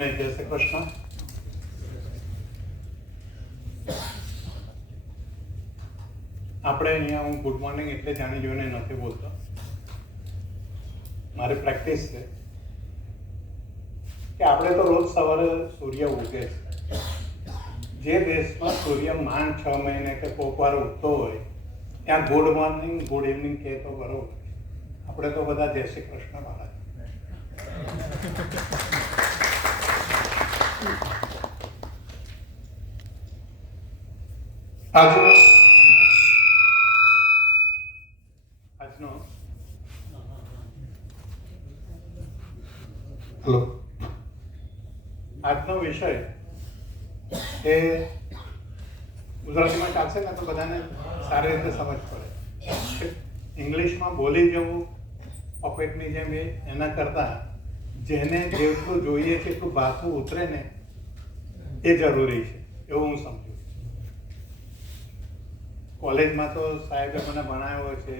જય શ્રી કૃષ્ણ. આપણે અહીંયા હું ગુડ મોર્નિંગ એટલે જાણી જોઈને નથી બોલતો. મારી પ્રેક્ટિસ છે કે આપણે તો રોજ સવારે સૂર્ય ઉગે છે. જે દેશમાં સૂર્ય માંડ 6 મહિને કે કોક વાર ઉગતો હોય ત્યાં ગુડ મોર્નિંગ ગુડ ઇવનિંગ કહે તો બરોબર. આપણે તો બધા જય શ્રી કૃષ્ણ વાળા. આજનો વિષય એ ગુજરાતીમાં ચાલશે ને તો બધાને સારી રીતે સમજ પડે. ઇંગ્લિશમાં બોલી જવું પોકેટની જેમ એના કરતાં જેને જેટલું જોઈએ છે એટલું ભાષું ઉતરે ને એ જરૂરી છે એવું હું સમજુ. કોલેજમાં તો સાહેબે મને ભણાવ્યો છે,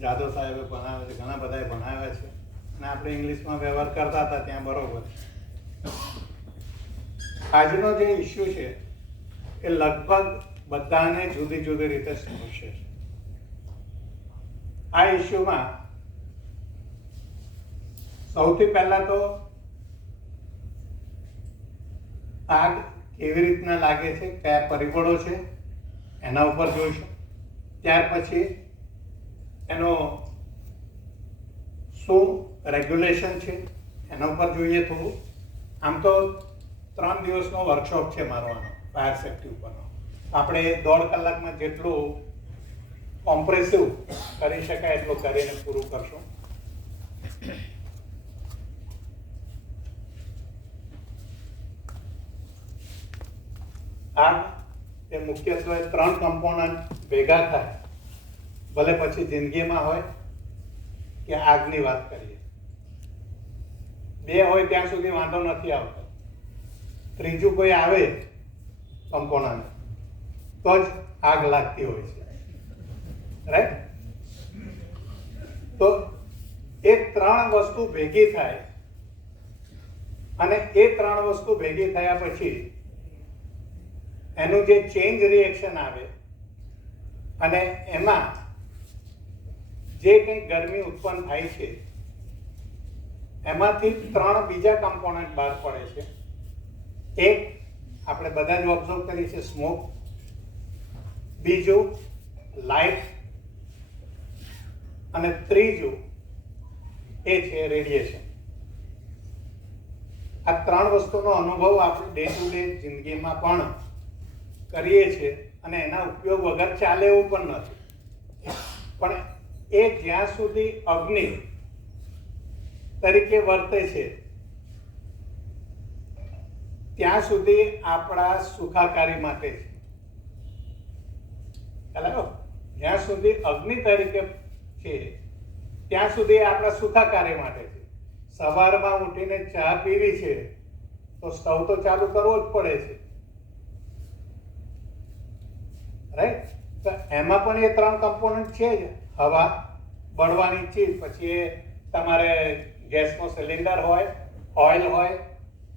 જાદવ સાહેબે ભણાવ્યો છે, ઘણા બધાએ ભણાવ્યા છે અને આપણે ઇંગ્લિશમાં વ્યવહાર કરતા હતા ત્યાં બરોબર. આજનો જે ઇસ્યુ છે એ લગભગ બધાને જુદી જુદી રીતે સ્પર્શે છે. આ ઇસ્યુમાં સૌથી પહેલા તો આગ કેવી રીતના લાગે છે, કયા પરિબળો છે એના ઉપર જોઈશું. ત્યાર પછી એનો શું રેગ્યુલેશન છે એના ઉપર જોઈએ થોડું. આમ તો 3 દિવસનો વર્કશોપ છે મારો આનો ફાયર સેફ્ટી ઉપરનો. આપણે 1.5 કલાકમાં જેટલું કોમ્પ્રેસિવ કરી શકાય એટલું કરીને પૂરું કરશું. આગ એ મુખ્યત્વે 3 કમ્પોનન્ટ ભેગા થાય, ભલે પછી જિંદગીમાં હોય કે આગની વાત કરીએ. 2 હોય ત્યાં સુધી વાંધો નથી આવતો. ત્રીજું કોઈ આવે કમ્પોનન્ટ તો જ આગ લાગતી હોય છે, રાઈટ? તો એ 3 વસ્તુ ભેગી થાય અને એ 3 વસ્તુ ભેગી થયા પછી એનું જે ચેન્જ રિએક્શન આવે અને એમાં જે કંઈ ગરમી ઉત્પન્ન થાય છે એમાંથી 3 બીજા કમ્પોનન્ટ બહાર પડે છે. એક આપણે બધા જ ઓબ્ઝર્વ કરી છે, સ્મોક. બીજું લાઇટ અને ત્રીજું એ છે રેડિયેશન. આ 3 વસ્તુનો અનુભવ આપણે ડે ટુ ડે જિંદગીમાં પણ કરીએ છીએ અને એના ઉપયોગ વગર ચાલે એવું પણ નથી. પણ એ જ્યાં સુધી અગ્નિ તરીકે વર્તે છે ત્યાં સુધી આપણા સુખાકારી માટે છે. જ્યાં સુધી અગ્નિ તરીકે છે ત્યાં સુધી આપણા સુખાકારી માટે છે. સવારમાં ઉઠીને ચા પીવી છે તો સ્ટવ તો ચાલુ કરવો જ પડે છે, રાઈટ? તો એમાં પણ એ 3 કમ્પોનન્ટ છે જ. હવા, બળવાની ચીજ, પછી એ તમારે ગેસનો સિલિન્ડર હોય, ઓઇલ હોય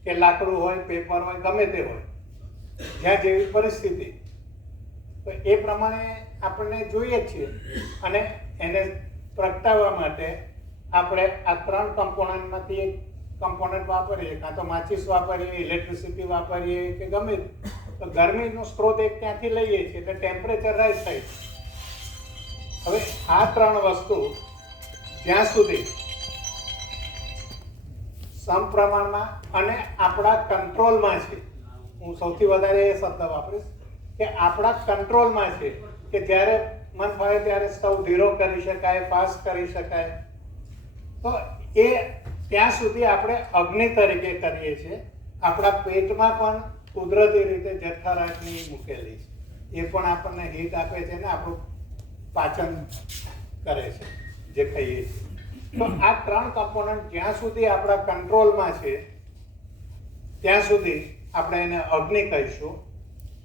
કે લાકડું હોય, પેપર હોય, ગમે તે હોય, જ્યાં જેવી પરિસ્થિતિ. તો એ પ્રમાણે આપણને જોઈએ છીએ અને એને પ્રગટાવવા માટે આપણે આ 3 કમ્પોનન્ટમાંથી એક કમ્પોનન્ટ વાપરીએ, કાં તો માચિસ વાપરીએ, ઇલેક્ટ્રિસિટી વાપરીએ કે ગમે. તો ગરમીનો સ્ત્રોત એક ત્યાંથી લઈએ છીએ એટલે ટેમ્પરેચર રાઈઝ થાય છે. હવે આ 3 વસ્તુ જ્યાં સુધી સમપ્રમાણમાં અને આપણા કંટ્રોલમાં છે, હું સૌથી વધારે એ શબ્દ વાપરીશ કે આપણા કંટ્રોલમાં છે, કે જ્યારે મન ફાવે ત્યારે સ્ટવ ધીરો કરી શકાય, ફાસ્ટ કરી શકાય, તો એ ત્યાં સુધી આપણે અગ્નિ તરીકે કરીએ છીએ. આપણા પેટમાં પણ કુદરતી રીતે જઠરાગ્નિ મૂકેલી છે, એ પણ આપણને હીટ આપે છે ને આપણું પાચન કરે છે જે ખાઈએ છીએ. તો આ 3 કમ્પોનન્ટ જ્યાં સુધી આપણા કંટ્રોલમાં છે ત્યાં સુધી આપણે એને અગ્નિ કહીશું.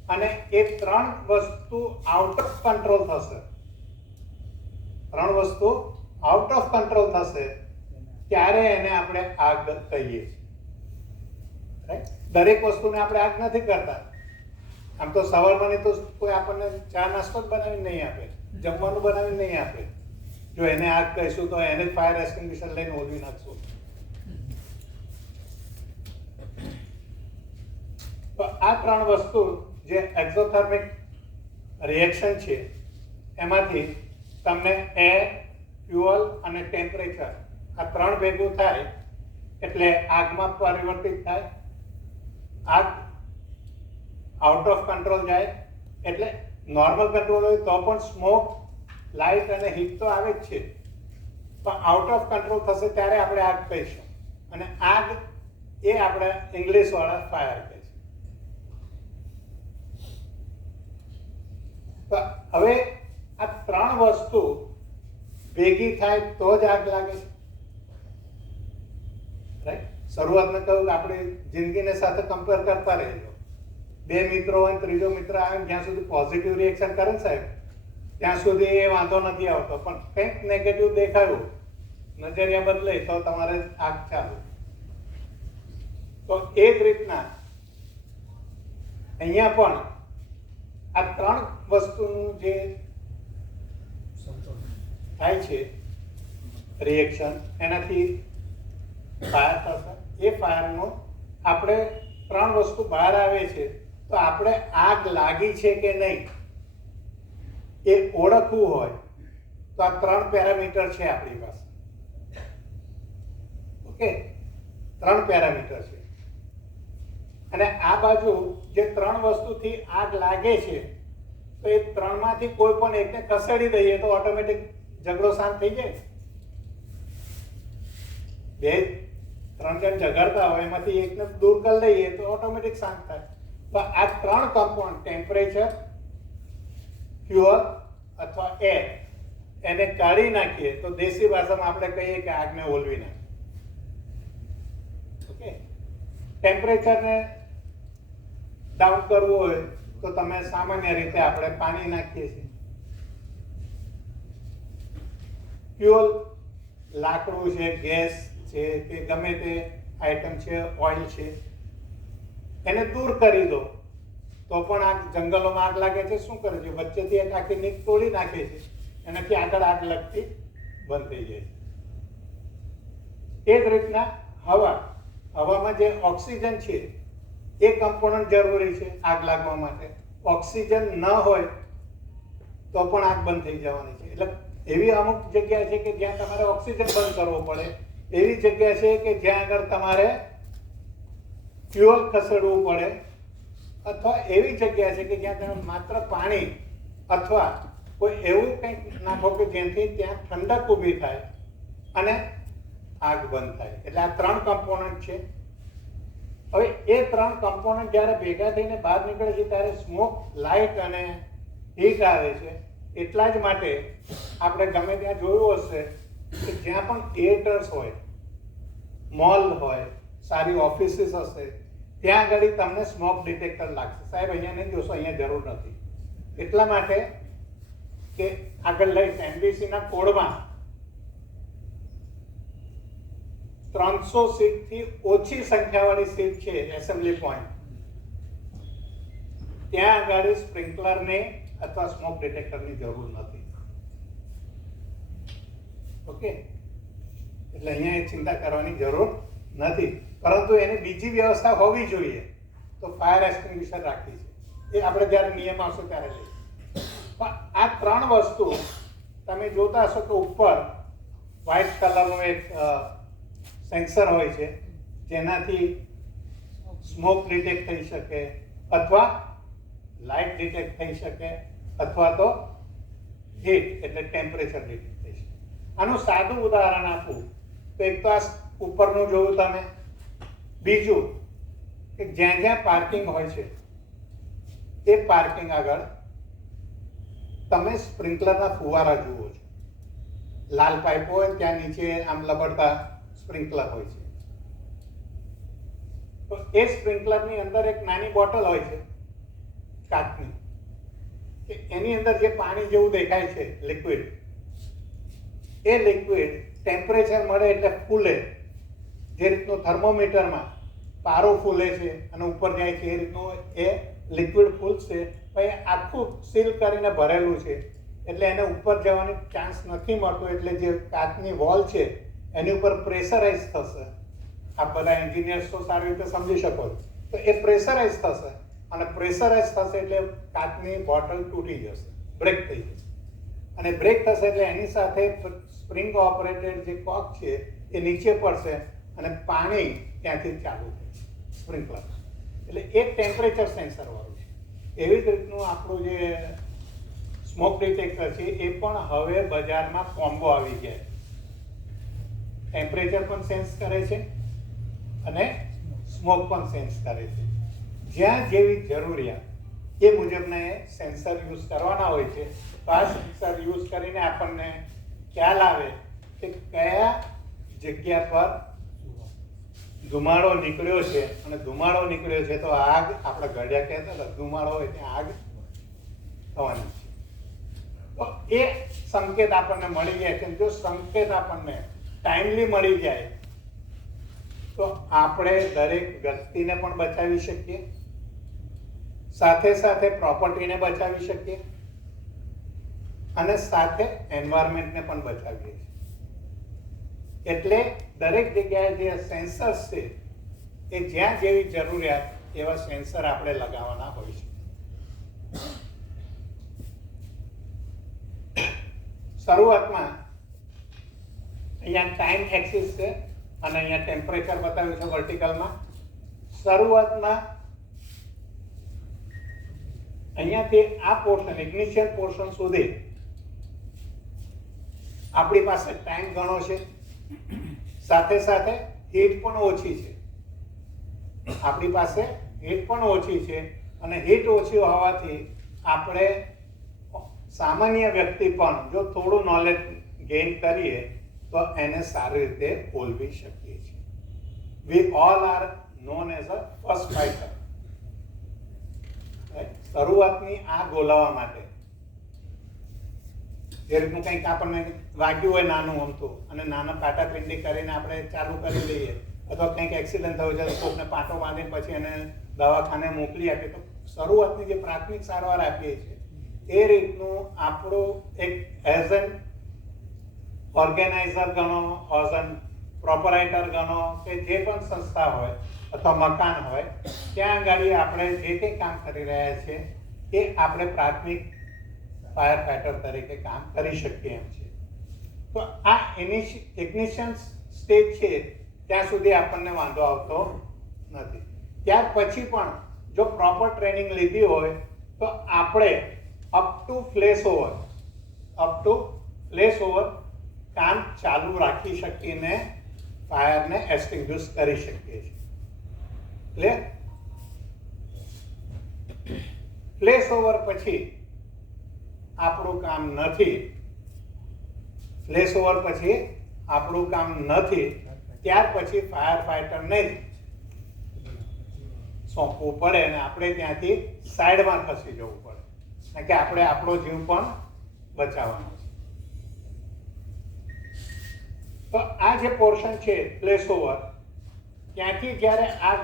અને એ 3 વસ્તુ આઉટ ઓફ કંટ્રોલ થશે, 3 વસ્તુ આઉટ ઓફ કંટ્રોલ થશે ત્યારે એને આપણે આગ કહીએ છીએ. રાઈટ? દરેક વસ્તુને આપણે આગ નથી કરતા. આમ તો સવારમાં તો કોઈ આપણને ચા નાસ્તો જ બનાવીને નહીં આપે, જમવાનું બનાવીને નહીં આપે. જો એને આગ કહીશું તો એને જ ફાયર એક્સટિંગ્વિશર લઈને ઓલવી નાખશું. તો આ ત્રણ વસ્તુ જે એક્ઝોથર્મિક રિએક્શન છે એમાંથી તમને એર, ફ્યુઅલ અને ટેમ્પરેચર આ ત્રણ ભેગું થાય એટલે આગમાં પરિવર્તિત થાય. આગ આઉટ ઓફ કંટ્રોલ જાય એટલે નોર્મલ કંટ્રોલ હોય તો પણ સ્મોક, લાઇટ અને હીટ તો આવે જ છે, પણ આઉટ ઓફ કંટ્રોલ થશે ત્યારે આપણે આગ કહીશું. અને આગ એ આપણે ઇંગ્લિશ વાળા ફાયર કહે છે. તો હવે આ ત્રણ વસ્તુ ભેગી થાય તો જ આગ લાગે છે, રાઈટ? શરૂઆતમાં કહ્યું કે આપણે જિંદગીને સાથે કમ્પેર કરતા રહેજો. બે મિત્રો હોય, ત્રીજો મિત્ર આવે, જ્યાં સુધી પોઝિટિવ રિએક્શન કરે સાહેબ ત્યાં સુધી એ વાંધો નથી આવતો, પણ કંઈક નેગેટિવ દેખાયું, નજરિયા બદલે તો તમારે આગ ચાલુ. તો એ જ રીતના અહીંયા પણ આ ત્રણ વસ્તુનું જે થાય છે રિએક્શન, એનાથી ફાયર થશે. એ ફાયરનો આપણે ત્રણ વસ્તુ બહાર આવે છે તો આપણે આગ લાગી છે કે નહીં એ ઓળખવું હોય તો આ ત્રણ પેરામીટર છે આપણી પાસે. ઓકે, ત્રણ પેરામીટર છે. અને આ બાજુ જે ત્રણ વસ્તુથી આગ લાગે છે તો એ ત્રણમાંથી કોઈ પણ એકને ખસેડી દઈએ તો ઓટોમેટિક ઝઘડો શાંત થઈ જાય. બે ત્રણ જણ ઝઘડતા હોય એમાંથી એકને દૂર કરી લઈએ તો ઓટોમેટિક શાંત થાય. તો આ ત્રણ કમ્પાઉન્ડ ટેમ્પરેચર, ફ્યુઅલ અથવા એર એને કાઢી નાખીએ તો દેશી ભાષામાં આપણે કહીએ કે આગને ઓલવી નાખીએ. ઓકે, ટેમ્પરેચરને ડાઉન કરવું હોય તો તમે સામાન્ય રીતે આપણે પાણી નાખીએ છીએ. ફ્યુઅલ લાકડું છે, ગેસ છે કે ગમે તે આઈટમ છે, ઓઇલ છે, એને દૂર કરી દો તો પણ આગ, જંગલોમાં આગ લાગે છે શું કરે છે? વચ્ચેથી એક આખી નીક તોડી નાખે છે, એનાથી આગળ આગ લગતી બંધ થઈ જાય છે. એ જ રીતના હવામાં જે ઓક્સિજન છે એ કમ્પોનન્ટ જરૂરી છે આગ લાગવા માટે. ઓક્સિજન ન હોય તો પણ આગ બંધ થઈ જવાની છે. એટલે એવી અમુક જગ્યા છે કે જ્યાં તમારે ઓક્સિજન બંધ કરવો પડે, એવી જગ્યા છે કે જ્યાં આગળ તમારે ફ્યુઅલ ખસેડવું પડે, અથવા એવી જગ્યા છે કે જ્યાં તમે માત્ર પાણી અથવા કોઈ એવું કંઈક નાખો કે જેનાથી ત્યાં ઠંડક ઊભી થાય અને આગ બંધ થાય. એટલે આ ત્રણ કમ્પોનન્ટ છે. હવે એ ત્રણ કમ્પોનન્ટ જ્યારે ભેગા થઈને બહાર નીકળે છે ત્યારે સ્મોક, લાઇટ અને હીટ આવે છે. એટલા જ માટે આપણે ગમે ત્યાં જોયું હશે કે જ્યાં પણ થિયેટર્સ હોય, મોલ હોય, સારી ઓફિસીસ હશે, ત્યાં આગળ તમને સ્મોક ડિટેક્ટર લાગશે. સાહેબ અહીંયા નહીં જોશો, અહીંયા જરૂર નથી. એટલા માટે કે આગળ લઈ એનબીસીના કોડમાં 300 સીટથી ઓછી સંખ્યાવાળી સીટ છે એસેમ્બલી પોઈન્ટ, ત્યાં આગળ સ્પ્રિંકલરને અથવા સ્મોક ડિટેક્ટરની જરૂર નથી. ઓકે, એટલે અહીંયા એ ચિંતા કરવાની જરૂર નથી. પરંતુ એની બીજી વ્યવસ્થા હોવી જોઈએ. તો ફાયર એક્સટિંગ્વિશર રાખી છે, એ આપણે જ્યારે નિયમ આવશે ત્યારે લઈએ. પણ આ ત્રણ વસ્તુ તમે જોતા હશો કે ઉપર વ્હાઇટ કલરનું એક સેન્સર હોય છે જેનાથી સ્મોક ડિટેક્ટ થઈ શકે, અથવા લાઇટ ડિટેક્ટ થઈ શકે, અથવા તો હીટ એટલે ટેમ્પરેચર ડિટેક્ટ થઈ શકે. આનું સાદું ઉદાહરણ આપું તો એક તો આ ઉપરનું જોયું તમે, બીજું કે જ્યાં જ્યાં પાર્કિંગ હોય છે એ પાર્કિંગ આગળ તમે સ્પ્રિંકલરના ફુવારા જુઓ છો. લાલ પાઇપ હોય ત્યાં નીચે આમ લબડતા સ્પ્રિંકલર હોય છે. તો એ સ્પ્રિંકલરની અંદર એક નાની બોટલ હોય છે કાચની, કે એની અંદર જે પાણી જેવું દેખાય છે લિક્વિડ, એ લિક્વિડ ટેમ્પરેચર મળે એટલે ફૂલે. જે રીતનું થર્મોમીટરમાં પારો ફૂલે છે અને ઉપર જાય છે એ રીતનું એ લિક્વિડ ફૂલશે, પછી આખું સીલ કરીને ભરેલું છે એટલે એને ઉપર જવાની ચાન્સ નથી મળતો, એટલે જે કાચની વોલ છે એની ઉપર પ્રેશરાઇઝ થશે. આ બધા એન્જિનિયર્સ તો સારી રીતે સમજી શકો છો. તો એ પ્રેશરાઇઝ થશે અને પ્રેશરાઇઝ થશે એટલે કાચની બોટલ તૂટી જશે, બ્રેક થઈ જશે. અને બ્રેક થશે એટલે એની સાથે સ્પ્રિંગ ઓપરેટેડ જે કોક છે એ નીચે પડશે અને પાણી ત્યાંથી ચાલુ થશે સ્પ્રિંકલર. એટલે એક ટેમ્પરેચર સેન્સર વાળું છે. એવી જ રીતનું આપણું જે સ્મોક ડિટેક્ટર છે એ પણ હવે બજારમાં કોમ્બો આવી ગયા છે. ટેમ્પરેચર પણ સેન્સ કરે છે અને સ્મોક પણ સેન્સ કરે છે. જ્યાં જેવી જરૂરિયાત એ મુજબના એ સેન્સર યુઝ કરવાના હોય છે. તો આ સેન્સર યુઝ કરીને આપણને ખ્યાલ આવે કે કયા જગ્યા પર ધુમાડો નીકળ્યો છે, અને ધુમાડો નીકળ્યો છે તો આગ, આપણે ઘડિયા કહેતા હતા ધુમાડો હોય ત્યાં આગ થવાની છે. તો એ સંકેત આપણને મળી જાય છે. જો સંકેત આપણને ટાઈમલી મળી જાય તો આપણે દરેક વ્યક્તિને પણ બચાવી શકીએ, સાથે સાથે પ્રોપર્ટીને બચાવી શકીએ અને સાથે એન્વાયરમેન્ટને પણ બચાવીએ છીએ. એટલે દરેક જગ્યાએ જે સેન્સર્સ છે એ જ્યાં જેવી જરૂરિયાત એવા સેન્સર આપણે લગાવવાના હોય છે. શરૂઆતમાં અહીંયા ટાઈમ એક્સિસ છે અને અહીંયા ટેમ્પરેચર બતાવ્યું છે વર્ટિકલમાં. શરૂઆતમાં અહીંયાથી આ પોર્શન, ઇગ્નિશન પોર્શન સુધી આપણી પાસે ટાઈમ ઘણો છે, સાથે સાથે હીટ પણ ઓછી છે. આપણી પાસે હીટ પણ ઓછી છે અને હીટ ઓછી હોવાથી આપણે સામાન્ય વ્યક્તિ પણ જો થોડું નોલેજ ગેઇન કરીએ તો એને સારી રીતે ઓલવી શકીએ છીએ. We all are known as a first fighter. શરૂઆતની આગ ઓલાવવા માટે જે રીતનું કંઈક આપણને વાગ્યું હોય નાનું અમથું અને નાના પાટાપિંડી કરીને આપણે ચાલુ કરી લઈએ, અથવા કંઈક એક્સિડન્ટ થયો છે તો કોકને પાટો બાંધીને પછી એને દવાખાને મોકલી આપીએ, તો શરૂઆતની જે પ્રાથમિક સારવાર આપીએ છીએ એ રીતનું આપણું એક એઝ એન ઓર્ગેનાઇઝર ગણો, એઝ એન પ્રોપરાઇટર ગણો, કે જે પણ સંસ્થા હોય અથવા મકાન હોય ત્યાં આગળ આપણે જે કંઈ કામ કરી રહ્યા છીએ એ આપણે પ્રાથમિક ફાયર ફાઈટર તરીકે કામ કરી શકીએ એમ છે. તો આ ઇગ્નિશન સ્ટેજ છે ત્યાં સુધી આપણને વાંધો આવતો નથી. ત્યાર પછી પણ જો પ્રોપર ટ્રેનિંગ લીધી હોય તો આપણે અપ ટુ ફ્લેશ ઓવર કામ ચાલુ રાખી શકીને ફાયરને એક્સટિંગ્વિશ કરી શકીએ છીએ. એટલે ફ્લેશ ઓવર પછી આપણું કામ નથી, ત્યાર પછી ફાયર ફાઈટરને જ સોંપવું પડે અને આપણે ત્યાંથી સાઈડમાં ખસી જવું પડે, કારણ કે આપણે આપણો જીવ પણ બચાવવાનો છે. તો આ જે પોર્શન છે ફ્લેશ ઓવર, ત્યાંથી જ્યારે આ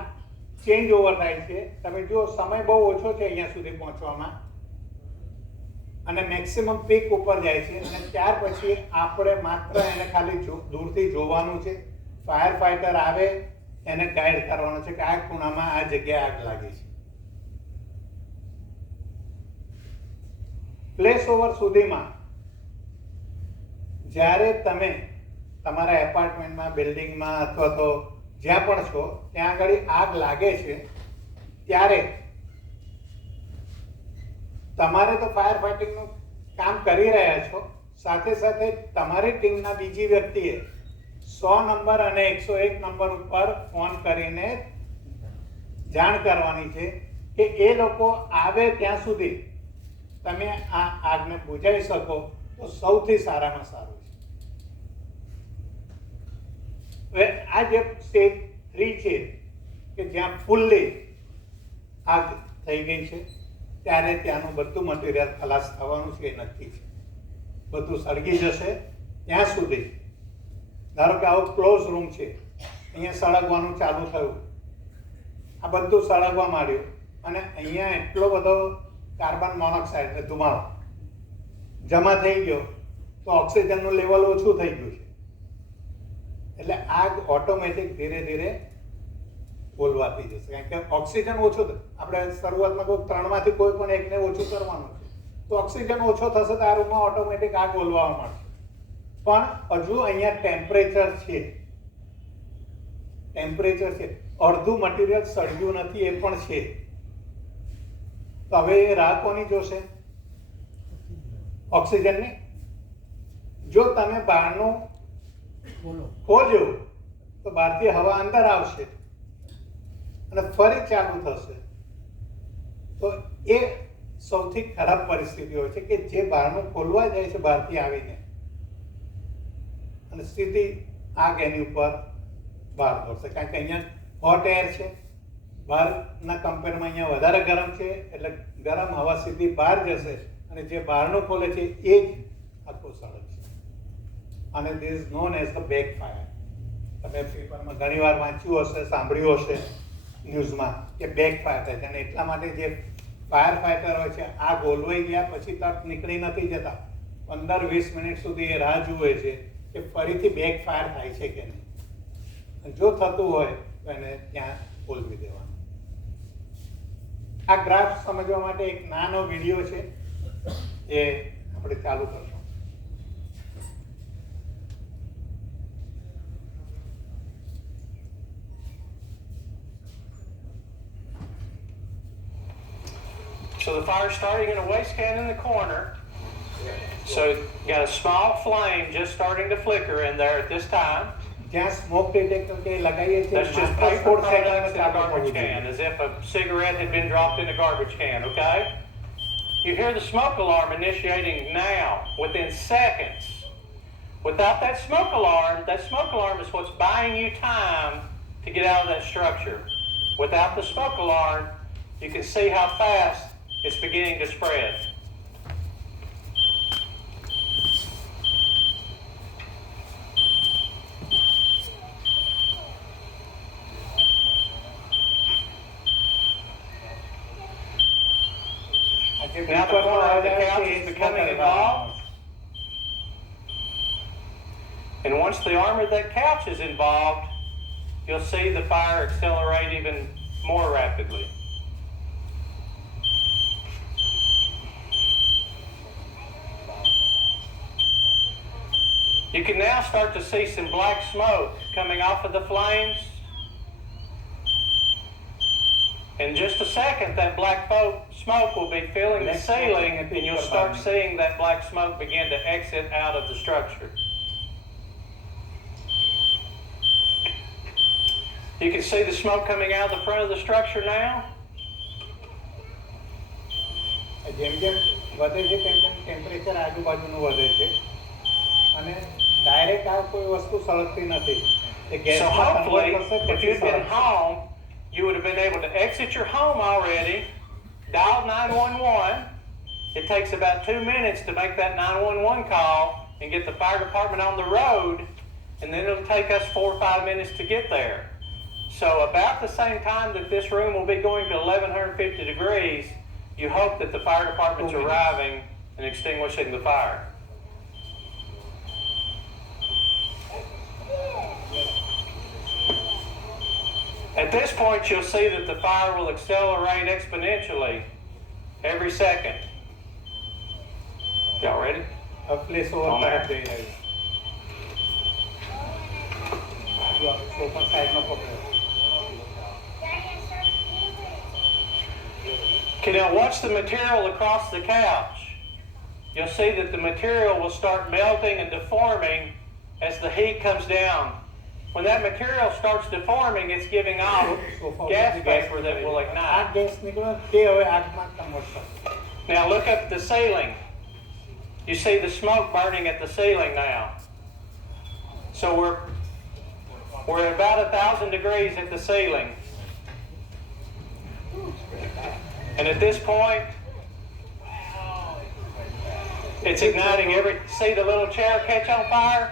ચેન્જ ઓવર થાય છે, તમે જુઓ સમય બહુ ઓછો છે અહીંયા સુધી પહોંચવામાં અને મેક્સિમમ પીક ઉપર જાય છે અને ત્યાર પછી આપણે માત્ર એને ખાલી દૂરથી જોવાનું છે. ફાયર ફાઈટર આવે એને ગાઈડ કરવાનો છે કે આ ખૂણામાં આ જગ્યાએ આગ લાગી છે. ફ્લેશ ઓવર સુધીમાં જ્યારે તમે તમારા એપાર્ટમેન્ટમાં, બિલ્ડિંગમાં અથવા તો જ્યાં પણ છો ત્યાં આગળ આગ લાગે છે ત્યારે તમારે તો ફાયર ફાઇટિંગનું કામ કરી રહ્યા છો, સાથે સાથે તમારી ટીમના બીજી વ્યક્તિએ 100 નંબર અને 101 નંબર ઉપર ફોન કરીને જાણ કરવાની છે કે એ લોકો આવે ત્યાં સુધી તમે આ આગને બુઝાવી શકો તો સૌથી સારામાં સારું છે. હવે આ જે સ્ટેજ 3 છે કે જ્યાં ફૂલ્લી આગ થઈ ગઈ છે ત્યારે ત્યાંનું બધું મટીરિયલ ખલાસ થવાનું છે એ નક્કી છે. બધું સળગી જશે ત્યાં સુધી. ધારો કે આવો ક્લોઝ રૂમ છે, અહીંયા સળગવાનું ચાલુ થયું આ બધું સળગવા માંડ્યું અને અહીંયા એટલો બધો કાર્બન મોનોક્સાઇડ એટલે ધુમાડો જમા થઈ ગયો તો ઓક્સિજનનું લેવલ ઓછું થઈ ગયું છે. એટલે આગ ઓટોમેટિક ધીરે ધીરે ઓલવાતી જશે, કારણ કે ઓક્સિજન ઓછો આપણે શરૂઆતમાં કોઈ 3 માંથી કોઈ પણ એકને ઓછું કરવાનું છે તો ઓક્સિજન ઓછો થશે તો આ રૂમમાં ઓટોમેટિક આગ ઓલવા માંડશે. પણ હજુ અહીંયા ટેમ્પરેચર છે, અડધું મટીરિયલ સળગ્યું નથી એ પણ છે. તો હવે એ રાહ કોની જોશે? ઓક્સિજનની. જો તમે બહારનું ખોલ્યો તો બહારથી હવા અંદર આવશે અને ફરી ચાલુ થશે. તો એ સૌથી ખરાબ પરિસ્થિતિ હોય છે કે જે બહારનું ખોલવા જાય છે બહારથી આવીને અને સીધી આગ એની ઉપર બહાર દોડશે, કારણ કે અહીંયા હોટ એર છે, બહારના કમ્પેરમાં અહીંયા વધારે ગરમ છે એટલે ગરમ હવા સીધી બહાર જશે અને જે બહારનું ખોલે છે એ જ આખું સળગશે. અને this is known as the back fire. તમે પેપરમાં ઘણી વાર વાંચ્યું હશે, સાંભળ્યું હશે ન્યૂઝમાં કે બેક ફાયર થાય છે અને એટલા માટે જે ફાયર ફાઈટર હોય છે આગ ઓલવાઈ ગયા પછી તરત નીકળી નથી જતા, 15-20 મિનિટ સુધી એ રાહ જુએ છે કે ફરીથી બેક ફાયર થાય છે કે નહીં. જો થતું હોય તો એને ત્યાં ઓલવી દેવાનું. આ ગ્રાફ સમજવા માટે એક નાનો વિડીયો છે એ આપણે ચાલુ કરશું. So the fire's starting in a waste can in the corner. So you got a small flame just starting to flicker in there at this time. જ્યાં સ્મોક ડિટેક્ટર કે લગાવીએ છીએ That's just માત્ર paper 4 સેકન્ડમાં products in a ચાલુ garbage કરવું જોઈએ. can, as if a cigarette had been dropped in a garbage can, okay? You hear the smoke alarm initiating now, within seconds. Without that smoke alarm is what's buying you time to get out of that structure. Without the smoke alarm, you can see how fast it's beginning to spread. Now the corner of the couch is becoming involved. And once the arm of that couch is involved, you'll see the fire accelerate even more rapidly. You can now start to see some black smoke coming off of the flames. In just a second, that black smoke will be filling the ceiling, and you'll start seeing that black smoke begin to exit out of the structure. You can see the smoke coming out of the front of the structure now. જેમ જેમ વધે છે તેમ તેમ temperature આજુબાજુનું વધે છે અને ડાયરેક્ટ આ કોઈ વસ્તુ સળગતી નથી. So hopefully, if you'd been home, you would have been able to exit your home already, dial 911. It takes about 2 minutes to make that 911 call and get the fire department on the road, and then it'll take us 4 or 5 minutes to get there. So about the same time that this room will be going to 1150 degrees, you hope that the fire department's arriving and extinguishing the fire. At this point, you'll see that the fire will accelerate exponentially every second. Y'all ready? Place over On there. જઈ રહ્યું sofa સાઈડમાં પકડે. Okay, now watch the material across the couch. You'll see that the material will start melting and deforming as the heat comes down. When that material starts deforming, it's giving off gas vapor that will આ ignite. Gas નીકળ્યો તે હવે આગમાં convert થશે. Now look up at the ceiling. You see the smoke burning at the ceiling now. So we're at about 1,000 degrees at the ceiling. And at this point, it's igniting see the little chair catch on fire?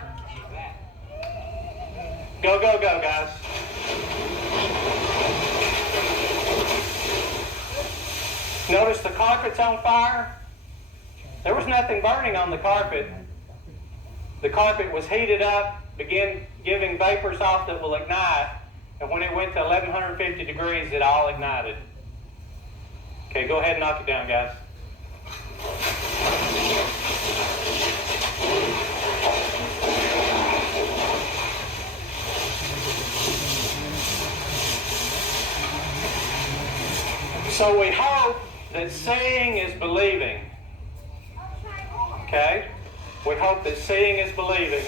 Go, go, go, guys. Notice the carpet's on fire? There was nothing burning on the carpet. The carpet was heated up, began giving vapors off that will ignite, and when it went to 1150 degrees, it all ignited. Okay, go ahead and knock it down, guys. So we hope that seeing is believing. Okay? We hope that seeing is believing.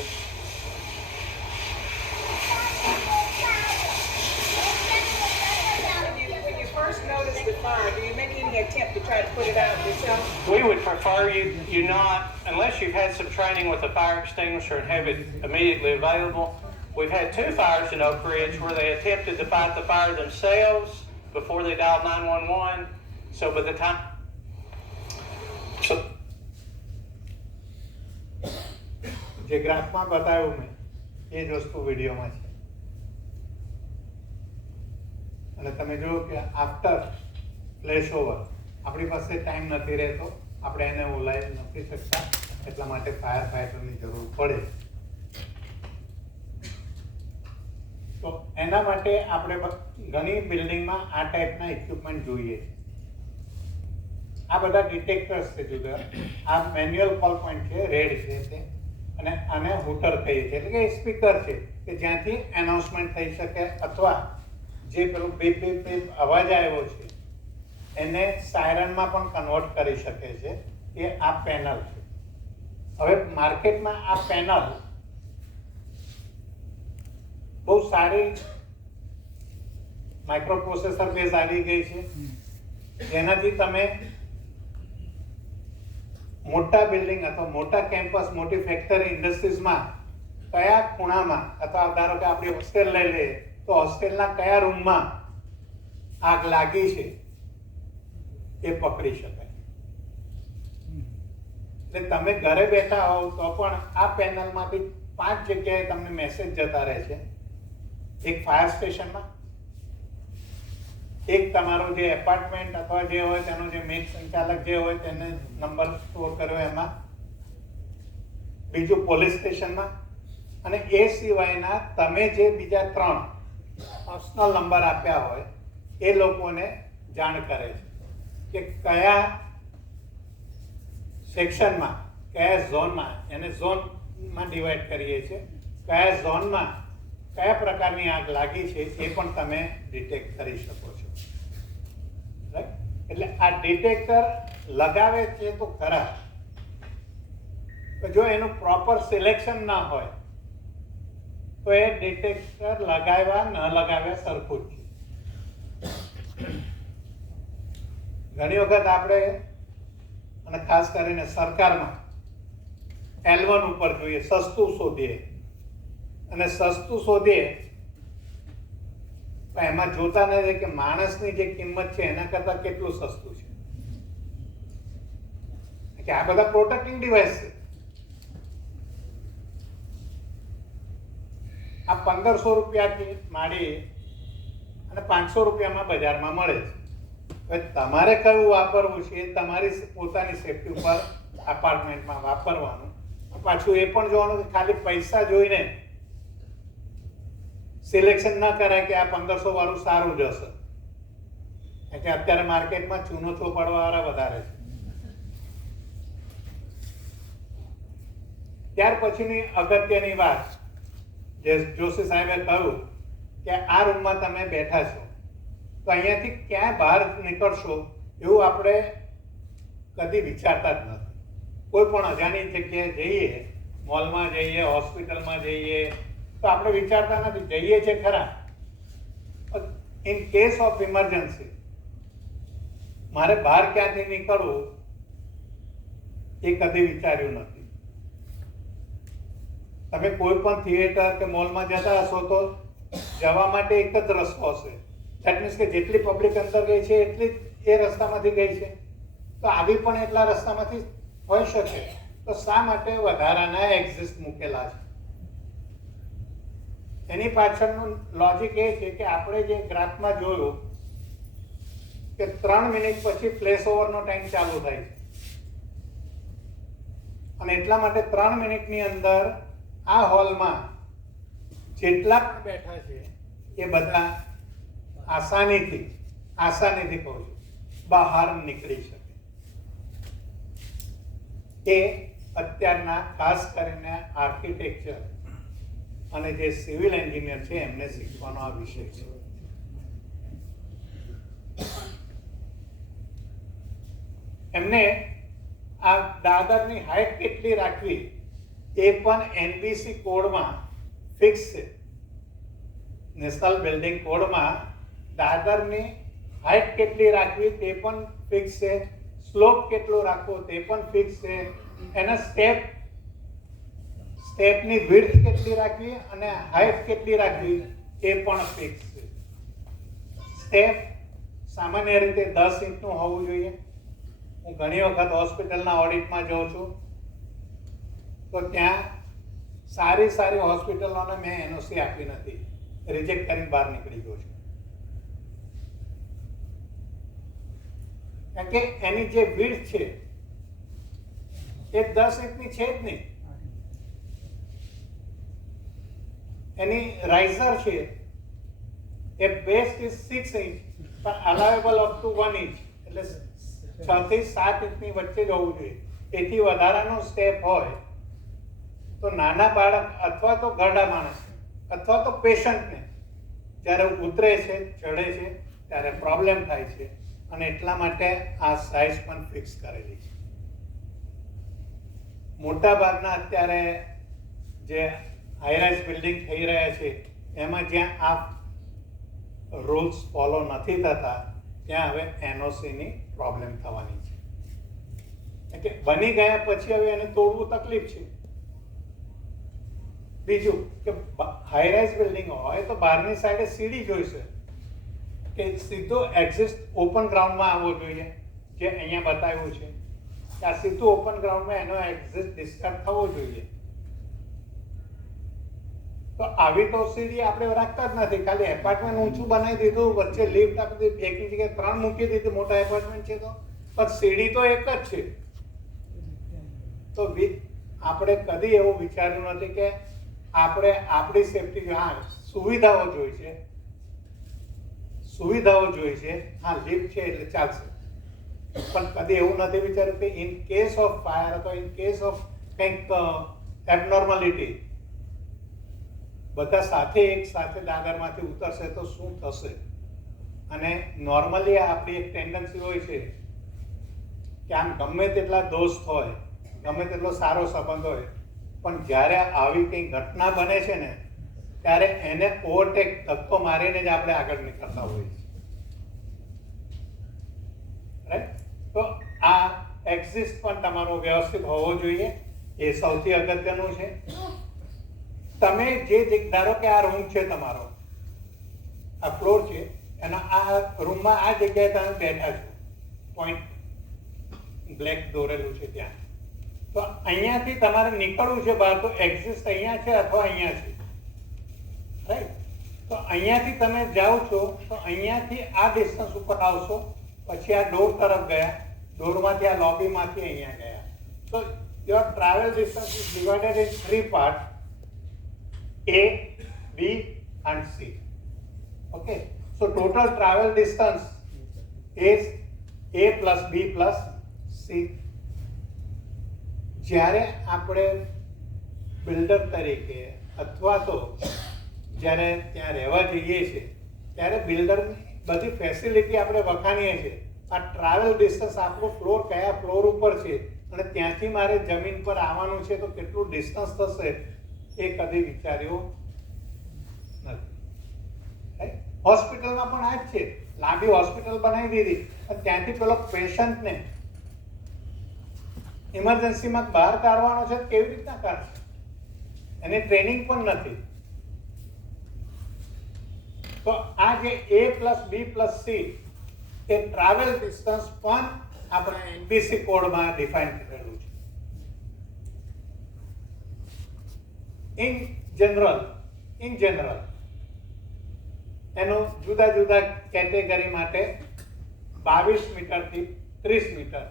When you first notice the fire, do you make any attempt to try to put it out yourself? We would prefer you not, unless you've had some training with a fire extinguisher and have it immediately available. We've had 2 fires in Oak Ridge where they attempted to fight the fire themselves before they dialed 911. So by the time... જે ગ્રાફમાં બતાવ્યું મેં એ જ વસ્તુ વિડીયોમાં છે અને તમે જુઓ કે આફ્ટર ફ્લેશ ઓવર આપણી પાસે ટાઈમ નથી રહેતો, આપણે એને ઓલાવી નથી શકતા, એટલા માટે ફાયર ફાઈટરની જરૂર પડે. તો એના માટે આપણે ઘણી બિલ્ડિંગમાં આ ટાઈપના ઇક્વિપમેન્ટ જોઈએ છે. આ બધા ડિટેક્ટર્સ છે જુદા. આ મેન્યુઅલ કોલ પોઈન્ટ છે, રેડ છે તે, અને આને હૂટર કહીએ છીએ, એટલે કે સ્પીકર છે કે જ્યાંથી એનાઉન્સમેન્ટ થઈ શકે અથવા જે પેલું બીપ બીપ બીપ અવાજ આવ્યો છે એને સાયરનમાં પણ કન્વર્ટ કરી શકે છે. એ આ પેનલ છે. હવે માર્કેટમાં આ પેનલ બહુ સારી માઇક્રો પ્રોસેસર બેઝ આવી ગઈ છે, જેનાથી તમે મોટા બિલ્ડિંગ અથવા મોટા કેમ્પસ, મોટી ફેક્ટરી, ઇન્ડસ્ટ્રીઝમાં કયા ખૂણામાં, અથવા ધારો કે આપણી હોસ્ટેલ લઈ લઈએ તો હોસ્ટેલના કયા રૂમમાં આગ લાગી છે એ પકડી શકાય. એટલે તમે ઘરે બેઠા હોવ તો પણ આ પેનલમાંથી 5 જગ્યાએ તમને મેસેજ જતા રહે છે. એક ફાયર સ્ટેશનમાં, એક તમારો જે એપાર્ટમેન્ટ અથવા જે હોય તેનો જે મેન સંચાલક જે હોય તેને નંબર સ્ટોર કર્યો એમાં, બીજું પોલીસ સ્ટેશનમાં, અને એ સિવાયના તમે જે બીજા 3 પર્સનલ નંબર આપ્યા હોય એ લોકોને જાણ કરે છે કે કયા સેક્શનમાં, કયા ઝોનમાં, એને ઝોનમાં ડિવાઈડ કરીએ છીએ, કયા ઝોનમાં કયા પ્રકારની આગ લાગી છે એ પણ તમે ડિટેક્ટ કરી શકો છો. રાઈટ? એટલે આ ડિટેક્ટર લગાવે છે તો ખરા, જો એનું પ્રોપર સિલેક્શન ના હોય તો એ ડિટેક્ટર લગાવ્યા ન લગાવ્યા સરખું જ છે. ઘણી વખત આપણે, અને ખાસ કરીને સરકારમાં, L1 ઉપર જોઈએ, સસ્તું શોધીએ, અને સસ્તું શોધીએ તો એમાં જોતા નથી કે માણસની જે કિંમત છે એના કરતા કેટલું સસ્તું છે. કે આ બધા પ્રોટેક્ટિંગ ડિવાઇસ છે. આ 1500 રૂપિયાથી માંડી અને 500 રૂપિયામાં બજારમાં મળે છે. હવે તમારે કયું વાપરવું છે એ તમારી પોતાની સેફટી ઉપર એપાર્ટમેન્ટમાં વાપરવાનું. પાછું એ પણ જોવાનું કે ખાલી પૈસા જોઈને સિલેક્શન ના કરાય કે આ 1500 વાળું સારું જ હશે, કે અત્યારે માર્કેટમાં ચૂનો ચોપડવા વાળા વધારે છે. ત્યાર પછીની અગત્યની વાત, જે જોશી સાહેબે કહ્યું કે આ રૂમમાં તમે બેઠા છો તો અહીંયાથી ક્યાં બહાર નીકળશો એવું આપણે કદી વિચારતા જ નથી. કોઈ પણ અજાણી જગ્યાએ જઈએ, મોલમાં જઈએ, હોસ્પિટલમાં જઈએ, તો આપણે વિચારતા નથી. જઈએ છે ખરા, ઇન કેસ ઓફ ઇમરજન્સી મારે બહાર ક્યાંથી નીકળવું એ કદી વિચાર્યું નથી. તમે કોઈ પણ થિયેટર કે મોલમાં જતા હશો તો જવા માટે એક જ રસ્તો હશે. દેટ મીન્સ કે જેટલી પબ્લિક અંદર ગઈ છે એટલી એ રસ્તામાંથી ગઈ છે, તો આવી પણ એટલા રસ્તામાંથી હોઈ શકે. તો શા માટે વધારાના એક્ઝિસ્ટ મૂકેલા છે? એની પાછળનું લોજિક એ છે કે આપણે જે ગ્રાફમાં જોયું કે 3 મિનિટ પછી ફ્લેશ ઓવરનો ટાઈમ ચાલુ થાય છે, અને એટલા માટે 3 મિનિટની અંદર આ હોલમાં જેટલા પણ બેઠા છે એ બધા આસાનીથી કહું છું બહાર નીકળી શકે. એ અત્યારના ખાસ કરીને આર્કિટેક્ચર અને જે સિવિલ એન્જિનિયર છે એમને શીખવાનો આ વિષય છે. એમને આ દાદરની હાઈટ કેટલી રાખવી એ પણ એનબીસી કોડમાં ફિક્સ છે. નેશનલ બિલ્ડિંગ કોડમાં દાદરની હાઈટ કેટલી રાખવી તે પણ ફિક્સ છે, સ્લોપ કેટલો રાખવો તે પણ ફિક્સ છે, એના સ્ટેપની વિડ્થ કેટલી રાખવી અને હાઈટ કેટલી રાખવી એ પણ ફિક્સ છે. સ્ટેપ સામાન્ય રીતે 10 ઇંચનું હોવું જોઈએ. હું ઘણી વખત હોસ્પિટલના ઓડિટમાં જાઉં છું તો ત્યાં સારી હોસ્પિટલોને મેં એનઓસી આપી નથી, રિજેક્ટ કરીને બહાર નીકળી ગયો છું. કારણ કે એની જે વિડ્થ છે એ 10 ઇંચની છે જ નહીં. એની રાઇઝર છે એ બેસ્ટ ઇઝ 6 ઇંચ પણ અલાવેબલ અપ ટુ 1 ઇંચ, એટલે 6 થી 7 ઇંચની વચ્ચે જ હોવું જોઈએ. એથી વધારાનો સ્ટેપ હોય તો નાના બાળક અથવા તો ઘરડા માણસ અથવા તો પેશન્ટને જ્યારે ઉતરે છે ચડે છે ત્યારે પ્રોબ્લેમ થાય છે, અને એટલા માટે આ સાઇઝ પણ ફિક્સ કરેલી છે. મોટા ભાગના અત્યારે જે હાઈરાઇઝ બિલ્ડિંગ થઈ રહ્યા છે એમાં જ્યાં આ રૂલ્સ ફોલો નથી થતા ત્યાં હવે એનઓસીની પ્રોબ્લેમ થવાની છે. એટલે બની ગયા પછી હવે એને તોડવું તકલીફ છે. બીજું કે હાઈરાઇઝ બિલ્ડિંગ હોય તો બહારની સાઈડે સીડી જોઈશે કે સીધો એક્ઝિસ્ટ ઓપન ગ્રાઉન્ડમાં આવવો જોઈએ, જે અહીંયા બતાવ્યું છે કે આ સીધું ઓપન ગ્રાઉન્ડમાં એનો એક્ઝિસ્ટ ડિસ્ચાર્જ થવો જોઈએ. તો આવી તો સીડી આપણે રાખતા જ નથી. ખાલી એપાર્ટમેન્ટ ઊંચું બનાવી દીધું, વચ્ચે લિફ્ટ આપી દીધી, એકની જગ્યાએ 3 મૂકી દીધી, મોટા એપાર્ટમેન્ટ છે તો પણ સીડી તો એક જ છે. તો આપણે કદી એવું વિચાર્યું નથી કે આપણે આપણી સેફટી, હા સુવિધાઓ જોઈ છે, હા લિફ્ટ છે એટલે ચાલશે, પણ કદી એવું નથી વિચાર્યું કે ઇન કેસ ઓફ ફાયર અથવા ઇન કેસ ઓફ કંઈક એબનોર્માલિટી બધા સાથે એક સાથે દાદરમાંથી ઉતરશે તો શું થશે. અને નોર્મલી આપણી એક ટેન્ડન્સી હોય છે કે આમ ગમે તેટલા દોસ્ત હોય, ગમે તેટલો સારો સંબંધ હોય, પણ જ્યારે આવી કંઈ ઘટના બને છે ને ત્યારે એને ઓવરટેક ધક્કો મારીને જ આપણે આગળ નીકળતા હોઈએ છીએ. રાઈટ? તો આ એક્ઝિસ્ટ પણ તમારો વ્યવસ્થિત હોવો જોઈએ, એ સૌથી અગત્યનું છે. તમે જે ધારો કે આ રૂમ છે તમારો, આ ફ્લોર છે, એના આ રૂમમાં આ જગ્યાએ તમે બેઠા છો, પોઈન્ટ બ્લેક દોરેલું છે ત્યાં, તો અહીંયાથી તમારે નીકળવું છે બહાર, તો એક્ઝિસ્ટ અહીંયા છે અથવા અહીંયા છે, રાઈટ? તો અહીંયાથી તમે જાઓ છો તો અહીંયાથી આ ડિસ્ટન્સ ઉપર આવશો, પછી આ ડોર તરફ ગયા, ડોરમાંથી આ લોબીમાંથી અહીંયા ગયા. તો your travel distance is divided in 3 part, A, B and C. Okay, so total travel distance is A plus B plus C. જ્યારે આપણે બિલ્ડર તરીકે અથવા તો જ્યારે ત્યાં રહેવા જઈએ છીએ ત્યારે બિલ્ડરની બધી ફેસિલિટી આપણે વખાણીએ છીએ. આ ટ્રાવેલ ડિસ્ટન્સ આપણો ફ્લોર કયા ફ્લોર ઉપર છે અને ત્યાંથી મારે જમીન પર આવવાનું છે તો કેટલું ડિસ્ટન્સ થશે એ કદી વિચાર્યું નથી. હોસ્પિટલમાં પણ આ જ છે, લાંબી હોસ્પિટલ બનાવી દીધી અને ત્યાંથી પેલો પેશન્ટને ઇમરજન્સીમાં બહાર કાઢવાનો છે, કેવી રીતના કાઢશે? એની ટ્રેનિંગ પણ નથી. તો આ જે A plus B plus C A travel distance પણ આપણે એનબીસી કોડમાં ડિફાઇન કરેલું છે. ઇન જનરલ એનું જુદા જુદા કેટેગરી માટે 22 મીટરથી 30 મીટર,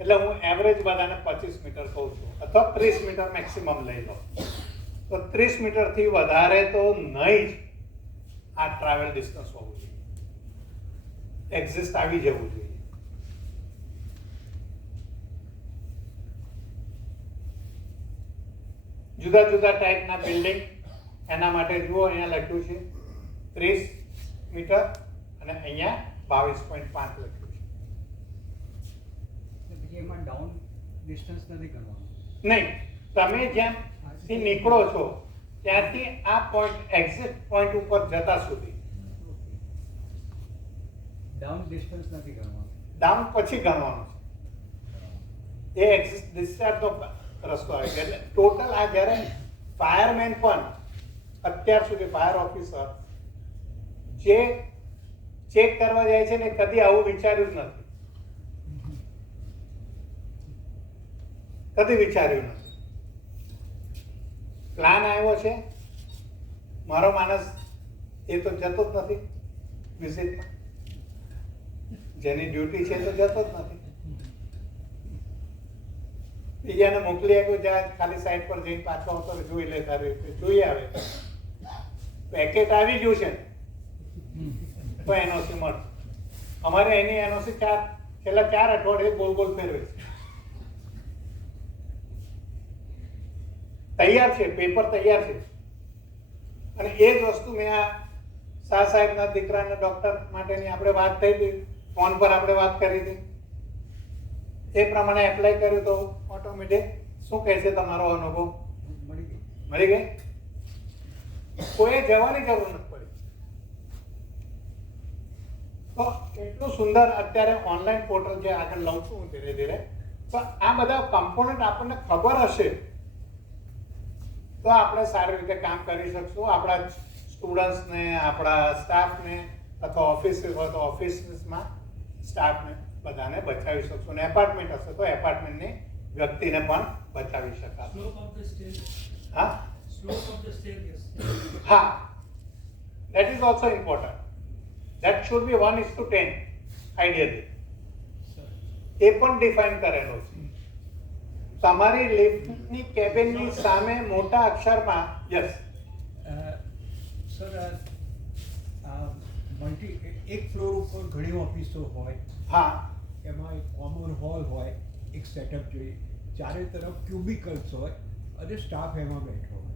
એટલે હું એવરેજ બધાને 25 મીટર કહું છું, અથવા 30 મીટર મેક્સિમમ લઈ લો. તો 30 મીટરથી વધારે તો નહીં જ આ ટ્રાવેલ ડિસ્ટન્સ હોવું જોઈએ, એક્ઝિસ્ટ આવી જવું જોઈએ. જુદા જુદા ટાઈપના બિલ્ડિંગ, એના માટે જુઓ અહીંયા લખ્યું છે 30 મીટર અને અહીંયા 22.5 લખ્યું છે. પછી એમાં ડાઉન ડિસ્ટન્સ નથી કરવાનું. નહીં, તમે જ્યાંથી નીકળો છો ત્યાંથી આ પોઈન્ટ એક્ઝિટ પોઈન્ટ ઉપર જતા સુધી ડાઉન ડિસ્ટન્સ નથી કરવાનું. ડાઉન પછી ગણવાનું છે. એ એક્ઝિટ ડિસ્ચાર્જનો રસ્તો આવે છે. એટલે ટોટલ આ જ્યારે ફાયરમેન પણ અત્યાર સુધી ફાયર ઓફિસર જે ચેક કરવા જાય છે ને કદી આવું વિચાર્યું જ નથી, કદી વિચાર્યું નથી. પ્લાન આવ્યો છે, મારો માણસ એ તો જતો જ નથી વિઝિટમાં, જેની ડ્યુટી છે તો જતો જ નથી. બીજાને મોકલી આપ્યું, જ્યાં ખાલી સાઈડ પર જઈને પાછો આવતો જોઈ લે, સારી રીતે જોઈ આવે. પેકેટ આવી ગયું છે તો એનઓસી મળશે. અમારે એની એનઓસી છેલ્લા 4 અઠવાડિયે ગોલ ગોલ ફેરવે છે. તૈયાર છે, પેપર તૈયાર છે. અને એ જ વસ્તુ મેં આ શાહ સાહેબના દીકરાના ડોક્ટર માટેની આપણે વાત થઈ હતી, ફોન પર આપણે વાત કરી હતી. એ પ્રમાણે એપ્લાય કર્યું તો ઓટોમેટિક શું કહે છે તમારો અનુભવ? મળી ગઈ. કોઈ જવાની જરૂર નથી પડી. તો એટલું સુંદર અત્યારે ઓનલાઈન પોર્ટલ જે આગળ લઉં છું હું ધીરે ધીરે, તો આ બધા કમ્પોનન્ટ આપણને ખબર હશે તો આપણે સારી રીતે કામ કરી શકશું. આપણા સ્ટુડન્ટ્સને, આપણા સ્ટાફને, અથવા ઓફિસ હોય તો ઓફિસમાં સ્ટાફને બધાને બચાવી શકશું. અને એપાર્ટમેન્ટ હશે તો એપાર્ટમેન્ટની વ્યક્તિને પણ બચાવી શકાશે. હા, હા, that is also important. That should be 1:10 ideally. એ પણ ડિફાઇન કરેલો છે. તમારી લિફ્ટની કેબિનની સામે મોટા અક્ષરમાં યસ સર, એક ફ્લોર ઉપર ઘણી ઓફિસો હોય, હા, એમાં એક કોમન હોલ હોય, એક સેટઅપ જોઈએ, ચારે તરફ ક્યુબિકલ્સ હોય અને સ્ટાફ એમાં બેઠો હોય.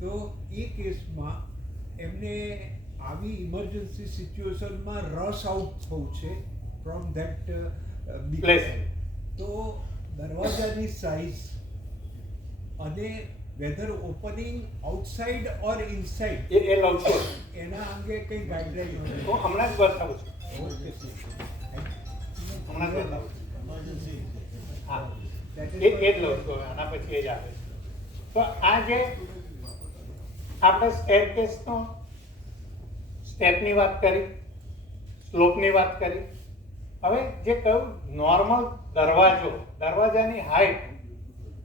તો એ કેસમાં એમને આવી ઇમરજન્સી સિચ્યુએશનમાં રશ આઉટ થવું છે ફ્રોમ ધેટ Place. તો દરવાજાની સાઇઝ અને વેધર ઓપનિંગ આઉટસાઇડ ઓર ઇનસાઇડ એ લઉં છું. એના અંગે કઈ ગાઈડલાઈન હું હોય? હમણાં જ બતાવું છું. ઓકે, હમણાં જ બતાવું છું. હા, That is એ જ લઉં છું. આના પછી એ જ આવે છે. તો આ જે આપણે સ્ટેરકેસનો સ્ટેપની વાત કરી, સ્લોપની વાત કરી. હવે જે કહ્યું નોર્મલ દરવાજાની હાઈટ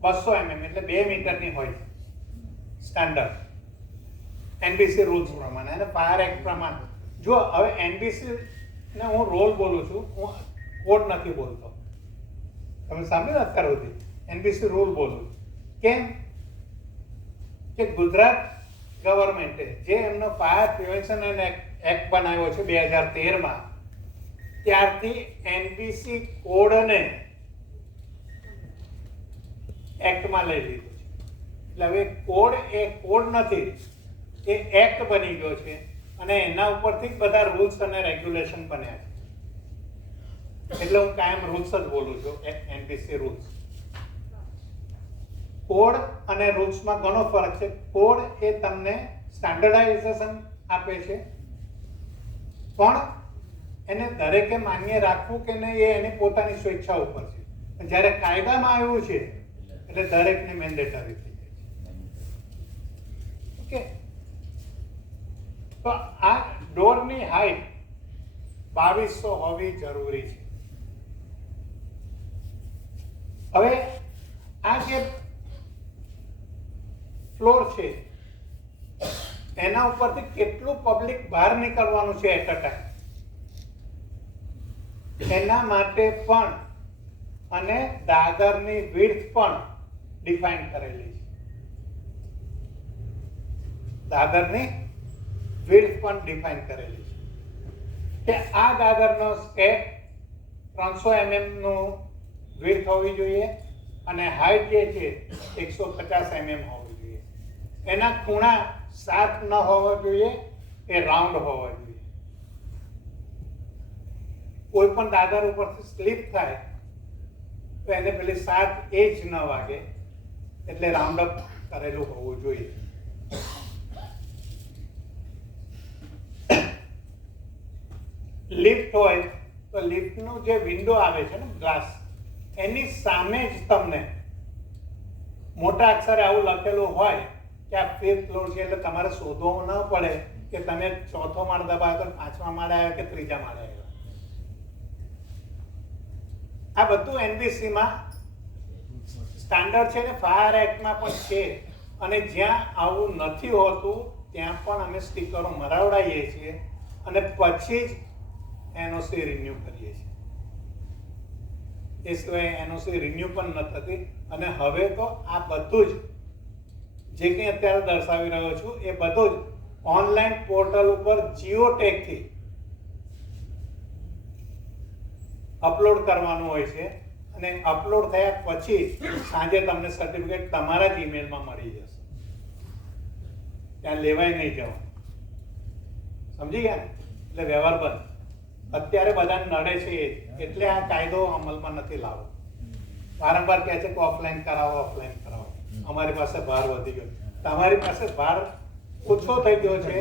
200 mm એટલે 2 મીટરની હોય છે સ્ટાન્ડર્ડ એનબીસી રૂલ્સ પ્રમાણે અને ફાયર એક્ટ પ્રમાણે. જો હવે એનબીસી ને હું રોલ બોલું છું, હું કોડ નથી બોલતો. તમે સાંભળ્યું અત્યાર સુધી એનબીસી રૂલ બોલું છું. કેમ કે ગુજરાત ગવર્મેન્ટે જે એમનો ફાયર પ્રિવેન્શન એક્ટ બનાવ્યો છે 2013માં, ત્યારથી એનબીસી કોડને એક્ટમાં લઈ લીધું છે. એટલે હવે કોડ એ કોડ નથી, એ એક્ટ બની ગયો છે અને એના ઉપરથી જ બધા રૂલ્સ અને રેગ્યુલેશન બન્યા છે. એટલે હું કાયમ રૂલ્સ જ બોલું છું, એનબીસી રૂલ્સ. કોડ અને રૂલ્સમાં ઘણો ફરક છે. કોડ એ તમને સ્ટાન્ડર્ડાઇઝેશન આપે છે, પણ એને દરેકે માન્ય રાખવું કે નહીં એ એની પોતાની સ્વેચ્છા ઉપર છે. જ્યારે કાયદામાં આવ્યું છે એટલે દરેકને મેન્ડેટરી થઈ જાય છે. ઓકે, તો આ ડોરની હાઈટ 2200 હોવી જરૂરી છે. હવે આ જે ફ્લોર છે એના ઉપરથી કેટલું પબ્લિક બહાર નીકળવાનું છે એટ અ ટાઈમ એના માટે પણ અને દાદરની વિડ્થ પણ ડિફાઇન કરેલી છે. દાદરની વિડ્થ પણ ડિફાઇન કરેલી છે કે આ દાદરનો સ્ટેપ 300 mm નું વિડ્થ હોવી જોઈએ અને હાઈટ જે છે 150 mm હોવી જોઈએ. એના ખૂણા શાર્પ ન હોવા જોઈએ, એ રાઉન્ડ હોવા જોઈએ. કોઈ પણ દાદર ઉપરથી સ્લીપ થાય તો એને પેલી શાર્પ એજ ન વાગે, એટલે રાઉન્ડ અપ કરેલું હોવું જોઈએ. લિફ્ટ હોય તો લિફ્ટનું જે વિન્ડો આવે છે ને ગ્લાસ, એની સામે જ તમને મોટા અક્ષરે આવું લખેલું હોય કે આ 5th ફ્લોર છે, એટલે તમારે શોધવું ન પડે કે તમે 4થો માળ દબાવ્યો તો 5મા માળે આવ્યા કે 3જા માળે આવ્યા. આ બધું NBC માં સ્ટાન્ડર્ડ છે ને ફાયર એક્ટમાં પણ છે. અને જ્યાં આવું નથી હોતું ત્યાં પણ અમે સ્ટીકરો મરાવડાવીએ છીએ અને પછી જ NOC રિન્યુ કરીએ છીએ. એ સિવાય NOC રિન્યુ પણ ન થતી. અને હવે તો આ બધું જ જે કંઈ અત્યારે દર્શાવી રહ્યો છું એ બધું જ ઓનલાઈન પોર્ટલ ઉપર જીઓટેગથી અપલોડ કરવાનું હોય છે અને અપલોડ થયા પછી સાંજે તમને સર્ટિફિકેટ તમારા જ ઈમેલમાં મળી જશે. ત્યાં લેવાય નહીં જવાનું. સમજી ગયા ને? એટલે વ્યવહાર બંધ. અત્યારે બધાને નડે છે એટલે આ કાયદો અમલમાં નથી લાવવો. વારંવાર કહે છે કે ઓફલાઈન કરાવો, ઓફલાઈન કરાવો. અમારી પાસે ભાર વધી ગયો. તમારી પાસે ભાર ઓછો થઈ ગયો છે.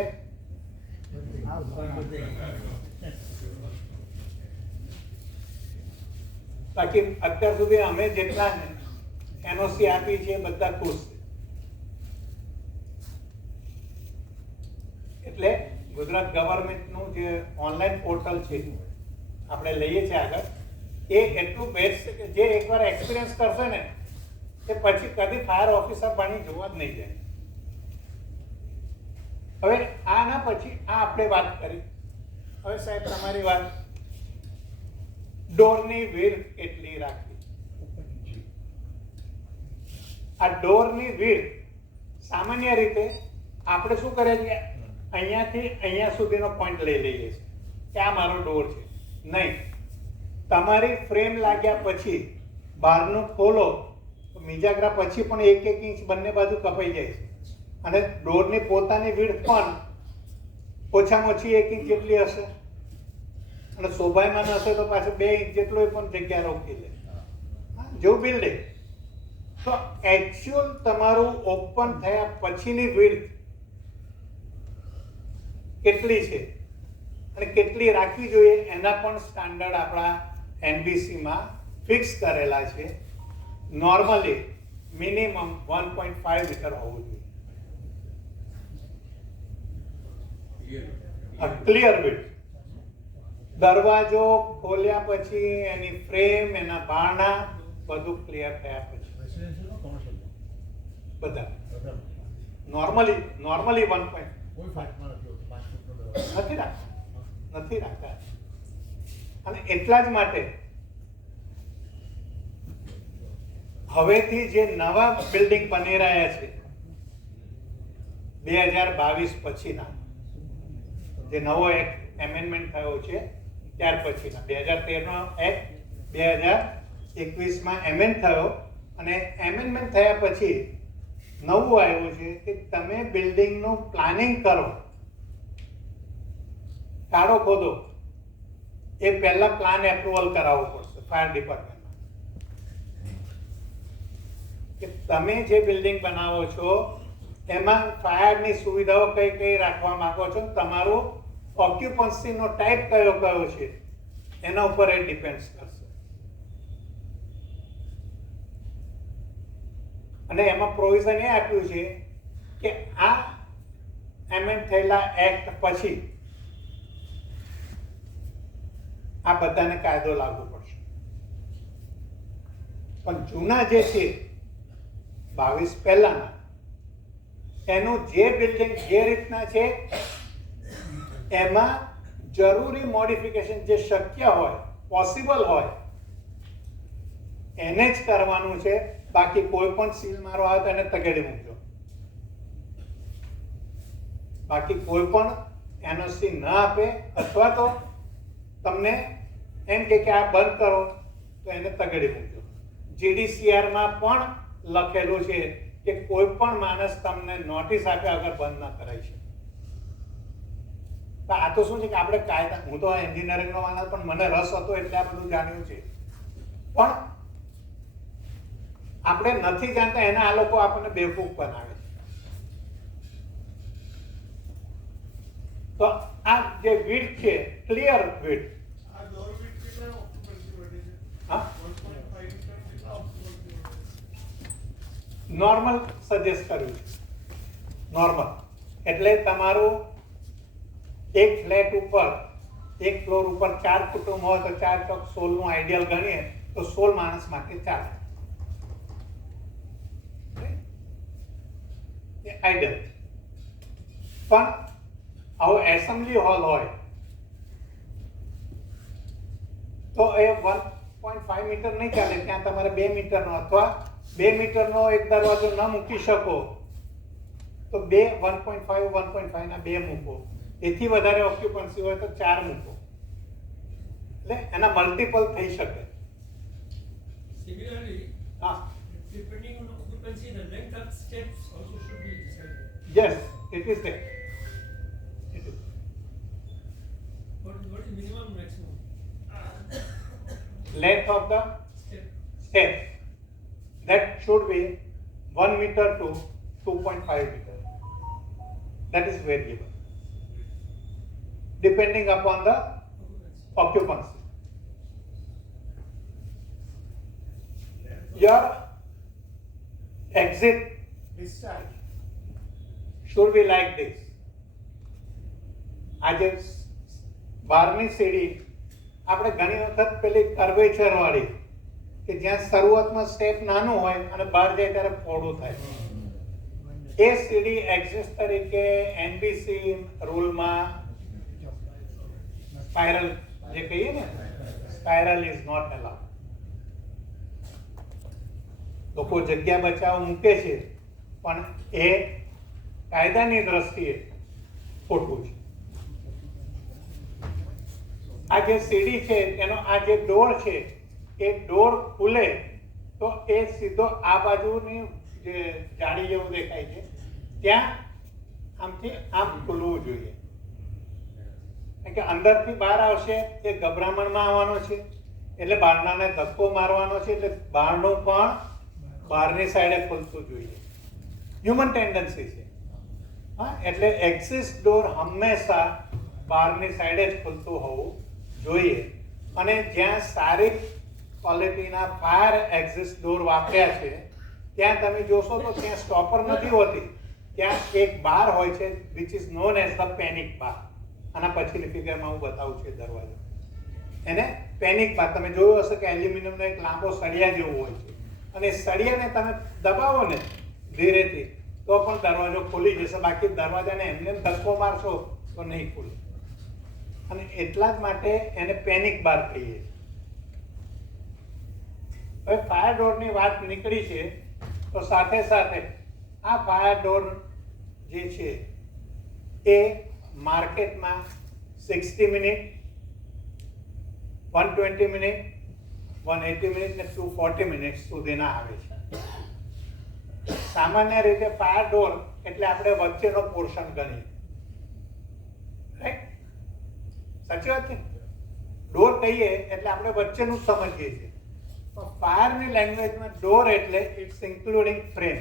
બાકી અત્યાર સુધી અમે જેટલા NOC આપી છે બધા ખુશ છે. એટલે ગુજરાત ગવર્મેન્ટનું જે ઓનલાઈન પોર્ટલ છે આપણે લઈએ છીએ આગળ, એ એટલું બેસ્ટ છે કે જે એકવાર એક્સપિરિયન્સ કરશે ને એ પછી કદી ફાયર ઓફિસર બની જોવા જ નહીં જાય. હવે આના પછી આ આપણે વાત કરી. હવે સાહેબ તમારી વાત, ડોરની વિડ્થ કેટલી રાખવી? આ ડોરની વિડ્થ સામાન્ય રીતે આપણે શું કરીએ છીએ, અહીંયાથી અહીંયા સુધીનો પોઈન્ટ લઈ લઈએ છીએ કે આ મારો ડોર છે. નહીં, તમારી ફ્રેમ લાગ્યા પછી બહારનું ખોલો તો મિજાગરા પછી પણ 1-1 ઇંચ બંને બાજુ કપાઈ જાય છે. અને ડોરની પોતાની વિડ્થ પણ ઓછામાં ઓછી 1 ઇંચ જેટલી હશે અને શોભાયમાન હશે તો પાછું 2 ઇંચ જેટલો પણ જગ્યા રોકી લે. જેવું બિલ્ડિંગ તો એકચ્યુઅલ તમારું ઓપન થયા પછીની વિડ્થ કેટલી છે અને કેટલી રાખવી જોઈએ એના પણ સ્ટાન્ડર્ડ આપણા NBC માં ફિક્સ કરેલા છે. નોર્મલી મિનિમમ 1.5 મીટર હોવું જોઈએ. Clear width. દરવાજો ખોલ્યા પછી એની ફ્રેમ, એના બારણા બધું ક્લિયર થયા પછી બધા નોર્મલી 1.5 નથી રાખતા. અને એટલા જ માટે હવેથી જે નવા બિલ્ડિંગ બની રહ્યા છે 2022 પછીના, જે નવો એક્ટ એમેન્ડમેન્ટ થયો છે ત્યાર પછીના, 2013નો એક્ટ 2021માં એમેન્ડ થયો અને એમેન્ડમેન્ટ થયા પછી નવું આવ્યું છે કે તમે બિલ્ડિંગનું પ્લાનિંગ કરો, કાળો ખોદો, એ પહેલા પ્લાન એપ્રુવલ કરાવવું પડશે ફાયર ડિપાર્ટમેન્ટમાં. કે તમે જે બિલ્ડિંગ બનાવો છો એમાં ફાયરની સુવિધાઓ કઈ કઈ રાખવા માંગો છો, તમારો ઓક્યુપન્સીનો ટાઈપ કયો છે એના ઉપર એ ડિપેન્ડ્સ કરશે. અને એમાં પ્રોવિઝન એ આપ્યું છે કે આ એમેન્ડ થયેલા એક્ટ પછી આ બધાને કાયદો લાગુ પડશે. પણ જૂના જે છે 22 પહેલાના, એનું જે બિલ્ડિંગ જે રીતના છે એમાં જરૂરી મોડિફિકેશન જે શક્ય હોય પોસિબલ હોય એને જ કરવાનું છે. બાકી કોઈ પણ સીલ મારો આવે તો એને તગેડી મૂકજો. બાકી કોઈ પણ એનઓસી ન આપે અથવા તો તમને એમ કે આ બંધ કરો તો એને તગેડી મૂકજો. GDCR માં પણ લખેલું છે કે કોઈ પણ માણસ તમને નોટિસ આપ્યા વગર બંધ ના કરાય છે. તો આ તો શું છે કે આપણે કાયદા, હું તો એન્જિનિયરિંગનો માણસ પણ મને રસ હતો એટલે આ બધું જાણ્યું છે. પણ આપણે નથી જાણતા એના આ લોકો આપણને બેવકૂફ બનાવે છે. તો આ જે વિડ્થ છે, ક્લિયર વિડ્થ, નોર્મલ સજેસ્ટ કર્યું છે. નોર્મલ એટલે તમારું એક ફ્લેટ ઉપર, એક ફ્લોર ઉપર 4 કુટુંબ હોય તો 4 ચોક 16 નું આઈડિયલ ગણીએ તો 16 માણસ માટે ચાલે. આઈડિયલ. પણ આવો એસેમ્બલી હોલ હોય તો એ 1.5 મીટર નહીં ચાલે. ત્યાં તમારે 2 મીટરનો અથવા 2 મીટરનો એક દરવાજો ન મૂકી શકો તો 1.5 ના 2 મૂકો. એથી વધારે ઓક્યુપન્સી હોય તો 4 મૂકો. એટલે એના મલ્ટિપલ થઈ શકે. Similarly, હા, depending on occupancy, the length of steps also should be decided. yes, it is there. It is. What is minimum, maximum Length of the step? step, that should be 1 meter to 2.5 meter. That is variable depending upon the occupancy. Your exit discharge should be like this. આજે બહારની સીડી આપણે ઘણી વખત પેલી curvature વાળી કે જ્યાં શરૂઆતમાં સ્ટેપ નાનું હોય અને બહાર જાય ત્યારે પહોળું થાય. એ સીડી એક્સિસ તરીકે NBC રૂલમાં સ્પાઇરલ જે કહીએ ને, સ્પાઇરલ ઇઝ નોટ અલાઉડ. લોકો જગ્યા બચાવ મૂકે છે પણ એ કાયદાની દ્રષ્ટિએ ખોટું છે. આ જે સીડી છે એનો આ જે ડોર છે એ ડોર ખુલે તો એ સીધો આ બાજુની જે જાળી જેવું દેખાય છે ત્યાં આમથી આમ ખુલવું જોઈએ. કારણ કે અંદરથી બહાર આવશે એ ગભરામણમાં આવવાનો છે એટલે બહારનાને ધક્કો મારવાનો છે. એટલે બહારનું પણ બહારની સાઈડે ખુલતું જોઈએ. હ્યુમન ટેન્ડન્સી છે. હા, એટલે એક્ઝિસ્ટ ડોર હંમેશા બહારની સાઈડે જ ખુલતું હોવું જોઈએ. અને જ્યાં સારી ક્વોલિટીના ફાયર એક્ઝિસ્ટ ડોર વાપર્યા છે ત્યાં તમે જોશો તો ત્યાં સ્ટોપર નથી હોતી. ત્યાં એક બાર હોય છે which is known as the panic bar. આના પછીની ફિગરમાં હું બતાવું છું દરવાજો. એને પેનિક બાર તમે જોયું હશે કે એલ્યુમિનિયમનો એક લાંબો સળિયા જેવું હોય છે અને સળિયાને તમે દબાવો ને ધીરેથી તો પણ દરવાજો ખુલી જશે. બાકી દરવાજાને એમને ધક્કો મારશો તો નહીં ખુલે. અને એટલા જ માટે એને પેનિક બાર કહીએ. હવે ફાયર ડોરની વાત નીકળી છે તો સાથે સાથે આ ફાયર ડોર જે છે એ માર્કેટમાં 60 મિનિટ, 120 મિનિટ, 180 મિનિટ ને 240 મિનિટ સુધીના આવે છે. સામાન્ય રીતે ફાયર ડોર એટલે આપણે વચ્ચેનો પોર્શન ગણીએ. રાઈટ? સાચી વાત છે. ડોર કહીએ એટલે આપણે વચ્ચેનું સમજીએ છીએ. પણ ફાયરની લેંગ્વેજમાં ડોર એટલે it's including frame.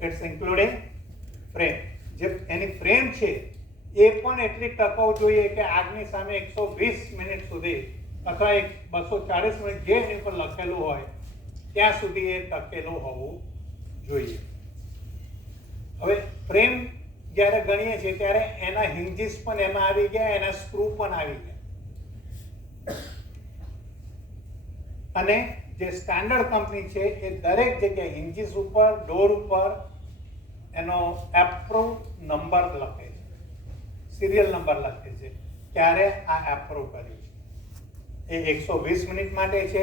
It's including frame. જે એની ફ્રેમ છે એ પણ એટલી ટકાઉ જોઈએ કે આગની સામે 120 મિનિટ સુધી અથવા 240 મિનિટ જે એની પર લખેલું હોય ત્યાં સુધી એ ટકેલું હોવું જોઈએ. હવે ફ્રેમ જ્યારે ગણીએ છીએ ત્યારે એના હિન્જીસ પણ એમાં આવી ગયા, એના સ્ક્રૂ પણ આવી ગયા. અને જે સ્ટાન્ડર્ડ કંપની છે એ દરેક જગ્યાએ હિન્જીસ ઉપર, ડોર ઉપર એનો એપ્રુવ નંબર લખે છે, સિરિયલ નંબર લખે છે, ક્યારે આ એપ્રુવ કર્યું છે. એ 120 મિનિટ માટે છે,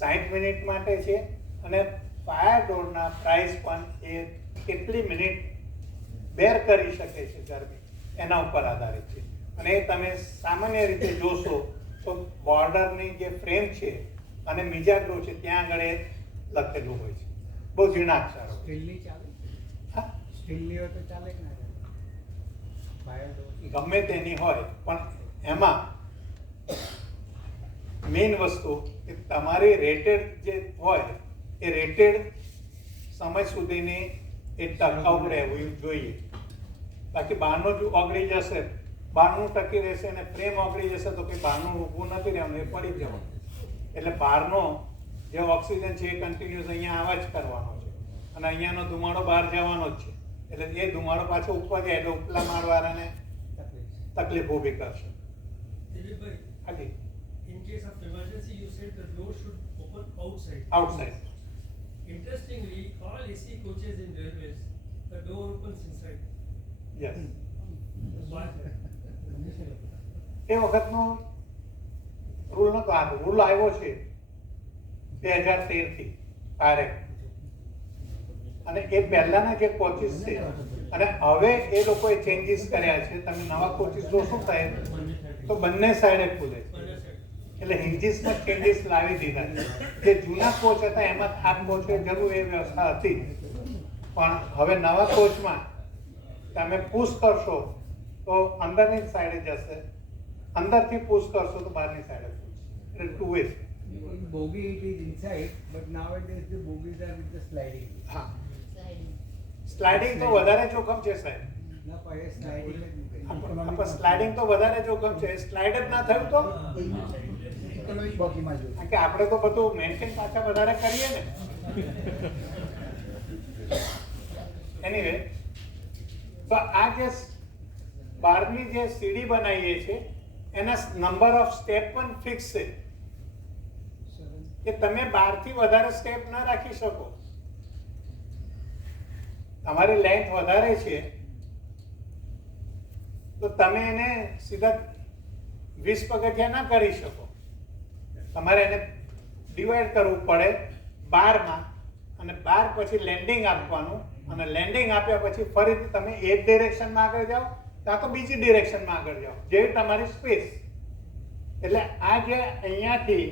60 મિનિટ માટે છે, અને ફાયર ડોરના પ્રાઇસ પણ એ કેટલી મિનિટ બેર કરી શકે છે ગરમી એના ઉપર આધારિત છે. અને એ તમે સામાન્ય રીતે જોશો તો બોર્ડરની જે ફ્રેમ છે અને બીજા ગ્રો છે ત્યાં આગળ એ લખેલું હોય છે, બહુ ઝીણા અક્ષરો. સ્ટીલની ચાલે? હા, સ્ટીલની હોય તો ચાલે કે ના ચાલે? ફાયર ડોર ગમે તેની હોય પણ એમાં મેઇન વસ્તુ કે તમારી રેટેડ જે હોય એ રેટેડ સમય સુધીની એ ટકાઉ રહેવું જોઈએ. બાકી બહારનું જ ઓગળી જશે, બહારનું ટકી રહેશે અને ફ્રેમ ઓગળી જશે તો કંઈ બહારનું ઊભું નથી રહેવાનું, એ પડી જવાનું. એટલે બહારનો જે ઓક્સિજન છે એ કન્ટિન્યુઅસ અહીંયા આવા જ કરવાનો છે અને અહીંયાનો ધુમાડો બહાર જવાનો જ છે. એટલે એ ધુમાડો પાછો ઉપર જાય એટલે ઉપલા માળવાળાને તકલીફ ઊભી કરશે. Dilipbhai, હાજી, in case of emergency, you said the door should open outside. Outside. Interestingly, all AC coaches in railways, the door opens inside. Yes, Why? એ વખતનો રૂલ નતો. આ રૂલ આવ્યો છે 2013 થી ડાયરેક્ટ, અને એ પહેલાના જે કોચિસ છે અને હવે એ લોકોએ ચેન્જીસ કર્યા છે. તમે નવા કોચિસ જોશો સાહેબ તો બંને સાઈડે ખુલે છે, એટલે હિન્જીસમાં ચેન્જીસ લાવી દીધા છે. જે જૂના કોચ હતા એમાં થાક કોચે જરૂર એ વ્યવસ્થા હતી, પણ હવે નવા કોચમાં તમે પુશ કરશો તો અંદરની સાઈડે જશે, અંદરથી પુશ કરશો તો બહારની સાઈડે ખુલશે. એટલે two way. In bogie it is inside, but nowadays the bogies are with the sliding. હા, સ્લાઇડિંગ તો વધારે જોખમ છે સાહેબ. ના પણ એ sliding જ મૂકે. આપણે સ્લાઇડિંગ તો વધારે જોખમ છે. સ્લાઇડ જ ના થયું તો ઇકોનોમિક બોગીમાં જો. કારણ કે આપણે તો બધું મેન્ટેન પાછા વધારે કરીએ ને. એનીવે, તો આ જે બહારની જે સીડી બનાવીએ છીએ એના નંબર ઓફ સ્ટેપ પણ ફિક્સ છે કે તમે 12 થી વધારે સ્ટેપ ના રાખી શકો. તમારી લેન્થ વધારે છે તો તમે એને સીધા 20 પગથિયા ના કરી શકો. તમારે એને ડિવાઈડ કરવું પડે 12માં, અને 12 પછી લેન્ડિંગ આપવાનું, અને લેન્ડિંગ આપ્યા પછી ફરીથી તમે એક ડિરેક્શનમાં આગળ જાઓ કાં તો બીજી ડિરેક્શનમાં આગળ જાઓ, જેવી તમારી સ્પેસ. એટલે આ જે અહીંયાથી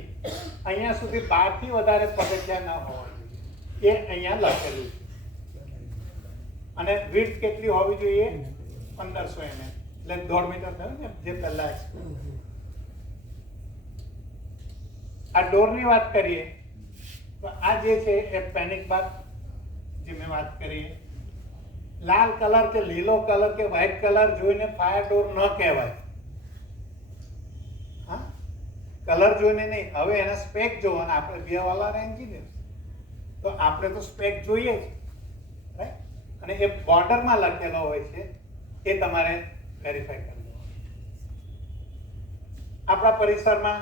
અહીંયા સુધી 12 થી વધારે પગથિયા ન હોવા જોઈએ એ અહીંયા લખેલું છે. અને વિડ્થ કેટલી હોવી જોઈએ? 1500 mm, એટલે 1.5 મીટર થયું ને જે પહેલા explain. આ ડોરની વાત કરીએ તો આ જે છે એ પેનિક બાર જે મેં વાત કરી, લાલ કલર કે લીલો કલર કે વ્હાઈટ કલર જોઈને ફાયર ડોર ન કહેવાય. હા, કલર જોઈને નહીં. હવે એના સ્પેક જોવાના. આપણે બે વાળા એન્જિનિયર તો આપણે તો સ્પેક જોઈએ જ, રાઈટ? અને એ બોર્ડરમાં લખેલો હોય છે એ તમારે વેરીફાઈ કરવું. આપણા પરિસરમાં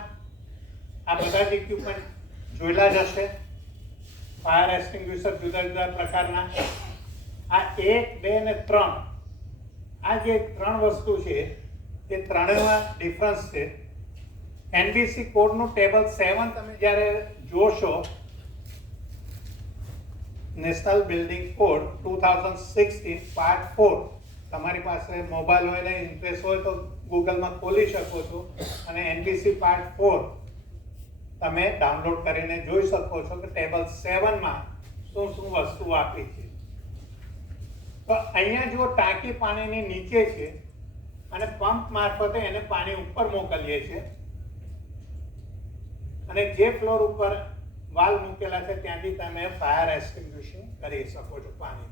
આ બધા જ ઇક્વિપમેન્ટ જોયેલા જ હશે. ફાયર એક્સટિંગ્વિશર જુદા જુદા પ્રકારના. આ 1, 2 અને 3, આ જે 3 વસ્તુ છે એ ત્રણેયમાં ડિફરન્સ છે. એનબીસી કોડનું ટેબલ 7 તમે જ્યારે જોશો, નેશનલ બિલ્ડિંગ કોડ 2016 પાર્ટ 4, તમારી પાસે મોબાઈલ હોય ને ઇન્ટરેસ્ટ હોય તો ગૂગલમાં ખોલી શકો છો અને એનબીસી પાર્ટ 4 તમે ડાઉનલોડ કરીને જોઈ શકો છો કે ટેબલ 7માં શું શું વસ્તુ આપી છે. તો અહીંયા જો ટાંકી પાણીની નીચે છે અને પંપ મારફતે એને પાણી ઉપર મોકલીએ છીએ, અને જે ફ્લોર ઉપર વાલ મૂકેલા છે ત્યાંથી તમે ફાયર એક્સટિંગ્વિશિંગ કરી શકો છો પાણી.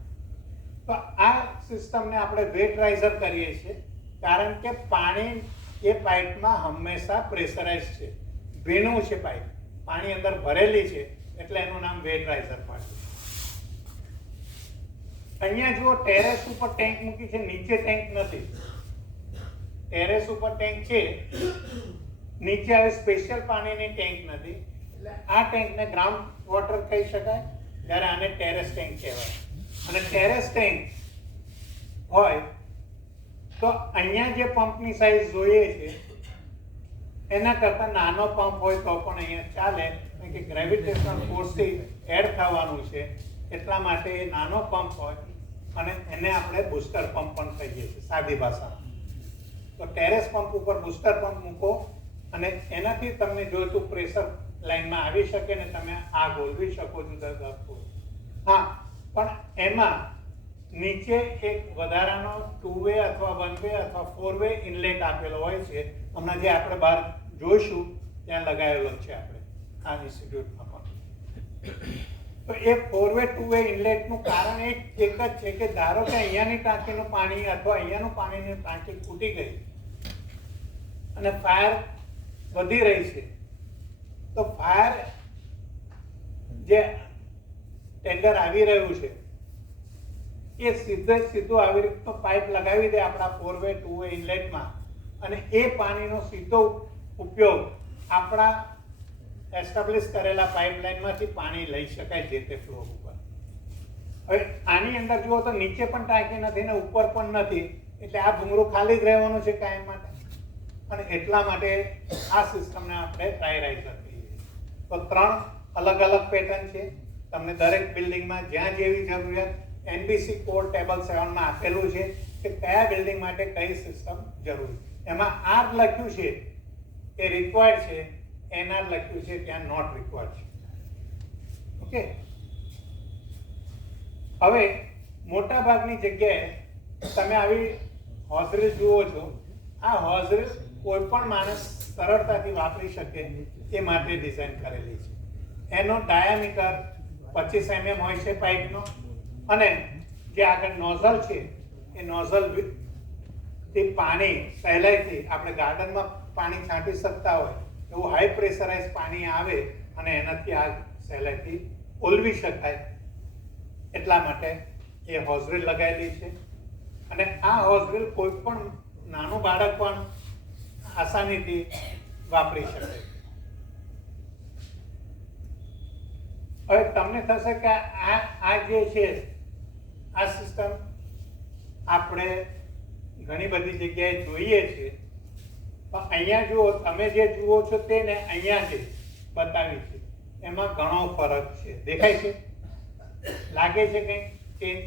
તો આ સિસ્ટમને આપણે વેટ રાઇઝર કરીએ છીએ કારણ કે પાણી એ પાઇપમાં હંમેશા પ્રેશરાઇઝ છે, ભીનું છે પાઇપ, પાણી અંદર ભરેલી છે એટલે એનું નામ વેટ રાઇઝર પાડ્યું. અહીંયા જુઓ ટેરેસ ઉપર ટેન્ક મૂકી છે, નીચે ટેન્ક નથી. ટેરેસ ઉપર ટેન્ક છે, નીચે આવે સ્પેશિયલ પાણીની ટેન્ક નથી. એટલે આ ટેન્કને ગ્રાઉન્ડ વોટર કહી શકાય, જ્યારે આને ટેરેસ ટેન્ક કહેવાય. અને ટેરેસ ટેન્ક હોય તો અહીંયા જે પંપની સાઇઝ જોઈએ છે એના કરતાં નાનો પંપ હોય તો પણ અહીંયા ચાલે, કારણ કે ગ્રેવિટેશનલ ફોર્સથી એડ થવાનું છે, એટલા માટે એ નાનો પંપ હોય અને એને આપણે બુસ્ટર પંપ પણ કહીએ છીએ સાદી ભાષામાં. તો ટેરેસ પંપ ઉપર બુસ્ટર પંપ મૂકો અને એનાથી તમને જોઈતું પ્રેશર લાઈનમાં આવી શકે ને તમે આગ ઓલવી શકો છો 10 ફૂટ. હા, પણ એમાં નીચે એક વધારાનો 2 વે અથવા 1 વે અથવા 4 વે ઇનલેટ આપેલો હોય છે. હમણાં જે આપણે બહાર જોઈશું ત્યાં લગાવેલો છે આપણે આ ઇન્સ્ટિટ્યૂટમાં પણ. તો એ 4 વે 2 વે ઇનલેટનું કારણ એક જ છે કે ધારો કે અહીંયાની ટાંકીનું પાણી અથવા અહીંયાનું પાણીની ટાંકી ફૂટી ગઈ અને ફાયર વધી રહી છે, તો ફાયર જે ટેન્ડર આવી રહ્યું છે એ સીધું આવી રીતનો પાઇપ લગાવી દે આપણા 4 વે 2 વે ઇનલેટમાં અને એ પાણીનો સીધો ઉપયોગ આપણા એસ્ટાબ્લિશ કરેલા પાઇપલાઇનમાંથી પાણી લઈ શકાય જે તે ફ્લોર ઉપર. હવે આની અંદર જુઓ તો નીચે પણ ટાંકી નથી ને ઉપર પણ નથી, એટલે આ ભૂંગળું ખાલી જ રહેવાનું છે કાયમ માટે. અને એટલા માટે આ સિસ્ટમને આપણે ડ્રાય રાઇઝર કહીએ. તો 3 અલગ અલગ પેટર્ન છે. તમને દરેક બિલ્ડિંગમાં જ્યાં જેવી જરૂરિયાત NBC કોડ ટેબલ 7 માં આપેલું છે કે કયા બિલ્ડિંગ માટે કઈ સિસ્ટમ જરૂરી. એમાં R લખ્યું છે એ રિક્વાયર્ડ છે, NR લખ્યું છે ત્યાં નોટ રિક્વાયર્ડ છે. ઓકે, હવે મોટા ભાગની જગ્યાએ તમે આવી હોઝરીલ જુઓ છો. આ હોઝરીલ કોઈ પણ માણસ સરળતાથી વાપરી શકે એ માટે ડિઝાઇન કરેલી છે. એનો ડાયામીટર 25 mm હોય છે પાઇપનો, અને જે આગળ નોઝલ છે એ નોઝલ થી પાણી સહેલાઈથી આપણે ગાર્ડનમાં પાણી છાંટી શકતા હોય એવું હાઈ પ્રેશરાઇઝ પાણી આવે અને એનાથી આગ સહેલાઈથી ઓલવી શકાય, એટલા માટે એ હોઝરીલ લગાવેલી છે. અને આ હોઝરીલ કોઈ પણ નાનું બાળક પણ આસાનીથી વાપરી શકે. હવે તમને થશે કે આ જે છે આ સિસ્ટમ આપણે ઘણી બધી જગ્યાએ જોઈએ છે, પણ અહીંયા જુઓ, તમે જે જુઓ છો તેને અહીંયા જે બતાવી છે એમાં ઘણો ફરક છે. દેખાય છે? લાગે છે કંઈ ચેન્જ?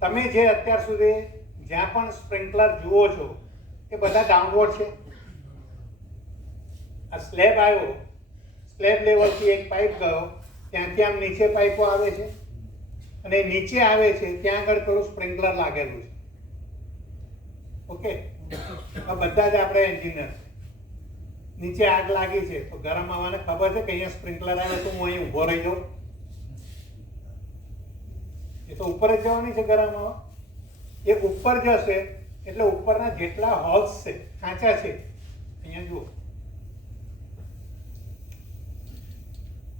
તમે જે અત્યાર સુધી જ્યાં પણ સ્પ્રિંકલર જુઓ છો એ બધા ડાઉનવર્ડ છે. આ સ્લેબ આવ્યો, સ્લેબ લેવલથી એક પાઇપ ગયો, ત્યાંથી આમ નીચે પાઇપો આવે છે અને નીચે આવે છે ત્યાં આગળ થોડું સ્પ્રિંકલર લાગેલું છે. ઓકે, બધા જ આપણે એન્જિનિયર છે. નીચે આગ લાગી છે તો ગરમ હવાને ખબર છે કે અહીંયા સ્પ્રિંકલર આવે તો હું અહીં ઊભો રહી જાઉં? એ તો ઉપર જ જવાની છે ગરમ હવા. એ ઉપર જશે એટલે ઉપરના જેટલા હોલ્સ છે, ખાંચા છે, અહીંયા જુઓ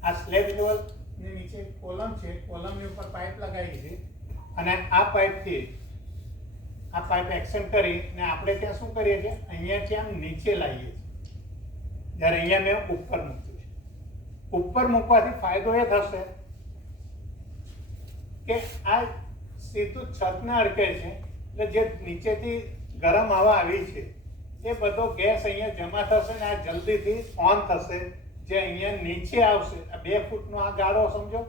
આ સ્લેબ લેવલ ની નીચે કોલમ છે, કોલમની ઉપર પાઇપ લગાવી છે અને આ પાઇપથી આ પાઇપ એક્સટેન્ડ કરીને આપણે ત્યાં શું કરીએ છીએ, અહીંયાથી આમ નીચે લાવીએ છીએ. જ્યારે અહીંયા મેં ઉપર મૂક્યું છે. ઉપર મૂકવાથી ફાયદો એ થશે કે આ સીધું છતને અડકે છે, એટલે જે નીચેથી ગરમ હવા આવી છે એ બધો ગેસ અહીંયા જમા થશે ને આ જલ્દીથી ઓન થશે. જે અહીંયા નીચે આવશે, આ 2 ફૂટનો આ ગાળો સમજો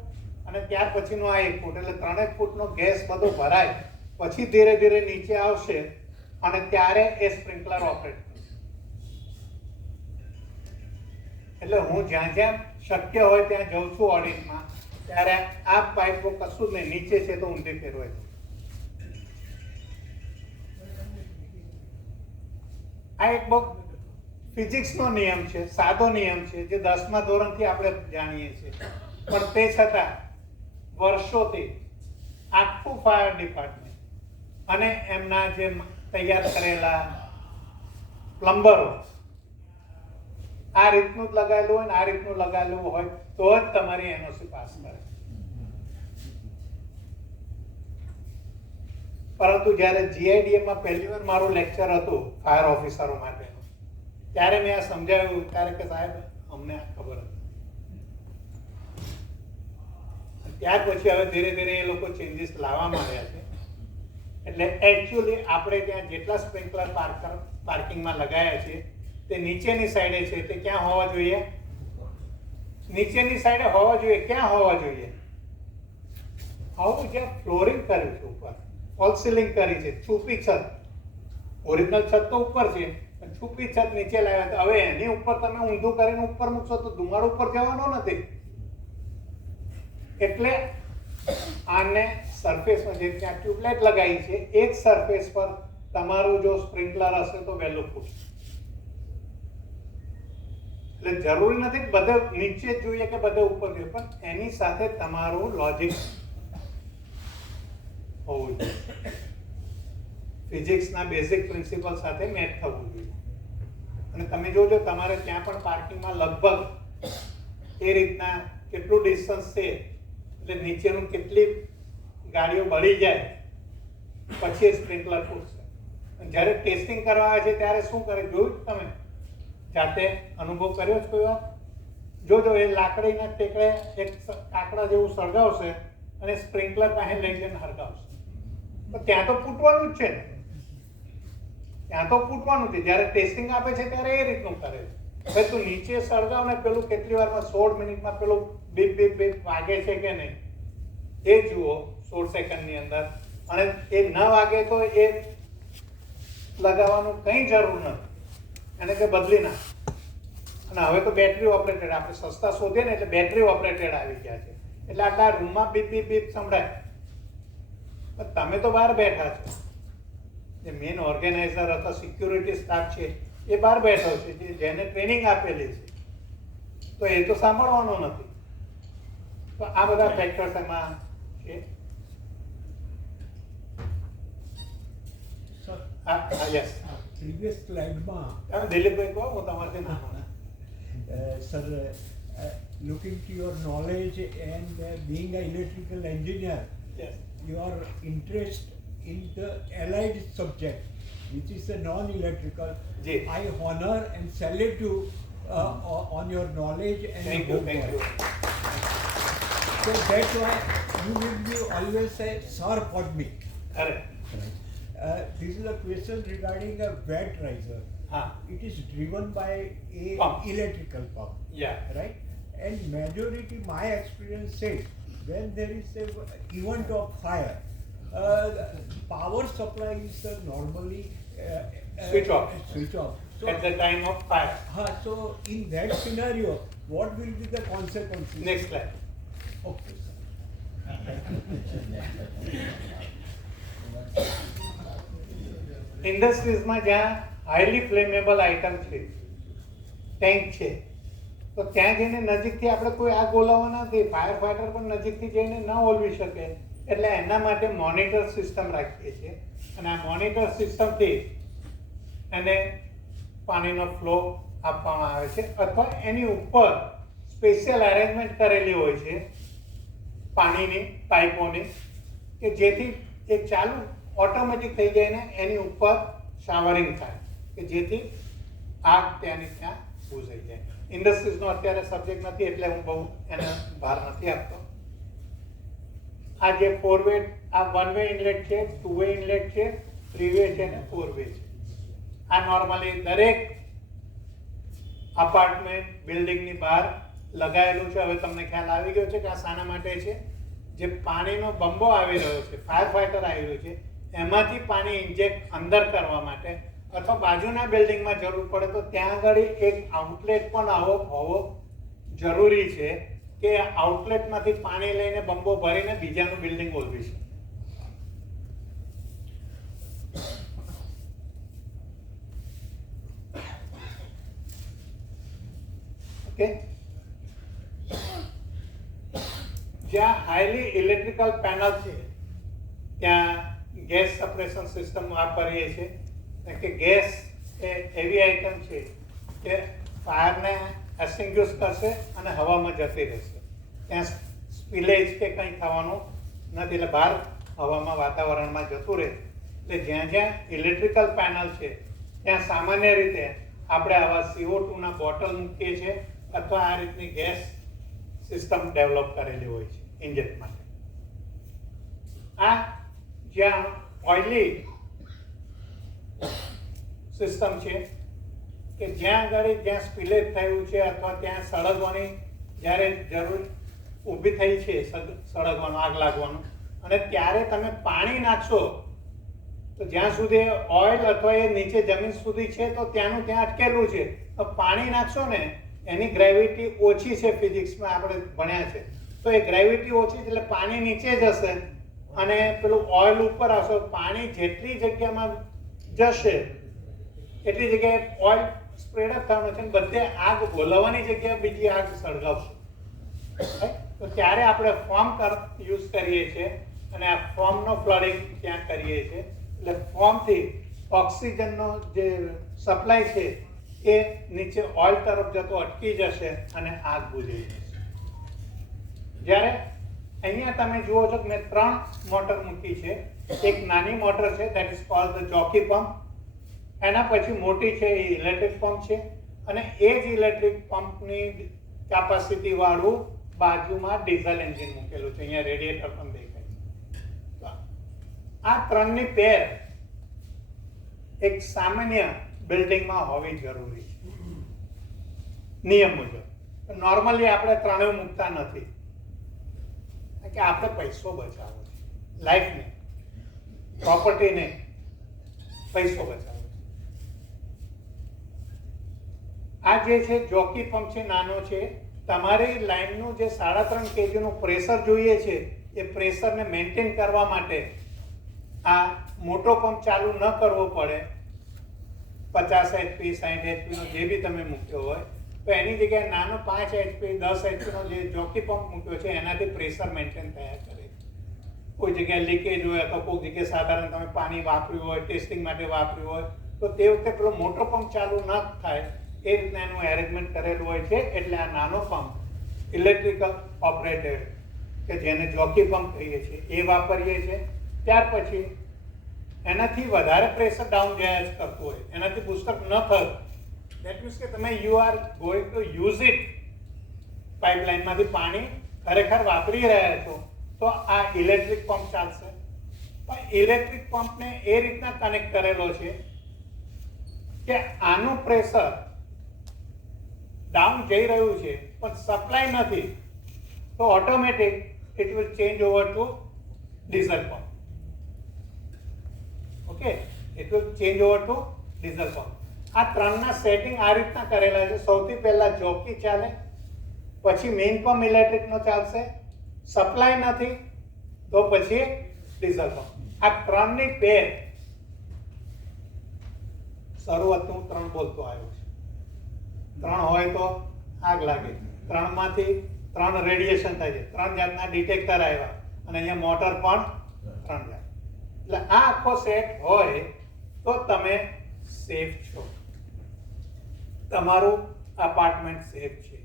અને ત્યાર પછીનો આ 1 ફૂટ, એટલે 3 ફૂટનો ગેસ બધો ભરાય પછી ધીરે ધીરે નીચે આવશે અને ત્યારે એ સ્પ્રિંકલર ઓપરેટ થશે. એટલે હું જ્યાં જ્યાં શક્ય હોય ત્યાં જઉં છું ઓડિટમાં, ત્યારે આ પાઇપો કશું જ નહીં, નીચે છે તો ઊંધી ફેરવાય. આ એક બહુ ફિઝિક્સનો નિયમ છે, સાદો નિયમ છે જે 10મા ધોરણથી આપણે જાણીએ છીએ, પણ તે છતાં વર્ષોથી આખું ફાયર ડિપાર્ટમેન્ટ અને એમના જે તૈયાર કરેલા પ્લમ્બરો આ રીતનું જ લગાવેલું હોય ને આ રીતનું લગાવેલું હોય તો જ તમારી NOC પાસ કરે. પરંતુ જ્યારે GIDA માં પહેલી વાર મારું લેક્ચર હતું ફાયર ઓફિસરો માટે, ત્યારે મેં આ સમજાવ્યું ત્યારે કે સાહેબ અમને આ ખબર હતી. ત્યાર પછી હવે ધીરે ધીરે એ લોકો ચેન્જીસ લાવવામાં આવ્યા છે એટલે એકચ્યુઅલી આપણે ત્યાં જેટલા સ્પ્રિંકલર પાર્કિંગમાં લગાયા છે તે નીચેની સાઈડે છે તે ક્યાં હોવા જોઈએ? નીચેની સાઈડે હોવા જોઈએ. ક્યાં હોવા જોઈએ? આવું જ્યાં ફ્લોરિંગ કર્યું છે ઉપર, ફોલ સીલિંગ કરી છે, છુપી છત. ઓરિજિનલ છત તો ઉપર છે, પણ છુપી છત નીચે લાવ્યા તો હવે એની ઉપર તમે ઊંધું કરીને ઉપર મૂકશો તો ધુમાડો ઉપર જવાનો નથી. એટલે આને સરફેસમાં જે ત્યાં ટ્યુબલાઇટ લગાવી છે એ જ સરફેસ પર તમારું જો સ્પ્રિંકલર હશે તો વહેલું ફૂટશે. એટલે જરૂરી નથી કે બધે નીચે જ જોઈએ કે બધે ઉપર જોઈએ, પણ એની સાથે તમારું લોજિક હોવું જોઈએ. ફિઝિક્સના બેઝિક પ્રિન્સિપલ સાથે મેચ થવું જોઈએ. અને તમે જોજો તમારે ત્યાં પણ પાર્કિંગમાં લગભગ એ રીતના કેટલું ડિસ્ટન્સ છે એટલે નીચેનું કેટલી ગાડીઓ બળી જાય પછી સ્પ્રિંકલર ફૂટશે. જ્યારે ટેસ્ટિંગ કરવા આવે છે ત્યારે શું કરે જોયું તમે? જાતે અનુભવ કર્યો છે કોઈ વાર? જોજો એ લાકડીના ટેકડે એક કાકડા જેવું સળગાવશે અને સ્પ્રિંકલર પાસે લઈ જઈને હળગાવશે. તો ત્યાં તો ફૂટવાનું જ છે ને, ત્યાં તો ફૂટવાનું છે. જ્યારે ટેસ્ટિંગ આપે છે ત્યારે એ રીતનું કરે છે. ભાઈ તું નીચે સળગાવ ને પેલું કેટલી વારમાં 16 મિનિટમાં પેલું બીપ બીપ બીપ વાગે છે કે નહીં એ જુઓ 16 સેકન્ડની અંદર. અને એ ન વાગે તો એ લગાવવાનું કંઈ જરૂર નથી, એને કે બદલી નાખ. અને હવે તો બેટરી ઓપરેટેડ આપણે સસ્તા શોધીએ ને એટલે બેટરી ઓપરેટેડ આવી ગયા છે. એટલે આટલા રૂમમાં બીપ બીપ બીપ સંભળાય. તમે તો બહાર બેઠા છો, જે મેઇન ઓર્ગેનાઇઝર અથવા સિક્યુરિટી સ્ટાફ છે એ બહાર બેઠો છે, જેને ટ્રેનિંગ આપેલી છે, તો એ તો સાંભળવાનો નથી. તો આ બધા ફેક્ટર્સ એમાં છે. યસ, પ્રીવિયસ સ્લાઇડમાં દિલીપભાઈ કહો, હું તમારથી ના sir, looking to your knowledge and being an electrical engineer, yes your interest in the allied subject, which is a non-electrical, Ji. I honor and salute you on your knowledge and Thank your you, thank you. homework. So that's why you will be always say, sir, for me. Correct. This is a question regarding a wet riser. હા, It is driven by a Pump. electrical pump, yeah. right? And majority, my experience says, when there is a event of fire, power supply is normally Switch off. Switch off. So, At the time of fire. so in that scenario, what will be the consequences? Next slide. Okay, sir. ઇન્ડસ્ટ્રીઝમાં જ્યાં highly flammable item છે, tank છે, તો ત્યાં જઈને નજીકથી આપણે કોઈ આગ ઓલવવાના નથી. ફાયર ફાઈટર પણ નજીકથી જઈને ન ઓલવી શકે. એટલે એના માટે મોનિટર સિસ્ટમ રાખીએ છીએ. અને આ મોનિટર સિસ્ટમથી એને પાણીનો ફ્લો આપવામાં આવે છે, અથવા એની ઉપર સ્પેશિયલ અરેન્જમેન્ટ કરેલી હોય છે પાણીની પાઇપોની, કે જેથી એ ચાલુ ઓટોમેટિક થઈ જાય ને એની ઉપર શાવરિંગ થાય, કે જેથી આગ ત્યાંની ત્યાં બુઝાઈ જાય. ઇન્ડસ્ટ્રીઝનો અત્યારે સબ્જેક્ટ નથી એટલે હું બહુ એને ભાર નથી આપતો. આ જે 4 વે, આ 1 વે ઇનલેટ છે, 2 વે ઇનલેટ છે, 3 વે છે અને 4 વે છે. આ નોર્મલી દરેક અપાર્ટમેન્ટ બિલ્ડિંગની બહાર લગાવેલું છે. હવે તમને ખ્યાલ આવી ગયો છે કે આ શાના માટે છે? જે પાણીનો બંબો આવી રહ્યો છે, ફાયર ફાઈટર આવી રહ્યું છે, એમાંથી પાણી ઇન્જેક્ટ અંદર કરવા માટે, અથવા બાજુના બિલ્ડિંગમાં જરૂર પડે તો ત્યાં આગળ એક આઉટલેટ પણ આવો હોવો જરૂરી છે, કે આઉટલેટમાંથી પાણી લઈને બંબો ભરીને બીજાનું બિલ્ડિંગ ઓલવી છે. ઓકે, જ્યાં હાઈલી ઇલેક્ટ્રિકલ પેનલ છે ત્યાં ગેસ સપ્રેશન સિસ્ટમ વાપરીએ છીએ. કે ગેસ એ એવી આઇટમ છે કે ફાયરને એક્સટિંગ્યુશ કરશે અને હવામાં જતી રહેશે. ત્યાં સ્પિલેજ કે કંઈ થવાનું નથી, એટલે બહાર હવામાં વાતાવરણમાં જતું રહે. એટલે જ્યાં જ્યાં ઇલેક્ટ્રિકલ પેનલ છે ત્યાં સામાન્ય રીતે આપણે આવા CO2ના બોટલ મૂકીએ છીએ, અથવા આ રીતની ગેસ સિસ્ટમ ડેવલપ કરેલી હોય છે ઇન્જેક્ટ માટે. આ જ્યાં ઓઇલી સિસ્ટમ છે કે જ્યાં સ્પિલેજ થયું છે અથવા ત્યાં સળગવાની જ્યારે જરૂર ઊભી થઈ છે સળગવાનું, આગ લાગવાનું, અને ત્યારે તમે પાણી નાખશો તો જ્યાં સુધી ઓઇલ અથવા એ નીચે જમીન સુધી છે તો ત્યાંનું ત્યાં અટકેલું છે. તો પાણી નાખશો ને એની ગ્રેવિટી ઓછી છે, ફિઝિક્સમાં આપણે ભણ્યા છે. તો એ ગ્રેવિટી ઓછી એટલે પાણી નીચે જશે અને પેલું ઓઇલ ઉપર આવશે. પાણી જેટલી જગ્યામાં જશે એટલી જગ્યાએ ઓઇલ સ્પ્રેડ અપ થવાનું છે, બધે આગ બોલાવવાની જગ્યાએ બીજી આગ સળગાવશે. તો ત્યારે આપણે ફોર્મ યુઝ કરીએ છીએ અને આ ફોર્મનો ફ્લડિંગ ત્યાં કરીએ છીએ. એટલે ફોર્મથી ઓક્સિજનનો જે સપ્લાય છે એ નીચે ઓઇલ તરફ જતો અટકી જશે અને આગ બુઝી જશે. જ્યારે અહીંયા તમે જુઓ છો કે મેં 3 મોટર મૂકી છે. એક નાની મોટર છે, that is called the jockey pump. એના પછી મોટી છે એ ઇલેક્ટ્રિક પંપ છે, અને એ જ ઇલેક્ટ્રિક પંપની કેપેસિટી વાળું બાજુમાં ડીઝલ એન્જિન મૂકેલું છે. અહીંયા રેડિએટર પણ દેખાય. તો આ 3ની પેર એક સામાન્ય બિલ્ડિંગમાં હોવી જરૂરી છે નિયમ મુજબ. નોર્મલી આપણે 3 મૂકતા નથી કે આપણે પૈસો બચાવવો છે, લાઈફને, પ્રોપર્ટીને પૈસો બચાવવો છે. આ જે છે જોકી પંપ છે, નાનો છે. તમારી લાઈનનું જે 3.5 kgનું પ્રેશર જોઈએ છે એ પ્રેશરને મેન્ટેન કરવા માટે આ મોટો પંપ ચાલુ ન કરવો પડે. 50 HP 60 HP નો જે બી તમે મૂક્યો હોય તો એની જગ્યાએ નાનો 5 HP 10 HP નો જે જોકી પંપ મૂક્યો છે એનાથી પ્રેશર મેન્ટેન થયા કરે. કોઈ જગ્યાએ લીકેજ હોય અથવા કોઈ જગ્યાએ સાધારણ તમે પાણી વાપર્યું હોય, ટેસ્ટિંગ માટે વાપર્યું હોય, તો તે વખતે પેલો મોટો પંપ ચાલુ ન થાય એ રીતના એનું એરેન્જમેન્ટ કરેલું હોય છે. એટલે આ નાનો પંપ ઇલેક્ટ્રિકલ ઓપરેટેડ કે જેને જોકી પંપ કહીએ છીએ એ વાપરીએ છીએ. ત્યાર પછી એનાથી વધારે પ્રેશર ડાઉન જાય જ કરતું હોય, એનાથી બુસ્ટઅપ ન થયું, દેટ મીન્સ કે તમે you are going to use it, પાઇપલાઇનમાંથી પાણી ખરેખર વાપરી રહ્યા છો, તો આ ઇલેક્ટ્રિક પંપ ચાલશે. પણ ઇલેક્ટ્રિક પંપને એ રીતના કનેક્ટ કરેલો છે કે આનું પ્રેશર ડાઉન જઈ રહ્યું છે પણ સપ્લાય નથી, તો automatic it will change over to diesel pump. Okay, it will change over to diesel pump. આ 3ના સેટિંગ આ રીતના કરેલા છે. સૌથી પહેલા જોકી ચાલે, પછી મેઇન પંપ ઇલેક્ટ્રિકનો ચાલશે, સપ્લાય નથી તો પછી ડીઝલ પંપ. આ 3ની પેર શરૂઆતનું 3 બોલતો આવ્યો છે. 3 હોય તો આગ લાગે. 3માંથી 3 રેડિયેશન થાય છે. 3 જાતના ડિટેક્ટર આવ્યા અને અહીંયા મોટર પણ 3 જાત. એટલે આ આખો સેટ હોય તો તમે સેફ છો, તમારું અપાર્ટમેન્ટ સેફ છે.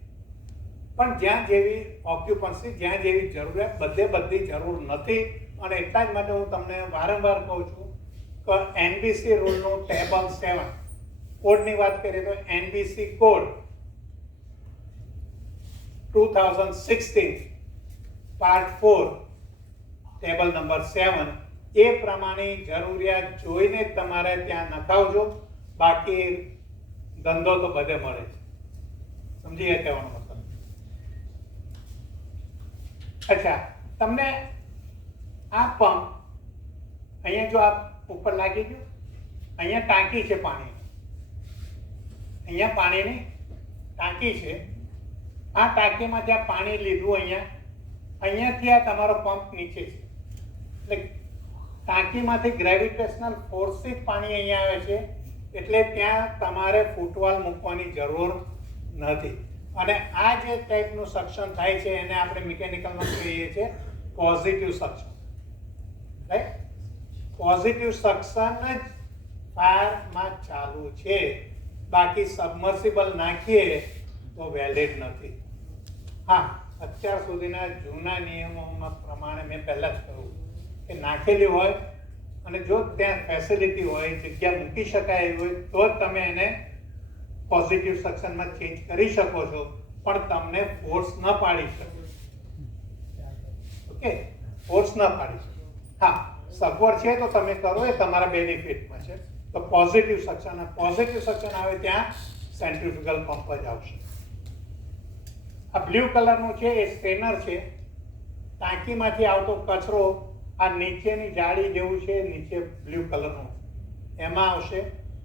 પણ જ્યાં જેવી ઓક્યુપન્સી, જ્યાં જેવી જરૂરિયાત, બધી જરૂર નથી. અને એટલા જ માટે હું તમને વારંવાર કહું છું કે એનબીસી રૂલનું ટેબલ 7 કોડની વાત કરીએ તો NBC code 2016 part 4 table number 7 એ પ્રમાણે જરૂરિયાત જોઈને તમારે ત્યાં નખાવજો. બાકી ધંધો તો બધે મળે છે. સમજી ગયા કહેવાનો મતલબ? અચ્છા, તમને આ પંપ અહીંયા જો આ ઉપર લાગી ગયું, અહીંયા ટાંકી છે પાણી, અહીંયા પાણીની ટાંકી છે. આ ટાંકીમાંથી આ પાણી લીધું, અહીંયાથી આ તમારો પંપ નીચે છે. એટલે ટાંકીમાંથી ગ્રેવિટેશનલ ફોર્સથી પાણી અહીંયા આવે છે. એટલે ત્યાં તમારે ફૂટવાલ મૂકવાની જરૂર નથી. અને આ જે ટાઈપનું સક્શન થાય છે એને આપણે મિકેનિકલમાં કહીએ છીએ positive suction. Right? Positive suction જ ફાયરમાં ચાલુ છે. બાકી સબમર્સિબલ નાખીએ તો વેલિડ નથી. હા, અત્યાર સુધીના જૂના નિયમોમાં પ્રમાણે મેં પહેલાં જ કહ્યું કે નાખેલી હોય અને જો ત્યાં ફેસિલિટી હોય, જગ્યા મૂકી શકાય એવી હોય તો જ તમે એને પોઝિટિવ સેક્શનમાં ચેન્જ કરી શકો છો. પણ તમને ફોર્સ ન પાડી શકે. ઓકે, ફોર્સ ન પાડી શકે. હા, સગવડ છે તો તમે કરો, એ તમારા બેનિફિટમાં છે. તો પોઝિટિવ સક્શન આવે ત્યાં સેન્ટ્રીફ્યુગલ પંપ જ આવશે. આ બ્લુ કલરનું છે એ સ્ટ્રેનર છે. ટાંકીમાંથી આવતો કચરો આ નીચેની જાળી જેવું છે, નીચે બ્લુ કલરનું એમાં આવશે,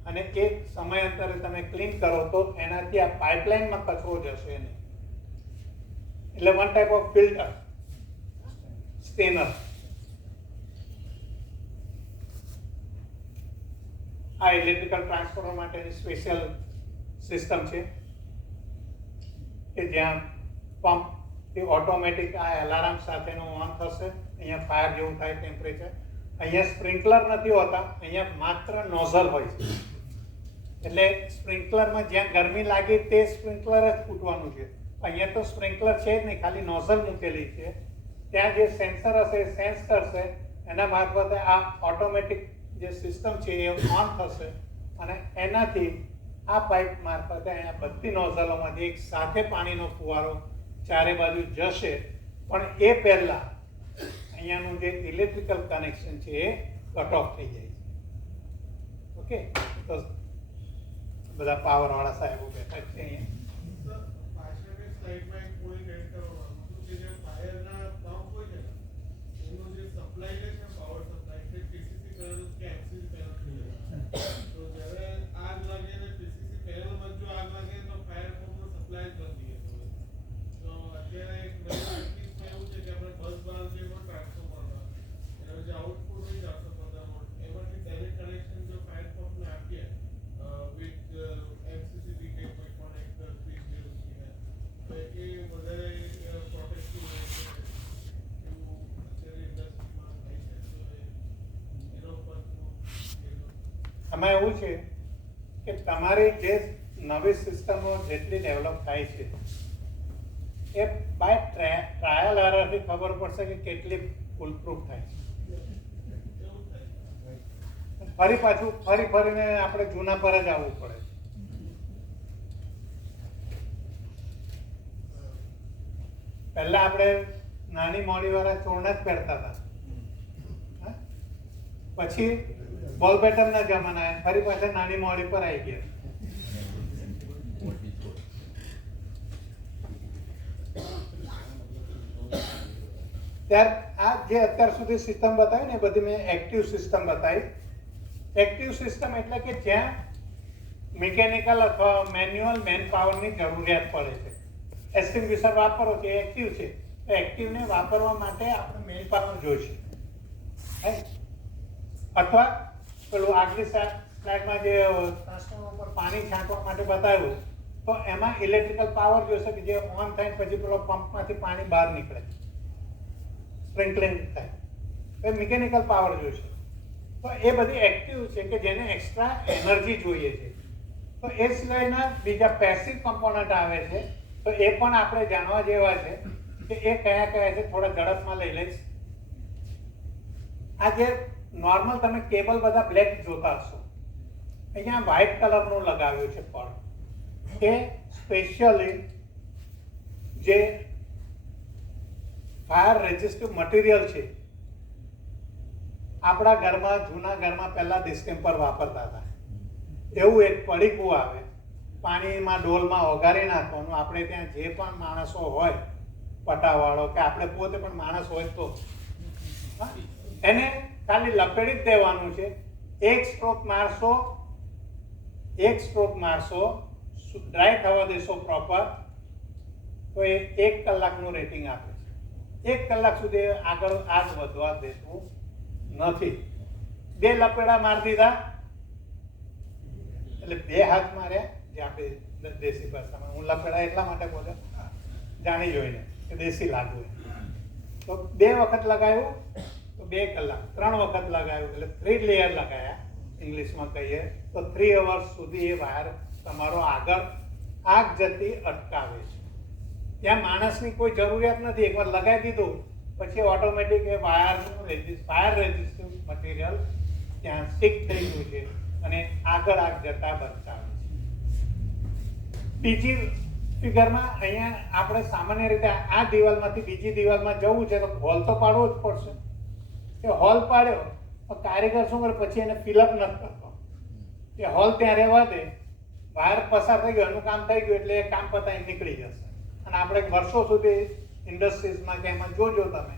અને એક સમયાંતરે તમે ક્લીન કરો તો એનાથી આ પાઇપલાઇનમાં કચરો જશે નહીં. એટલે one type of filter Steiner. આ ઇલેક્ટ્રિકલ ટ્રાન્સફોર્મર માટેની સ્પેશિયલ સિસ્ટમ છે કે જ્યાં પંપ ઓટોમેટિક આ એલાર્મ સાથેનું ઓન થશે. અહીંયા ફાયર જેવું થાય ટેમ્પરેચર. અહીંયા સ્પ્રિંકલર નથી હોતા, અહીંયા માત્ર નોઝલ હોય છે. એટલે સ્પ્રિંકલરમાં જ્યાં ગરમી લાગે તે સ્પ્રિંકલર જ ફૂટવાનું છે. અહીંયા તો સ્પ્રિંકલર છે જ નહીં, ખાલી નોઝલ મૂકેલી છે. ત્યાં જે સેન્સર હશે એ સેન્સ કરશે, એના મારફતે આ ઓટોમેટિક જે સિસ્ટમ છે એ ઓન થશે, અને એનાથી આ પાઇપ મારફતે અહીંયા બધી નોઝલોમાંથી એક સાથે પાણીનો ફુવારો ચારે બાજુ જશે. પણ એ પહેલા અહીંયાનું જે ઇલેક્ટ્રિકલ કનેક્શન છે એ કટ ઓફ થઈ જાય છે. ઓકે, તો બધા પાવર વાળા સાહેબો બેઠા છે અહીંયા. પાછળની સ્લાઇડમાં એક પોઈન્ટ એડ કરવાનો હતું કે જે ફાયરના પંપ હોય છે ને, એનો જે સપ્લાય છે પાવર સપ્લાય, એટલે પીસીસી પેનલ કે એમસીસી પેનલ થઈ જાય. તો જ્યારે આગ લાગે ને પીસીસી પેનલમાં જો આગ લાગે તો ફાયર પંપનો સપ્લાય જ બંધ થઈ જતો હોય. તો અત્યારે એક નવી પ્રેક્ટિસમાં એવું છે કે આપણે બસ બાર જે ટ્રાન્સફોર્મર એનો જે આઉટપુટ હોય 415 વોલ્ટ, એમાંથી ડાયરેક્ટ કનેક્શન જો ફાયર પંપને આપીએ વિથ એમસીસી કે કોઈ પણ એક સ્વિચ જેવું છે, તો એ વધારે પ્રોટેક્ટિવ રહે છે. એવું અત્યારે ઇન્ડસ્ટ્રીમાં થાય છે. તો એનો પર આમાં એવું છે કે તમારી જે નવી સિસ્ટમો જેટલી ડેવલપ થાય છે એ બાય ટ્રાયલ એરરથી ખબર પડશે કે કેટલી ફૂલપ્રૂફ થાય છે. ફરી ફરીને આપણે જૂના પર જ આવવું પડે. પહેલા આપણે નાની મોડી વાળા ચોરણા જ પહેરતા હતા, પછી બોલ બેટરના જમાના આવ્યા, ફરી પાછા નાની મોડી પર આવી ગયા. આ જે અત્યાર સુધી સિસ્ટમ બતાવી ને એ બધી મેં એક્ટિવ સિસ્ટમ બતાવી. એક્ટિવ સિસ્ટમ એટલે કે જ્યાં મિકેનિકલ અથવા મેન્યુઅલ મેન પાવરની જરૂરિયાત પડે છે. એક્સટિંગ્વિશર વાપરો કે એક્ટિવ છે, તો એક્ટિવને વાપરવા માટે આપણે મેન પાવર જોઈશે. અથવા પેલું આગલી સ્લાઇડમાં જે ટ્રાન્સફોર્મર ઉપર પાણી છાંટવા માટે બતાવ્યું, તો એમાં ઇલેક્ટ્રિકલ પાવર જોઈશે કે જે ઓન થાય પછી પેલો પંપમાંથી પાણી બહાર નીકળે, સ્પ્રિંકલિંગ થાય, તો મિકેનિકલ પાવર જોઈશે. તો એ બધી એક્ટિવ છે કે જેને એક્સ્ટ્રા એનર્જી જોઈએ છે. તો એ સિવાયના બીજા પેસિવ કમ્પોનન્ટ આવે છે, તો એ પણ આપણે જાણવા જેવા છે કે એ કયા કયા છે. થોડા ઝડપમાં લઈ લઈશ. આ જે નોર્મલ તમે કેબલ બધા બ્લેક જોતા હશો, અહીંયા વ્હાઇટ કલરનું લગાવ્યું છે પડ, કે સ્પેશિયલી જે ફાયર રેઝિસ્ટિવ મટીરિયલ છે. આપણા ઘરમાં જૂના ઘરમાં પહેલા ડિસ્ટેમ્પર વાપરતા હતા. એવું એક પડીકું આવે, પાણીમાં ડોલમાં ઓગાળી નાખવાનું. આપણે ત્યાં જે પણ માણસો હોય, પટાવાળો કે આપણે પોતે પણ માણસ હોય તો એને ખાલી લપેડી જ દેવાનું છે. એક સ્ટ્રોક મારશો, ડ્રાય થવા દેશો પ્રોપર, તો એ 1 કલાકનું રેટિંગ આપે છે. 1 કલાક સુધી આગળ આગ વધવા દેતું નથી. 2 લપેડા મારી દીધા એટલે 2 હાથ માર્યા, જે આપણે દેશી ભાષામાં, હું લપેડા એટલા માટે બોલ્યો જાણી જોઈને કે દેશી લાગુ. તો 2 વખત લગાવ્યું તો 2 કલાક, 3 વખત લગાવ્યું એટલે 3 લેયર લગાવ્યા ઇંગ્લિશમાં કહીએ તો 3 અવર્સ સુધી એ વાયર તમારો આગળ આગ જતી અટકાવે છે. ત્યાં માણસની કોઈ જરૂરિયાત નથી. એકવાર લગાવી દીધું પછી ઓટોમેટિક એ ફાયર રેઝિસ્ટિવ મટીરિયલ ત્યાં સ્ટિક થઈ ગયું છે અને આગળ આગ જતા બચાવે છે. બીજી ફિગરમાં અહીંયા આપણે સામાન્ય રીતે આ દિવાલમાંથી બીજી દિવાલમાં જવું છે તો હોલ તો પાડવો જ પડશે. એ હોલ પાડ્યો તો કારીગર શું કરે, પછી એને ફિલઅપ નથી કરતો, એ હોલ ત્યાં રહેવા દે, વાયર પસાર થઈ ગયો, એનું કામ થઈ ગયું એટલે એ કામ પતાવી નીકળી જશે. અને આપણે વર્ષો સુધી ઇન્ડસ્ટ્રીઝમાં કે એમાં જોજો તમે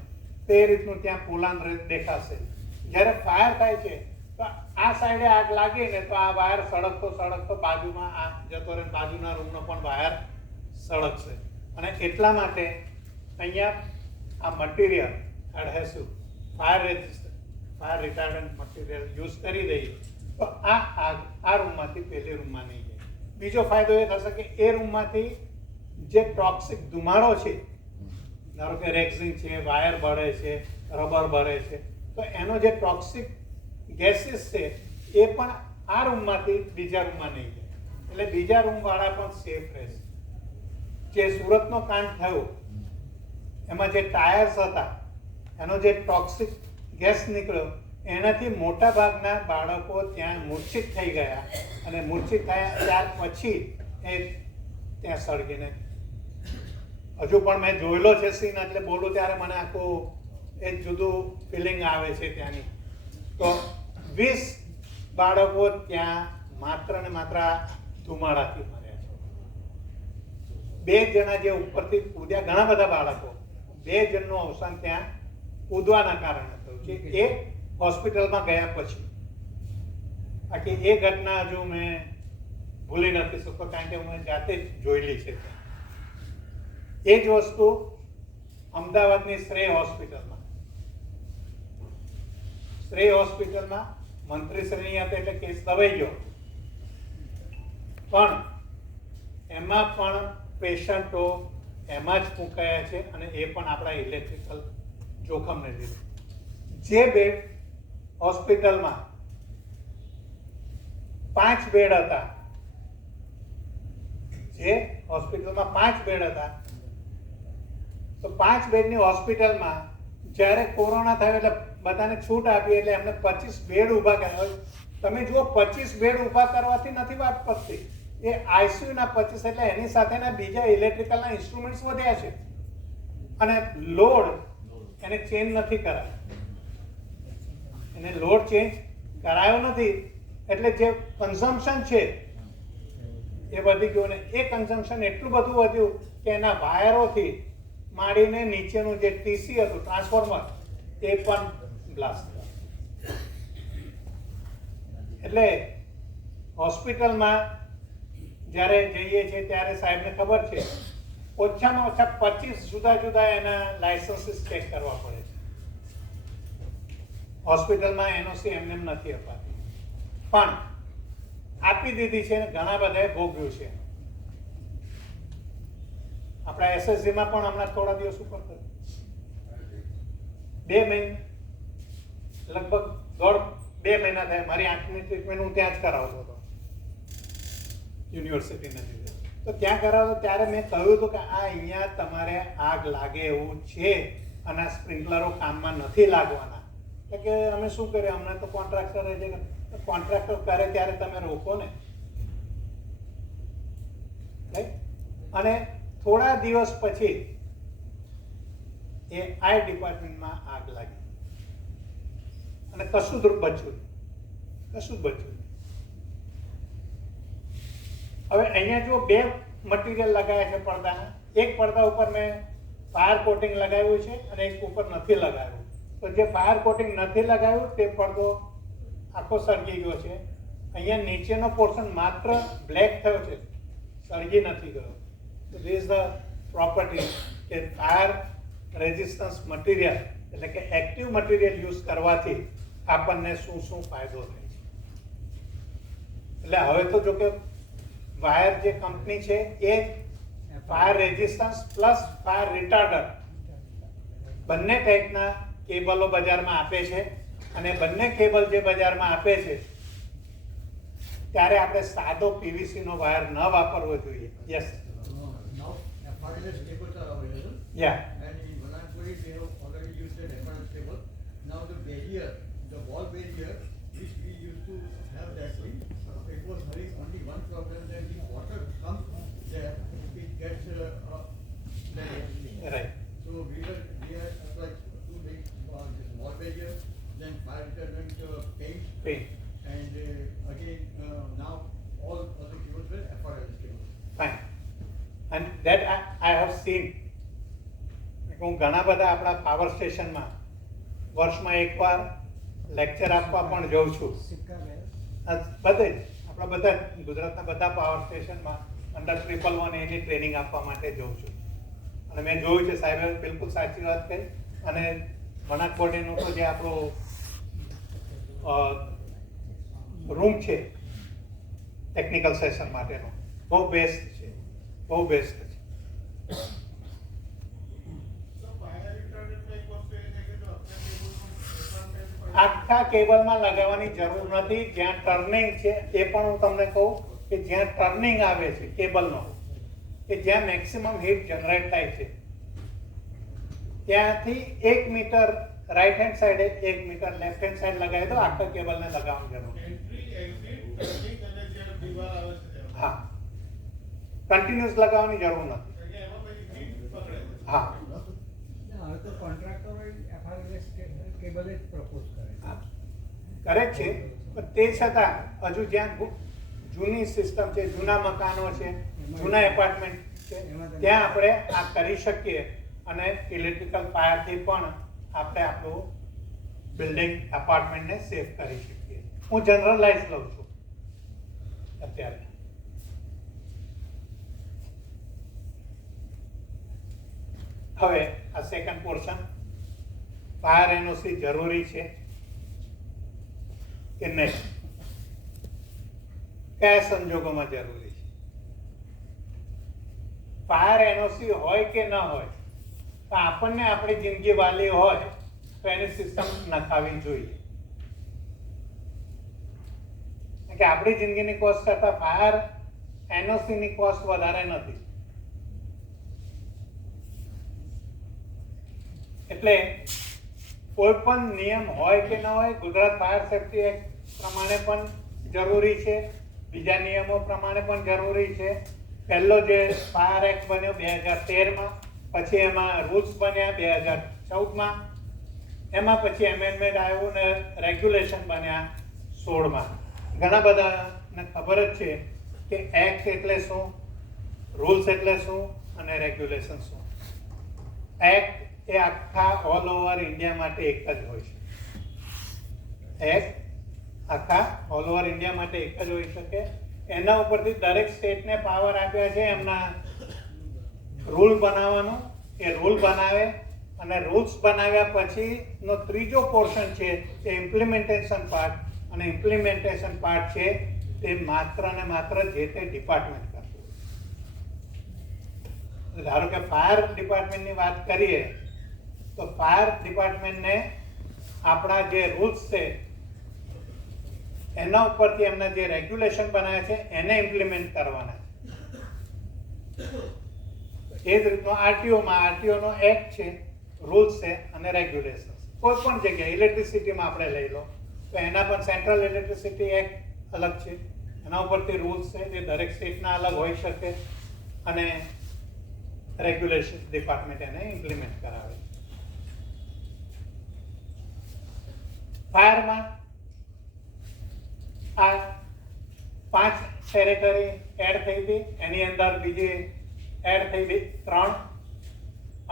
તે રીતનું ત્યાં પોલાન દેખાશે. જ્યારે ફાયર થાય છે તો આ સાઈડે આગ લાગી ને તો આ વાયર સળગતો બાજુમાં આ જતો રહે, બાજુના રૂમનો પણ વાયર સળગશે. અને એટલા માટે અહીંયા આ material adhesive fire resistant fire retardant material use કરી દઈએ તો આ આગ આ રૂમમાંથી પેલી રૂમમાં નહીં જાય. બીજો ફાયદો એ થશે કે એ રૂમમાંથી જે ટોક્સિક ધુમાડો છે, ધારો કે રેક્સિન છે, વાયર બળે છે, રબર બળે છે, તો એનો જે ટોક્સિક ગેસીસ છે એ પણ આ રૂમમાંથી બીજા રૂમમાં નહીં જાય. એટલે બીજા રૂમવાળા પણ સેફ રહેશે. જે સુરતનો કાંડ થયો એમાં જે ટાયર્સ હતા એનો જે ટોક્સિક ગેસ નીકળ્યો એનાથી મોટા ભાગના બાળકો ત્યાં મૂર્છિત થઈ ગયા, અને મૂર્છિત થયા ત્યાર પછી એ ત્યાં સળગીને, હજુ પણ મેં જોયેલો છે સીન, એટલે બોલું ત્યારે મને આખું એક જુદું ફિલિંગ આવે છે ત્યાંની. તો 20 બાળકો ત્યાં માત્ર ને માત્ર ધુમાડાથી મર્યા છે. 2 જણા જે ઉપરથી કૂદ્યા, ઘણા બધા બાળકો, 2 જણનું અવસાન ત્યાં કૂદવાના કારણે થયું છે, એ હોસ્પિટલમાં ગયા પછી. બાકી એ ઘટના હજુ મેં ભૂલી નથી શકતો, કારણ કે હું જાતે જ જોયેલી છે. એ જ વસ્તુ અમદાવાદની શ્રેય હોસ્પિટલમાં મંત્રીશ્રીની હતા એટલે કેસ દબાઈ ગયો, પણ એમાં પણ પેશન્ટો એમાં જ ફૂંકાયા છે, અને એ પણ આપણા ઇલેક્ટ્રિકલ જોખમને લીધે. જે બેડ હોસ્પિટલમાં 5 બેડ હતા, તો 5 બેડની હોસ્પિટલમાં જ્યારે કોરોના થયો એટલે બધાને છૂટ આપી, એટલે એમને 25 બેડ ઊભા કર્યા. તમે જુઓ, 25 બેડ ઊભા કરવાથી નથી વાત પડતી, એ આઈસીયુના 25 એટલે એની સાથેના બીજા ઇલેક્ટ્રિકલના ઇન્સ્ટ્રુમેન્ટ્સ વધ્યા છે, અને લોડ એને ચેન્જ નથી કરાયો. એને લોડ ચેન્જ કરાયો નથી, એટલે જે કન્ઝમ્પશન છે એ વધી ગયું, અને એ કન્ઝમ્પશન એટલું બધું વધ્યું કે એના વાયરોથી માંડીને નીચેનું જે ટીસી હતું, ટ્રાન્સફોર્મર, એ પણ બ્લાસ્ટ થયું. એટલે હોસ્પિટલમાં જ્યારે જઈએ છીએ ત્યારે સાહેબને ખબર છે ઓછામાં ઓછા 25 જુદા જુદા એના લાયસન્સીસ ચેક કરવા પડે છે. હોસ્પિટલમાં એનઓસી એમને નથી અપાતી, પણ આપી દીધી છે, ઘણા બધાએ ભોગવ્યું છે. આપણા એસએસજીમાં પણ હમણાં થોડા દિવસ ઉપર 2 મહિના, લગભગ 2 મહિના થયા મારી આંખની ટ્રીટમેન્ટ હું ત્યાં જ કરાવતો હતો યુનિવર્સિટીના લીધે. તો ત્યાં કરાવતો ત્યારે મેં કહ્યું હતું કે આ અહીંયા તમારે આગ લાગે એવું છે અને આ સ્પ્રિંકલરો કામમાં નથી લાગવાના. એટલે કે અમે શું કરીએ, અમને તો કોન્ટ્રાક્ટર છે, કોન્ટ્રાક્ટર કરે ત્યારે તમે રોકો ને. અને થોડા દિવસ પછી એ આઈ ડિપાર્ટમેન્ટમાં આગ લાગી અને કશું જ બચ્યું. હવે અહીંયા જો 2 મટીરિયલ લગાવ્યા છે પડદાના. એક પડદા ઉપર મેં ફાયર કોટિંગ લગાવ્યું છે અને એક ઉપર નથી લગાવ્યું. તો જે ફાયર કોટિંગ નથી લગાવ્યું તે પડદો આખો સળગી ગયો છે. અહીંયા નીચેનો પોર્શન માત્ર બ્લેક થયો છે, સળગી નથી ગયો. તો ધીસ ઇઝ ધ પ્રોપર્ટી કે ફાયર રેઝિસ્ટન્સ મટીરિયલ એટલે કે એક્ટિવ મટીરિયલ યુઝ કરવાથી આપણને શું શું ફાયદો થાય છે. એટલે હવે તો જો કે વાયર જે કંપની છે એ ફાયર રેઝિસ્ટન્સ પ્લસ ફાયર રિટાર્ડર બંને ટાઈપના કેબલો બજારમાં આપે છે, અને બંને કેબલ જે બજારમાં આપે છે ત્યારે આપણે સાદો પીવીસી નો વાયર ન વાપરવો જોઈએ. Yes, now FRLS cables are available. Yeah. And in Valancourt they have already used the FRLS cable. Now the barrier, the wall barrier, which we used to have that thing, it was having only one problem, that if water comes there, it gets right. So we had applied to make this wall barrier and that I have seen. હું ઘણા બધા આપણા power સ્ટેશનમાં વર્ષમાં એકવાર lecture આપવા પણ જાઉં છું. બધે જ આપણા બધા ગુજરાતના બધા પાવર સ્ટેશનમાં અંડર 111 એની ટ્રેનિંગ આપવા માટે જાઉં છું. અને મેં જોયું છે, સાહેબે બિલકુલ સાચી વાત કહી. અને વણાક બોડીનું તો જે આપણું રૂમ છે ટેકનિકલ સેશન માટેનો, બહુ બેસ્ટ છે, બહુ બેસ્ટ છે. આખા કેબલમાં લગાવવાની જરૂર નથી. જ્યાં ટર્નિંગ છે એ પણ હું તમને કહું કે જ્યાં ટર્નિંગ આવે છે કેબલનો, કે જ્યાં મેક્સિમમ હીટ જનરેટ થાય છે, ત્યાંથી 1 મીટર રાઈટ હેન્ડ સાઈડે 1 મીટર લેફ્ટ હેન્ડ સાઈડ લગાવી દો. આખા કેબલને લગાવવાની જરૂર નથી. હા, કન્ટિન્યુઅસ લગાવવાની જરૂર નથી. હા, હવે તો કોન્ટ્રાક્ટરો FRLS કેબલ જ પ્રપોઝ કરે છે. કરે છે, પણ તે છતાં હજુ જ્યાં જૂની સિસ્ટમ છે, જૂના મકાનો છે, જૂના એપાર્ટમેન્ટ છે, ત્યાં આપણે આ કરી શકીએ. અને ઇલેક્ટ્રિકલ ફાયરથી પણ આપણે આપણું બિલ્ડિંગ એપાર્ટમેન્ટને સેફ કરી શકીએ. હું જનરલાઇઝ લઉં છું અત્યારે. હવે આ સેકન્ડ પોર્શન, ફાયર એનઓસી જરૂરી છે કે નહીં, કયા સંજોગોમાં જરૂરી છે. ફાયર એનઓસી હોય કે ન હોય, તો આપણને આપણી જિંદગી વાલી હોય તો એની સિસ્ટમ નખાવી જોઈએ. કે આપણી જિંદગીની કોસ્ટ કરતા ફાયર એનઓસીની કોસ્ટ વધારે નથી. એટલે કોઈ પણ નિયમ હોય કે ન હોય, ગુજરાત ફાયર સેફ્ટી એક્ટ પ્રમાણે પણ જરૂરી છે, બીજા નિયમો પ્રમાણે પણ જરૂરી છે. પહેલો જે ફાયર એક્ટ બન્યો 2013માં, પછી એમાં રૂલ્સ બન્યા 2014માં, એમાં પછી એમેન્ડમેન્ટ આવ્યું ને રેગ્યુલેશન બન્યા 16માં. ઘણા બધાને ખબર જ છે કે એક્ટ એટલે શું, રૂલ્સ એટલે શું અને રેગ્યુલેશન શું. એક્ટ એ આખા ઓલ ઓવર ઇન્ડિયા માટે એક જ હોય છે. એક્ટ આખા ઓલ ઓવર ઇન્ડિયા માટે એક જ હોઈ શકે. એના ઉપરથી દરેક સ્ટેટને પાવર આપ્યા છે એમના રૂલ બનાવવાનો. એ રૂલ બનાવે અને રૂલ્સ બનાવ્યા પછીનો ત્રીજો પોર્શન છે એ ઇમ્પ્લિમેન્ટેશન પાર્ટ. અને ઇમ્પ્લિમેન્ટેશન પાર્ટ છે તે માત્ર ને માત્ર જે તે ડિપાર્ટમેન્ટ કરતું. ધારો કે ફાયર ડિપાર્ટમેન્ટની વાત કરીએ તો ફાયર ડિપાર્ટમેન્ટને આપણા જે રૂલ્સ છે એના ઉપરથી એમના જે રેગ્યુલેશન બનાવ્યા છે એને ઇમ્પ્લિમેન્ટ કરવાના. એ જ રીતનો આરટીઓનો એક્ટ છે, રૂલ્સ છે અને રેગ્યુલેશન. કોઈ પણ જગ્યાએ ઇલેક્ટ્રિસિટીમાં આપણે લઈ લો તો એના પણ સેન્ટ્રલ ઇલેક્ટ્રિસિટી એક્ટ અલગ છે, એના ઉપરથી રૂલ્સ છે જે દરેક સ્ટેટના અલગ હોઈ શકે અને રેગ્યુલેશન ડિપાર્ટમેન્ટ એને ઇમ્પ્લિમેન્ટ કરાવે. ફાયરમાં આ 5 ટેરેટરી એડ થઈ હતી, એની અંદર બીજી એડ થઈ હતી 3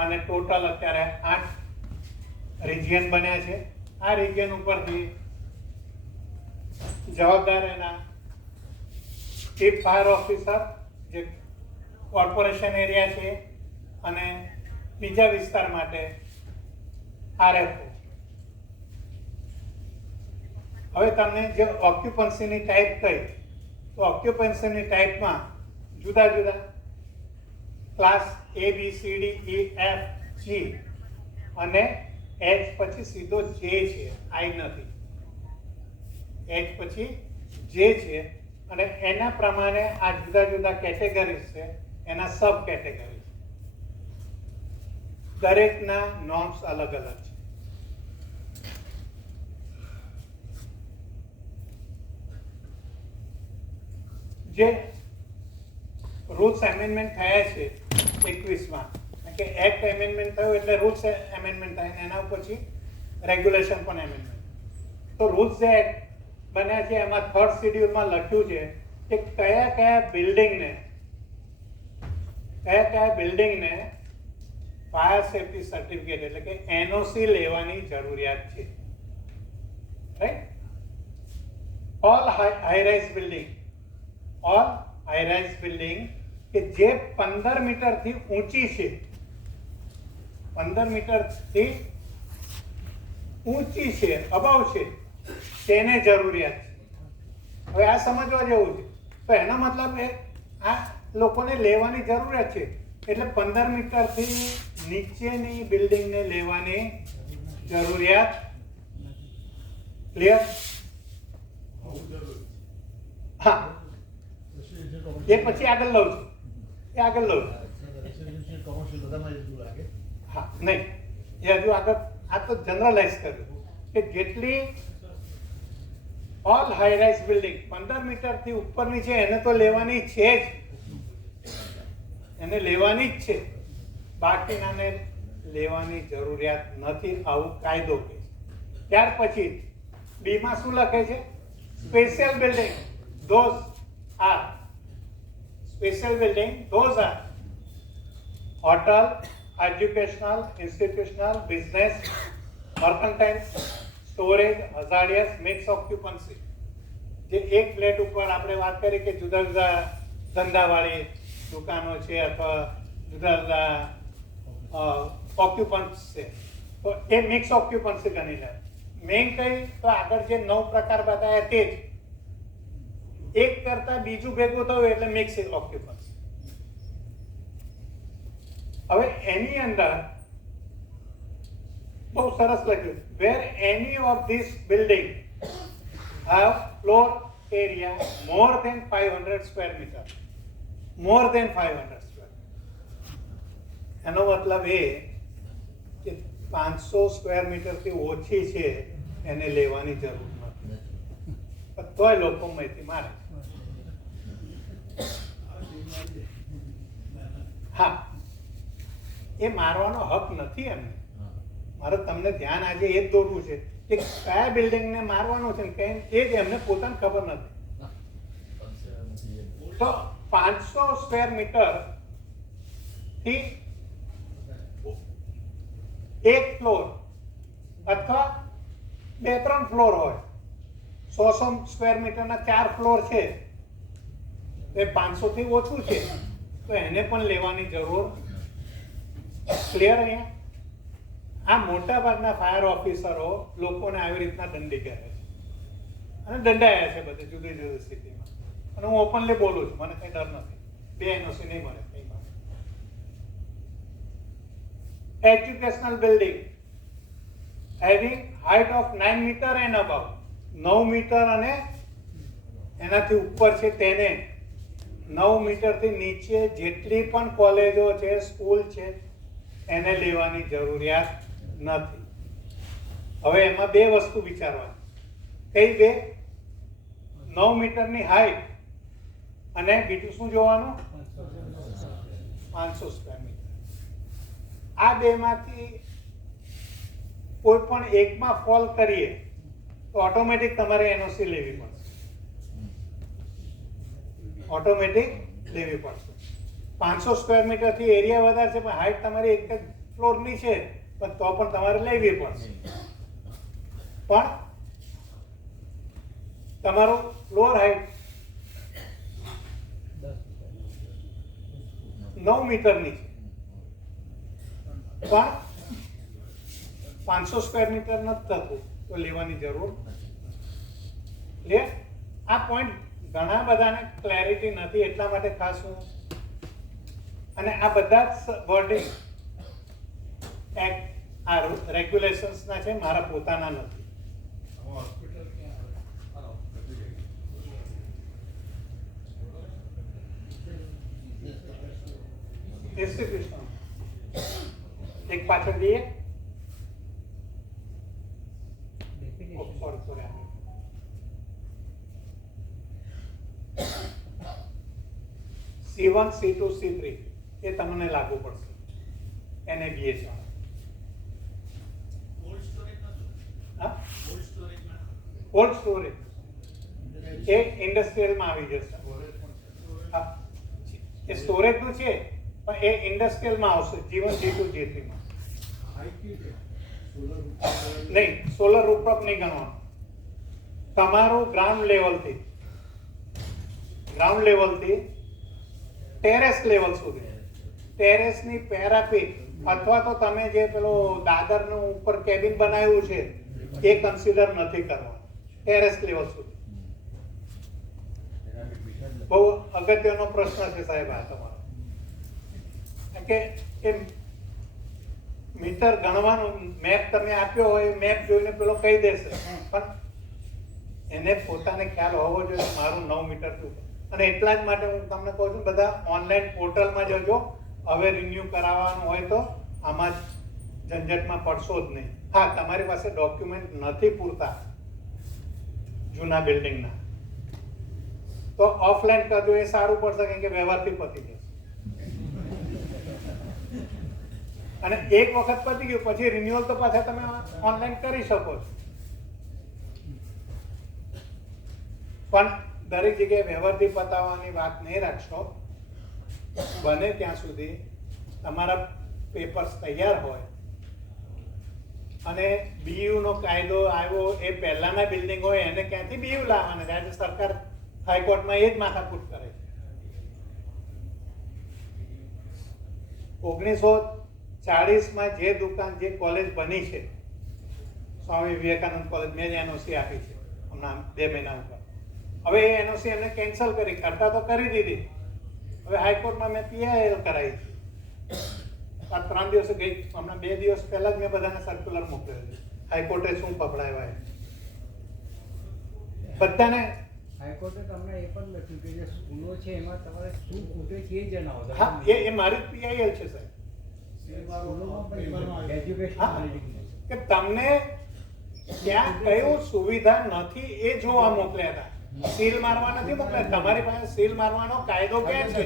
અને ટોટલ અત્યારે 8 રિજિયન બન્યા છે. આ રિજિયન ઉપરથી જવાબદાર એના ચીફ ફાયર ઓફિસર જે કોર્પોરેશન એરિયા છે અને બીજા વિસ્તાર માટે આરએફઓ. હવે તમને જે ઓક્યુપન્સીની ટાઈપ કહી, તો ઓક્યુપન્સીની ટાઈપમાં જુદા જુદા class A B C D E F G અને H પછી સીધો J છે, I નથી. H પછી J છે અને એના પ્રમાણે આ જુદા જુદા કેટેગરીઝ છે, એના સબ કેટેગરીઝ. દરેકના નોર્મ્સ અલગ અલગ છે. જે રૂલ્સ એમેન્ડમેન્ટ થયા છે 21માં, કે એક્ટ એમેન્ડમેન્ટ થયું એટલે રૂલ્સ એમેન્ડમેન્ટ થાય, એના પછી રેગ્યુલેશન પણ એમેન્ડમેન્ટ. તો રૂલ્સ જે એક્ટ બન્યા છે એમાં 3rd શેડ્યુલમાં લખ્યું છે કે કયા કયા બિલ્ડિંગને કયા કયા બિલ્ડિંગને ફાયર સેફ્ટી સર્ટિફિકેટ એટલે કે એનઓસી લેવાની જરૂરિયાત છે, right? All high rise building કે જે 15 મીટરથી ઊંચી છે, 15 મીટરથી ઊંચી છે, અબાવ છે, તેને જરૂરિયાત છે. હવે આ સમજવા જેવું છે. તો એનો મતલબ એ આ લોકોને લેવાની જરૂરિયાત છે, એટલે 15 મીટરથી નીચેની બિલ્ડિંગને લેવાની જરૂરિયાત. ક્લિયર? હા, એ પછી આગળ લઉં છું, હા નહીં, એ હજુ આગળ આ તો જનરલાઇઝ કર્યું કે જેટલી ઓલ હાઈ રાઇઝ બિલ્ડિંગ 15 મીટરથી ઉપરની છે એને તો લેવાની છે જ, એને લેવાની જ છે, બાકીનાને લેવાની જરૂરિયાત નથી, આવું કાયદો કહે છે. ત્યાર પછી બીમાં શું લખે છે? Special building those are hotel, educational, institutional, business, mercantile, storage, hazardous, mixed occupancy. જે એક ફ્લેટ ઉપર આપણે વાત કરી કે જુદા જુદા ધંધાવાળી દુકાનો છે અથવા જુદા જુદા ઓક્યુપન્ટ્સ છે, તો એ મિક્સ ઓક્યુપન્સી ગણી લે. મેઇન કઈ તો આગળ જે 9 પ્રકાર બતાવ્યા તે જ, એક કરતા બીજું ભેગું થયું એટલે મિક્સ ઓક્યુપન્સી. હવે એની અંદર બહુ સરસ લખ્યું, where any of this building have floor area more than 500 square meter, more than 500 square. એનો મતલબ એ કે 500 સ્ક્વેર મીટરથી ઓછી છે એને લેવાની જરૂર નથી, પણ તોય લોકો માહિતી મારે. હા, એ મારવાનો હક નથી એમને. મારે તમને ધ્યાન આજે એ જ દોરવું છે કે કયા બિલ્ડિંગને મારવાનું છે ને કઈ, એ જ એમને પોતાને ખબર નથી. તો 500 સ્ક્વેર મીટર થી એક ફ્લોર અથવા 2-3 ફ્લોર હોય, 100 સ્ક્વેર મીટરના 4 ફ્લોર છે, એ 500 થી ઓછું છે, તો એને પણ લેવાની જરૂર. ક્લિયર? અહીંયા આ મોટા ભાગના ફાયર ઓફિસરો લોકોને આવી રીતના દંડી કરે છે અને દંડાયા છે બધે જુદી જુદી સ્થિતિમાં. અને હું ઓપનલી બોલું છું, મને કઈ ડર નથી, 2 એનઓસી નહીં મળે કઈ વાત. Educational building having height of 9 metre and above, 9 metre અને એનાથી ઉપર છે તેને, 9 મીટરથી નીચે જેટલી પણ કોલેજો છે, સ્કૂલ છે, એને લેવાની જરૂરિયાત નથી. હવે એમાં 2 વસ્તુ વિચારવાની. કઈ 2? 9 મીટરની હાઈટ અને બીજું શું જોવાનું? 500 સ્ક્વેર મીટર. આ 2 માંથી કોઈ પણ એકમાં ફોલ કરીએ તો ઓટોમેટિક તમારે એનઓસી લેવી પડશે, ઓટોમેટિક લેવી પડશે. 500 સ્ક્વેર મીટરથી એરિયા વધારે છે પણ હાઈટ તમારી એક જ ફ્લોરની છે, પણ તો પણ તમારે લેવી પડશે. પણ તમારો ફ્લોર હાઈટ 9 મીટરની છે પણ 500 સ્ક્વેર મીટર નથી થતું, તો લેવાની જરૂર. ક્લિયર? આ પોઈન્ટ ઘણા બધાને ક્લેરિટી નથી, એટલા માટે ખાસ હું, અને આ બધા જ વર્ડિંગ એક્ટ આ રેગ્યુલેશન્સના છે, મારા પોતાના નથી. જય શ્રી કૃષ્ણ. એક પાછળ જઈએ. C1, C2, C3 એ તમને લાગુ પડશે એને BH વાળા. કોલ્ડ સ્ટોરેજ એ ઇન્ડસ્ટ્રીયલમાં આવી જશે. હા, એ સ્ટોરેજનું છે પણ એ ઇન્ડસ્ટ્રીયલમાં આવશે, G1 G2 G3 માં નહીં. સોલર રૂપટોપ નહીં ગણવાનું. તમારું ગ્રાઉન્ડ લેવલથી ટેરેસ લેવલ સુધી, ટેરેસની પેરાપીટ અથવા તો તમે જે પેલો દાદરનું ઉપર કેબિન બનાવ્યું છે એ કન્સિડર નથી કરવાનું. ટેરેસ લેવલ સુધી. બહુ અગત્યનો પ્રશ્ન છે સાહેબ આ તમારો, કે એ મીટર ગણવાનું મેપ તમે આપ્યો હોય, મેપ જોઈને પેલો કહી દેશે, પણ એને પોતાને ખ્યાલ હોવો જોઈએ મારું 9 મીટર થયું. અને એટલા જ માટે હું તમને કહું છું, બધા ઓનલાઈન પોર્ટલમાં જજો. હવે રિન્યુ કરાવવાનું હોય તો આમાં ઝંઝટમાં પડશો જ નહીં. હા, તમારી પાસે ડોક્યુમેન્ટ નથી પૂરતા જૂના બિલ્ડિંગના, તો ઓફલાઈન કરજો, એ સારું પડશે, કેમ કે વ્યવહારથી પતી જશે. અને એક વખત પતી ગયું પછી રિન્યુઅલ તો પાછા તમે ઓનલાઈન કરી શકો છો. પણ દરેક જગ્યાએ વ્યવહારથી પતાવવાની વાત નહીં રાખશો. બને ત્યાં સુધી તમારા પેપર્સ તૈયાર હોય અને BU નો કાયદો આવ્યો એ પહેલાના બિલ્ડિંગ હોય એને ક્યાંથી BU લાવવાના? રાજ્ય સરકાર હાઈકોર્ટમાં એ જ માથાકૂટ કરે છે. 1940માં જે દુકાન, જે કોલેજ બની છે, સ્વામી વિવેકાનંદ કોલેજ, મેં જ NOC આપી છે હમણાં 2 મહિના ઉપર. હવે એ NOC એમને કેન્સલ કરી, કરતા તો કરી દીધી. હવે હાઈકોર્ટમાં મેં PIL કરાવી છે. આ 3 દિવસે ગઈ, હમણાં 2 દિવસ પહેલા જ મેં બધાને સર્ક્યુલર મોકલ્યો છે. હાઈકોર્ટે શું પકડાવ્યા એ બધાને. હાઈકોર્ટે તમને એ પણ લખ્યું કે જે સ્કૂલો છે એમાં તમારે શું ખૂટે છે એ જણાવો. હા, એ મારી PIL છે સાહેબ. સ્કૂલોમાં પણ એજ્યુકેશન હા, કે તમને ત્યાં કયું સુવિધા નથી એ જોવા મોકલ્યા હતા. સીલ મારવા નથી મોકલ્યા. તમારી પાસે સીલ મારવાનો કાયદો ક્યાં છે?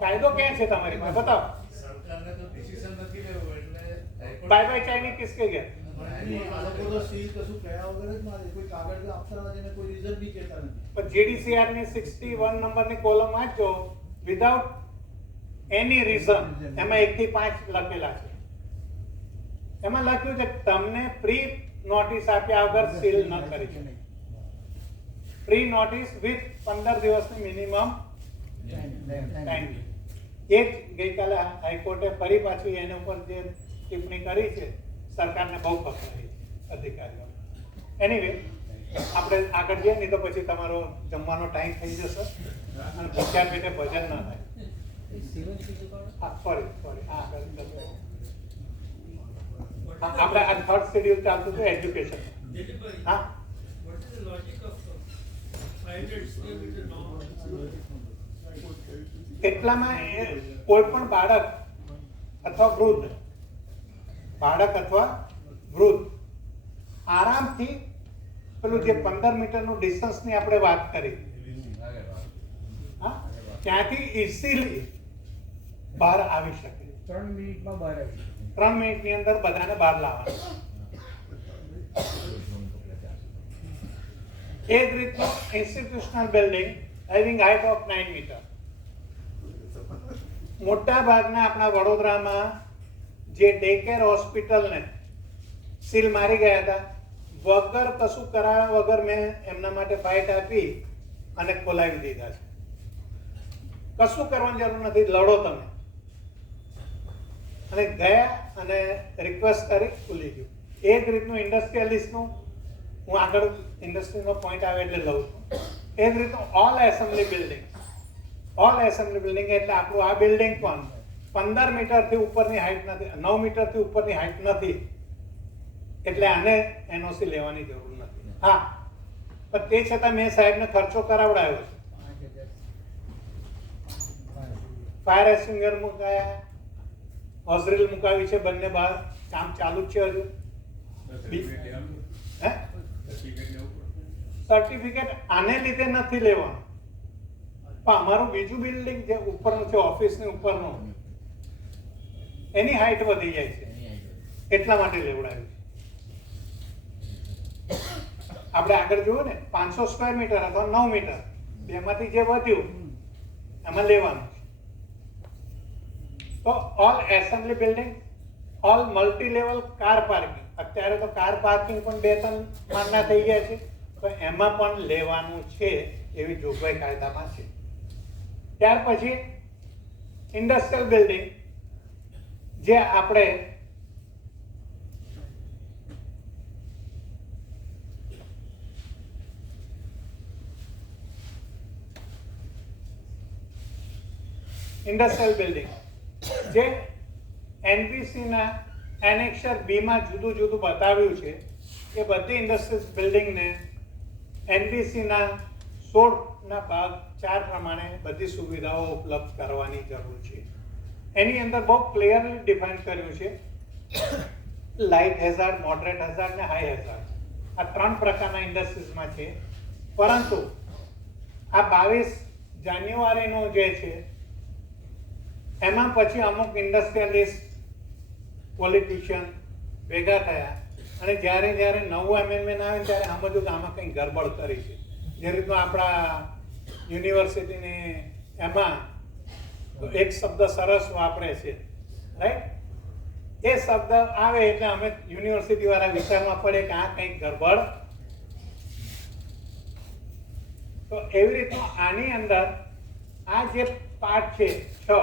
કાયદો ક્યાં છે તમારી પાસે? બતાવો. સરકારને તો ડિસિઝન નથી લેવું એટલે બાય બાય ચાઇની કિસકે ગયા. પણ GDCR ની 61 નંબરની કોલમ વાંચો, વિધાઉટ એની રીઝન, એમાં 1 થી 5 લખેલા છે. એમાં લખ્યું છે તમને પ્રી નોટિસ આપ્યા વગર સીલ ન કરી શકે. પ્રી નોટિસ વિથ 15 દિવસની મિનિમમ ટાઈમ. એ જ ગઈકાલે હાઈકોર્ટે ફરી પાછી એના ઉપર જે ટિપ્પણી કરી છે, સરકારને બહુ પકડાઈ છે અધિકારીઓ. એનીવે, આપણે આગળ જઈએ, નહીં તો પછી તમારો જમવાનો ટાઈમ થઈ જશે અને ભૂખ્યા પેટે ભજન ના થાય. સોરી, આગળ આપણે આ 3rd શેડ્યુલ ચાલતું હતું એજ્યુકેશન. Delivery. હા, What is the logic of 500 square meter norm? એટલામાં કોઈ પણ બાળક અથવા વૃદ્ધ આરામથી પેલું જે 15 મીટરનું ડિસ્ટન્સની આપણે વાત કરી, હા, ત્યાંથી ઇઝીલી બહાર આવી શકે. 3 મિનિટમાં બહાર આવી. 3 મિનિટની અંદર બધાને બહાર લાવવાના. એ જ રીતનું institutional building having height of 9 metre. મોટા ભાગના આપણા વડોદરામાં જે ડે કેર હોસ્પિટલને સીલ મારી ગયા હતા, વગર કશું કરાવ્યા વગર મેં એમના માટે ફાઇટ આપી અને ખોલાવી દીધા છે. કશું કરવાની જરૂર નથી, લડો તમે. અને ગયા અને રિક્વેસ્ટ કરી, ખુલી ગયું. એ જ રીતનું ઇન્ડસ્ટ્રીયલિસ્ટનું, હું આગળ ઇન્ડસ્ટ્રીનો પોઈન્ટ આવે એટલે લઉં છું. એ જ રીતનું ઓલ એસેમ્બલી બિલ્ડિંગ એટલે આપણું આ બિલ્ડિંગ પણ 15 મીટરથી ઉપરની હાઈટ નથી, 9 મીટરથી ઉપરની હાઈટ નથી, એટલે આને NOC લેવાની જરૂર નથી. હા, પણ તે છતાં મેં સાહેબને ખર્ચો કરાવડાવ્યો છે. ફાયર એક્સટિંગ્વિશર મુકાયા, હોઝરીલ મુકાવી છે બંને બહાર, કામ ચાલુ જ છે હજુ. સર્ટિફિકેટ આને લીધે નથી લેવાનું, પણ અમારું બીજું બિલ્ડિંગ જે ઉપરનું છે, ઓફિસની ઉપરનું, એની હાઈટ વધી જાય છે, એટલા માટે લેવડાવ્યું છે. આપણે આગળ જોયું ને, 500 સ્ક્વેર મીટર અથવા 9 મીટર, બેમાંથી જે વધ્યું એમાં લેવાનું છે. તો all assembly building, all multi level car parking, અત્યારે તો કાર પાર્કિંગ પણ 2-3 માળના થઈ ગયા છે, તો એમાં પણ લેવાનું છે એવી જોગવાઈ કાયદામાં છે. ત્યાર પછી ઇન્ડસ્ટ્રીયલ બિલ્ડિંગ, જે આપણે ઇન્ડસ્ટ્રીયલ બિલ્ડિંગ જે એનબીસીના એનેક્સર બીમાં જુદું જુદું બતાવ્યું છે, એ બધી ઇન્ડસ્ટ્રીયલ બિલ્ડિંગને એનબીસીના 16ના ભાગ 4 પ્રમાણે બધી સુવિધાઓ ઉપલબ્ધ કરવાની જરૂર છે. એની અંદર બહુ ક્લિયરલી ડિફાઇન કર્યું છે લાઇટ હેઝાર્ડ, મોડરેટ હેઝાર્ડ ને હાઈ હેઝાર્ડ. આ 3 પ્રકારના ઇન્ડસ્ટ્રીઝમાં છે. પરંતુ આ 22 જાન્યુઆરીનો જે છે એમાં પછી અમુક ઇન્ડસ્ટ્રીયલિસ્ટ, પોલિટિશિયન ભેગા થયા અને જ્યારે નવું એમેન્ડમેન્ટ આવે ત્યારે સમજ્યું કે આમાં કંઈ ગરબડ કરી છે. જે રીતનું આપણા યુનિવર્સિટીને એમાં એક શબ્દ સરસ વાપરે છે, રાઈટ? એ શબ્દ આવે એટલે અમે યુનિવર્સિટી વાળા વિચારમાં પડે કે આ કંઈક ગરબડ. તો એવી રીતનું આની અંદર આ જે પાર્ટ છે 6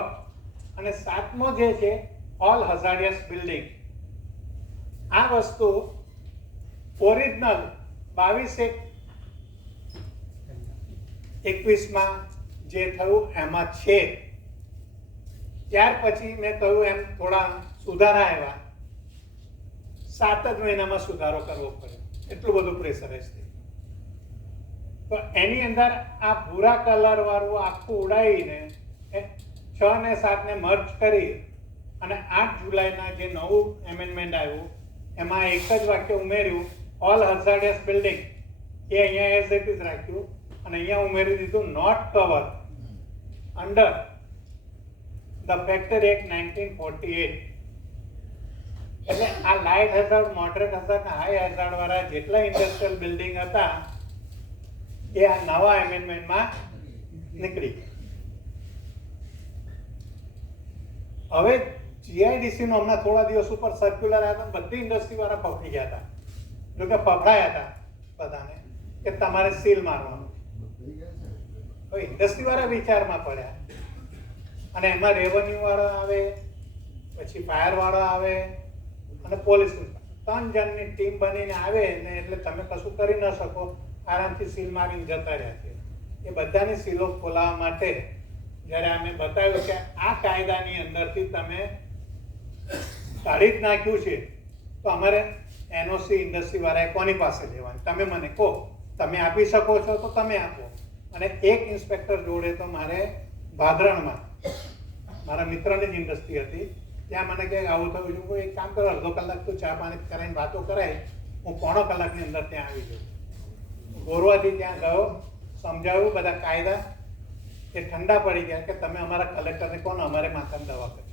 અને 7મો જે છે ઓલ હઝાર્ડિયસ બિલ્ડિંગ, આ વસ્તુ ઓરિજિનલ 22/1/21માં જે થયું એમાં છે. ત્યાર પછી મેં કહ્યું એમ થોડા સુધારા આવ્યા. 7 જ મહિનામાં સુધારો કરવો પડ્યો, એટલું બધું પ્રેશરાઇઝ થયું. તો એની અંદર આ ભૂરા કલર વાળું આખું ઉડાવીને 6 અને 7ને મર્જ કરી અને 8 જુલાઈના જે નવું એમેન્ડમેન્ટ આવ્યું એમાં એક જ વાક્ય ઉમેર્યું, ઓલ હઝાર્ડિયસ બિલ્ડિંગ, એ અહીંયા એઝ ઇટ ઇઝ રાખ્યું અને અહીંયા ઉમેરી દીધું not cover under the factory act 1948. એટલે આ લાઇટ હેઝાર્ડ, મોડરેટ હેઝાર્ડ અને હાઈ હેઝાર્ડ વાળા જેટલા ઇન્ડસ્ટ્રીયલ બિલ્ડિંગ હતા એ આ નવા એમેન્ડમેન્ટમાં નીકળી ગયા. હવે જીઆઈડીસી નો હમણાં થોડા દિવસ ઉપર સર્ક્યુલર આવ્યા હતા, બધી ઇન્ડસ્ટ્રી વાળા ફફડી ગયા હતા, જોકે ફફડાયા હતા બધાને કે તમારે સીલ મારવાનું. હવે ઇન્ડસ્ટ્રી વાળા વિચારમાં પડ્યા અને એમાં રેવન્યુ વાળા આવે, પછી ફાયર વાળા આવે અને પોલીસ. 3 જણની ટીમ બનીને આવે ને એટલે તમે કશું કરી ન શકો, આરામથી સીલ મારીને જતા રહ્યા છે. એ બધાની સીલો ખોલાવવા માટે જ્યારે અમે બતાવ્યું કે આ કાયદાની અંદરથી તમે કાઢી જ નાખ્યું છે, તો અમારે એનઓસી ઇન્ડસ્ટ્રી વાળાએ કોની પાસે લેવાની? તમે મને કહો, તમે આપી શકો છો તો તમે આપો. અને એક ઇન્સ્પેક્ટર જોડે તો મારે ભાદરણમાં મારા મિત્રની જ ઇન્ડસ્ટ્રી હતી, ત્યાં મને કહે આવું થયું છે, એક કામ કરો, અડધો કલાક તો ચા પાણી કરાવીને વાતો કરાય, હું પોણો કલાકની અંદર ત્યાં આવી જાઉં. ગોરવાથી ત્યાં ગયો, સમજાવ્યું બધા કાયદા, એ ઠંડા પડી ગયા કે તમે અમારા કલેક્ટરને કોણ, અમારે માથાની દવા કરી.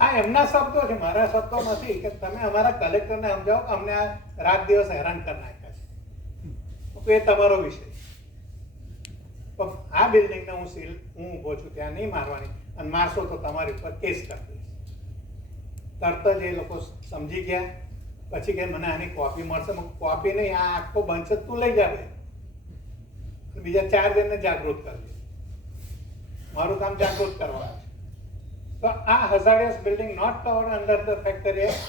આ એમના શબ્દો છે, મારા શબ્દો નથી કે તમે અમારા કલેક્ટરને સમજાવો કે અમને આ રાત દિવસ હેરાન કરી નાખ્યા છે, એ તમારો વિષય. પણ આ બિલ્ડિંગને હું ઊભો છું ત્યાં નહીં મારવાની, અને મારશો તો તમારી ઉપર કેસ કરી દઈશ. તરત જ એ લોકો સમજી ગયા. પછી કે મને આની કોપી મળશે. કોપી નહીં, આ આખો બંચ જ તું લઈ જાવે, બીજા 4 જણને જાગૃત કરજે. મારું કામ જાગૃત કરવાનું છે. તો આ hazardous building not covered under the factory act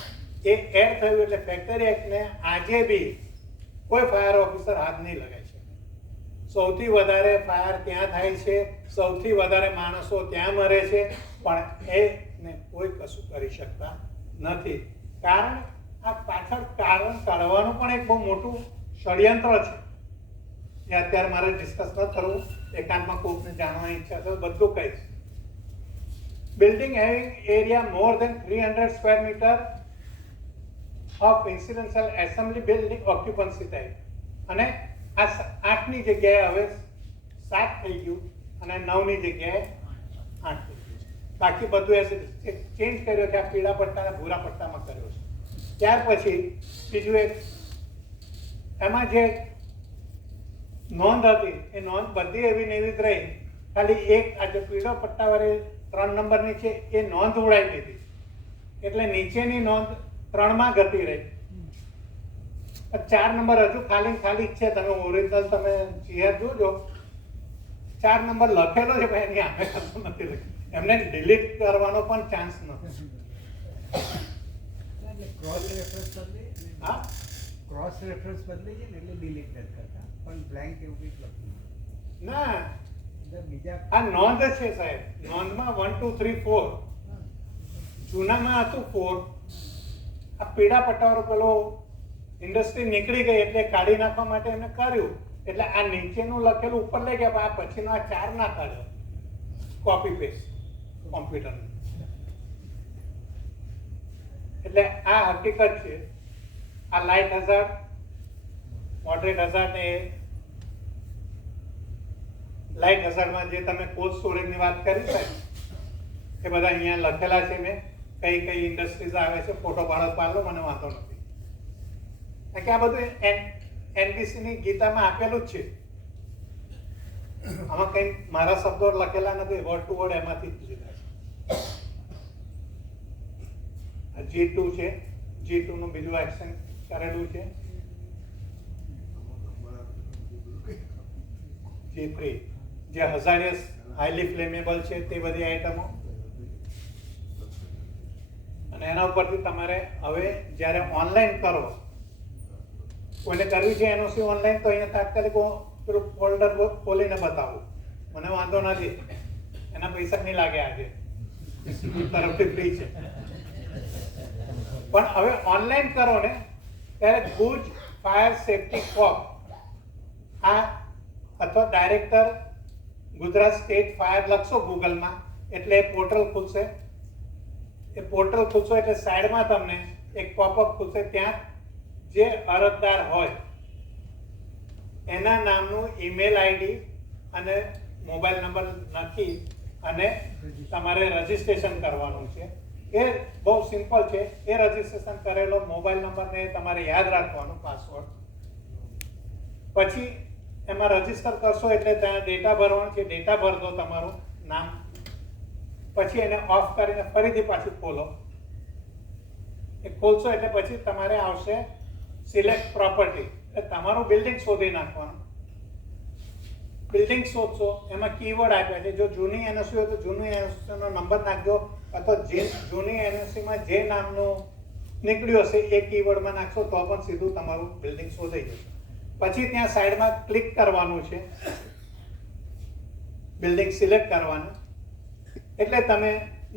એ એડ થયું એટલે ફેક્ટરી એક્ટને આજે બી કોઈ ફાયર ઓફિસર હાથ નહીં લગાવી શકે. સૌથી વધારે ફાયર ત્યાં થાય છે, સૌથી વધારે માણસો ત્યાં મરે છે, પણ એને કોઈ કશું કરી શકતા નથી. કારણ આ પાછળ કારણ કાઢવાનું પણ એક બહુ મોટું ષડયંત્ર છે, એ અત્યારે મારે ડિસ્કસ ન કરવું, એકાંતમાં કોઈકને જાણવાની ઈચ્છા છે બધું કહીશ. Building having area more than 300 square metre of incidental assembly building occupancy type. અને આ 8ની જગ્યાએ હવે 7 થઈ ગયું અને 9ની જગ્યાએ 8 થઈ ગયું. બાકી બધું ચેન્જ કર્યો કે આ પીળા પટ્ટા અને ભૂરા પટ્ટામાં કર્યો છે. ત્યાર પછી બીજું એક એમાં જે નોંધ હતી એ નોંધ બધી એવી ને એવી જ રહી, ખાલી એક આ જે પીળો પટ્ટાવાળી 3 નંબરની છે એ નોંધ ઉડાવી દીધી, એટલે નીચેની નોંધ 3માં ઘટી રહી. 4 નંબર હજુ ખાલી જ છે. તમે ઓરિજિનલ તમે GR જોજો, 4 નંબર લખેલો છે પણ એની આમે કશું નથી લખ્યું. એમને ડિલીટ કરવાનો પણ ચાન્સ નથી. ક્રોસ રેફરન્સ બદલે હા, ક્રોસ રેફરન્સ બદલે છે ને એટલે ડિલીટ નથી કરતા, પણ બ્લેન્ક એવું કંઈક લખ્યું ના એટલે બીજા આ નોંધ છે સાહેબ. નોંધમાં 1 2 3 4, જૂનામાં હતું 4. આ પીળા પટ્ટાવાળો પેલો ઇન્ડસ્ટ્રી નીકળી ગઈ એટલે કાઢી નાખવા માટે એમને કર્યું, એટલે આ નીચેનું લખેલું ઉપર લઈ ગયા, પણ આ પછીનો આ 4 ના કાઢ્યો, કોપી પેસ્ટ કોમ્પ્યુટર. એટલે આ હકીકત છે. આ લાઇટ હઝાર્ડ, મોડરેટ હઝાર્ડ ને લાઇટ હઝાર્ડમાં જે તમે કોલ્ડ સ્ટોરેજની વાત કરી છે એ બધા અહીંયા લખેલા છે. મેં કઈ કઈ ઇન્ડસ્ટ્રીઝ આવે છે, ફોટો પાડો, મને વાંધો નથી. કારણ કે આ બધું એનબીસીની ગીતામાં આપેલું જ છે. આમાં કઈ મારા શબ્દો લખેલા નથી, વર્ડ ટુ વર્ડ એમાંથી જ લીધા છે. G2 છે, G2 નું બીજું એક્શન કરેલું છે. G3 જે હઝારિયસ હાઈલી ફ્લેમેબલ છે તે બધી આઈટમો. અને એના ઉપરથી તમારે હવે જ્યારે ઓનલાઈન કરો, કોઈને કરવી છે એનઓસી ઓનલાઈન, તો અહીંયા તાત્કાલિક પેલું ફોલ્ડર ખોલીને બતાવું, મને વાંધો નથી, એના પૈસા નહીં લાગે, આજે તરફથી ફ્રી છે. પણ હવે ઓનલાઈન કરો ને ત્યારે ભુજ ફાયર સેફ્ટી કોપ આ અથવા ડાયરેક્ટર ગુજરાત સ્ટેટ ફાયર લખશો ગૂગલમાં એટલે પોર્ટલ ખુલશે. એ પોર્ટલ ખુલશો એટલે સાઈડમાં તમને એક પોપઅપ ખુલશે. ત્યાં જે અરજદાર હોય એના નામનું ઈમેલ આઈડી અને મોબાઈલ નંબર નાખી અને તમારે રજીસ્ટ્રેશન કરવાનું છે. એ બહુ સિમ્પલ છે. એ રજીસ્ટ્રેશન કરેલો મોબાઈલ નંબરને તમારે યાદ રાખવાનો પાસવર્ડ. પછી એમાં રજીસ્ટર કરશો એટલે ત્યાં ડેટા ભરવાનો છે, ડેટા ભર દો તમારું નામ, પછી એને ઓફ કરીને ફરીથી પાછું ખોલો. એ ખોલશો એટલે પછી તમારે આવશે સિલેક્ટ પ્રોપર્ટી, એટલે તમારું બિલ્ડિંગ શોધી નાખવાનું. બિલ્ડિંગ શોધશો, એમાં કીવર્ડ આપ્યા છે. જો જૂની એનઓસી હોય તો જૂની એનઓસીનો નંબર નાખજો, અથવા જે જૂની એનઓસીમાં જે નામનું નીકળ્યું હશે એ કીવર્ડમાં નાખશો તો પણ સીધું તમારું બિલ્ડિંગ શોધાઈ જશે. પછી ત્યાં સાઈડમાં ક્લિક કરવાનું છે, બિલ્ડિંગ સિલેક્ટ કરવાનું, એટલે તમે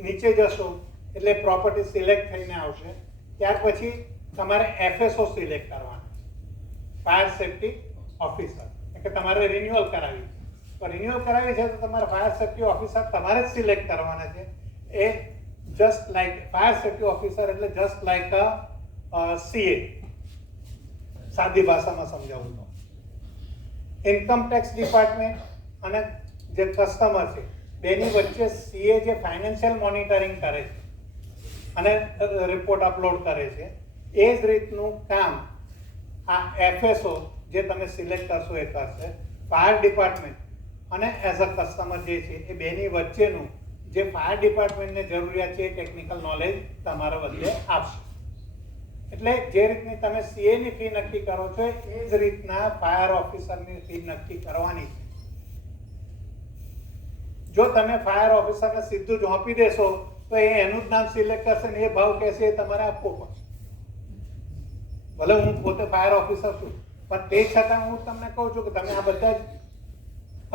નીચે જશો એટલે પ્રોપર્ટી સિલેક્ટ થઈને આવશે. ત્યાર પછી તમારે FSO સિલેક્ટ કરવાનું, ફાયર સેફ્ટી ઓફિસર, એટલે તમારે રિન્યુઅલ કરાવી છે. તો રિન્યુઅલ કરાવી છે તો તમારે ફાયર સેફ્ટી ઓફિસર તમારે જ સિલેક્ટ કરવાના છે. એ just like fire safety officer એટલે જસ્ટ લાઈક CA, સાદી ભાષામાં સમજાવું તો. ઇન્કમ ટેક્સ ડિપાર્ટમેન્ટ અને જે કસ્ટમર છે બેની વચ્ચે CA જે ફાઇનાન્શિયલ મોનિટરિંગ કરે છે અને રિપોર્ટ અપલોડ કરે છે, એ જ રીતનું કામ આ FSO જે તમે સિલેક્ટ કરશો એ કરશે. ફાયર ડિપાર્ટમેન્ટ અને એઝ અ કસ્ટમર જે છે એ બેની વચ્ચેનું જે ફાયર ડિપાર્ટમેન્ટને જરૂરિયાત છે એ ટેકનિકલ નોલેજ તમારા બદલે આપશે. એટલે જે રીતની તમે CA ની ફી નક્કી કરો છો એ જ રીતના ફાયર ઓફિસરની ફી નક્કી કરવાની છે. જો તમે ફાયર ઓફિસરને સીધું જ આપી દેશો તો એ એનું જ નામ સિલેક્ટ કરશે ને એ ભાવ કહેશે એ તમારે આપવો પડશે. ભલે હું પોતે ફાયર ઓફિસર છું, પણ તે છતાં હું તમને કહું છું કે તમે આ બધા જ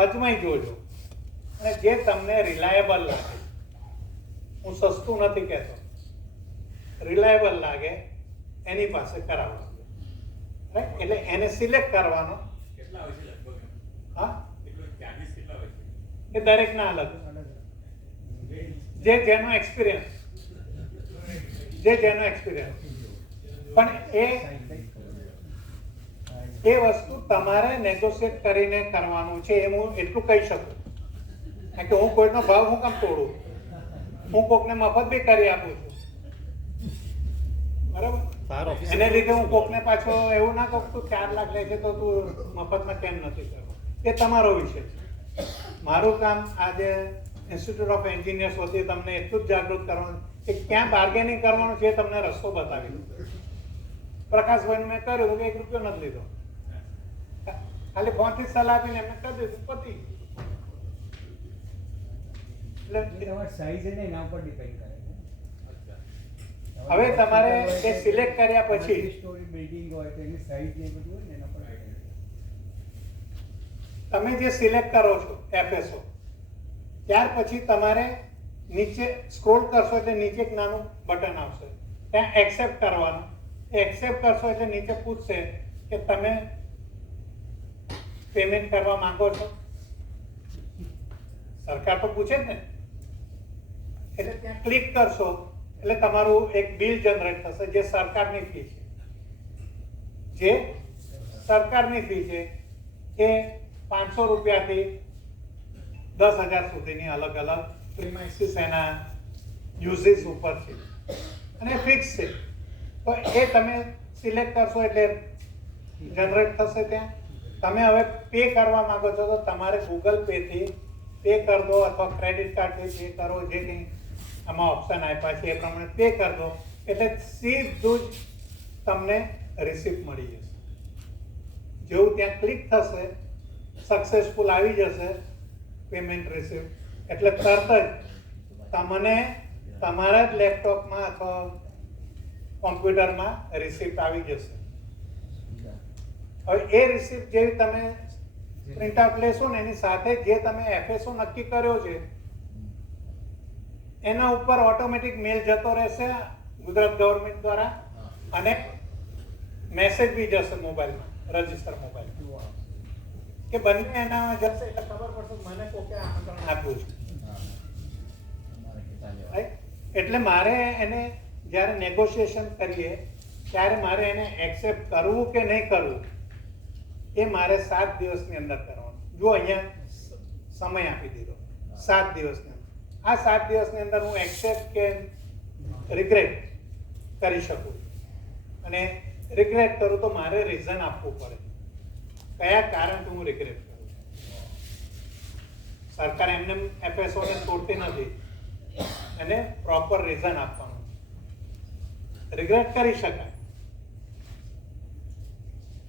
અજમાઈ જોજો અને જે તમને રિલાયેબલ લાગે, હું સસ્તું નથી કહેતો, રિલાયેબલ લાગે એની પાસે કરાવવાનું, રાઈટ? એટલે એને સિલેક્ટ કરવાનો. હા, એ દરેકના અલગ, જેનો એક્સપિરિયન્સ, જેનો એક્સપિરિયન્સ. પણ એ વસ્તુ તમારે નેગોશિએટ કરીને કરવાનું છે, એમ હું એટલું કહી શકું. કારણ કે હું કોઈનો ભાવ હું કામ તોડું, હું કોકને મફત બી કરી આપું છું, બરાબર? એને લીધે હું કોકને પાછો એવું ના કહું તું 4 લાખ લે છે તો તું મફતમાં કેમ નથી કરતો. એ તમારો વિષય છે, મારું કામ આજે ઇન્સ્ટિટ્યૂટ ઓફ એન્જિનિયર્સ વતી તમને એટલું જ જાગૃત કરવાનું કે ક્યાં બાર્ગેનિંગ કરવાનું છે એ તમને રસ્તો બતાવી દઉં. પ્રકાશભાઈને મેં કર્યું હું 1 રૂપિયો નથી લીધો, ખાલી ફોનથી સલાહ આપીને એમને કરી દીધું, પતી. એટલે તમારી સાઈઝ એને એના ઉપર ડિપેન્ડ કરે છે. હવે તમારે એ સિલેક્ટ કર્યા પછી સ્ટોરી બિલ્ડિંગ હોય તો એની સાઈઝ ને બધું હોય ને એના પર depend કરે. તમે જે સિલેક્ટ કરો છો FSO, ત્યાર પછી તમારે નીચે સ્ક્રોલ કરશો એટલે નીચે એક નાનું બટન આવશે, ત્યાં એક્સેપ્ટ કરવાનું. એક્સેપ્ટ કરશો એટલે નીચે પૂછશે કે તમે પેમેન્ટ કરવા માંગો છો. સરકાર તો પૂછે જ ને, એટલે ત્યાં ક્લિક કરશો એટલે તમારું એક બિલ જનરેટ થશે જે સરકારની ફી છે. જે સરકારની ફી છે એ 500 રૂપિયાથી 10,000 સુધીની અલગ અલગ પ્રીમાઇસીસ એના યુઝિસ ઉપર છે અને ફિક્સ છે. તો એ તમે સિલેક્ટ કરશો એટલે જનરેટ થશે. ત્યાં તમે હવે પે કરવા માંગો છો તો તમારે ગૂગલ પેથી પે કરી દો અથવા ક્રેડિટ કાર્ડથી પે કરો, જે કંઈ આમાં ઓપ્શન આપ્યા છે એ પ્રમાણે પે કરી દો એટલે સીધું જ તમને રિસિપ્ટ મળી જશે. જેવું ત્યાં ક્લિક થશે સક્સેસફુલ આવી જશે પેમેન્ટ રિસિપ્ટ, એટલે તરત જ તમને તમારા જ લેપટોપમાં અથવા કોમ્પ્યુટરમાં રિસિપ્ટ આવી જશે. હવે એ રિસિપ્ટ જેવી તમે પ્રિન્ટ આઉટ લેશો ને એની સાથે જે તમે FSO નક્કી કર્યો છે એના ઉપર ઓટોમેટિક મેલ જતો રહેશે ગુજરાત ગવર્મેન્ટ દ્વારા અને મેસેજ બી જશે મોબાઈલમાં, રજિસ્ટર મોબાઈલ કે બંને એનામાં જશે એટલે ખબર પડશે મને કોકે આમંત્રણ આપ્યું છે. Right? એટલે મારે એને જ્યારે નેગોશિએશન કરીએ ત્યારે મારે એને એક્સેપ્ટ કરવું કે નહીં કરવું એ મારે 7 દિવસની અંદર કરવાનું. જો અહીંયા સમય આપી દીધો 7 દિવસની અંદર, આ 7 દિવસની અંદર હું એક્સેપ્ટ કે રિગ્રેટ કરી શકું. અને રિગ્રેટ કરું તો મારે રીઝન આપવું પડે કયા કારણથી હું રિગ્રેટ કરું. સરકાર એમને FSO ને તોડતી નથી, એને પ્રોપર રીઝન આપવાનું. રિગ્રેટ કરી શકાય.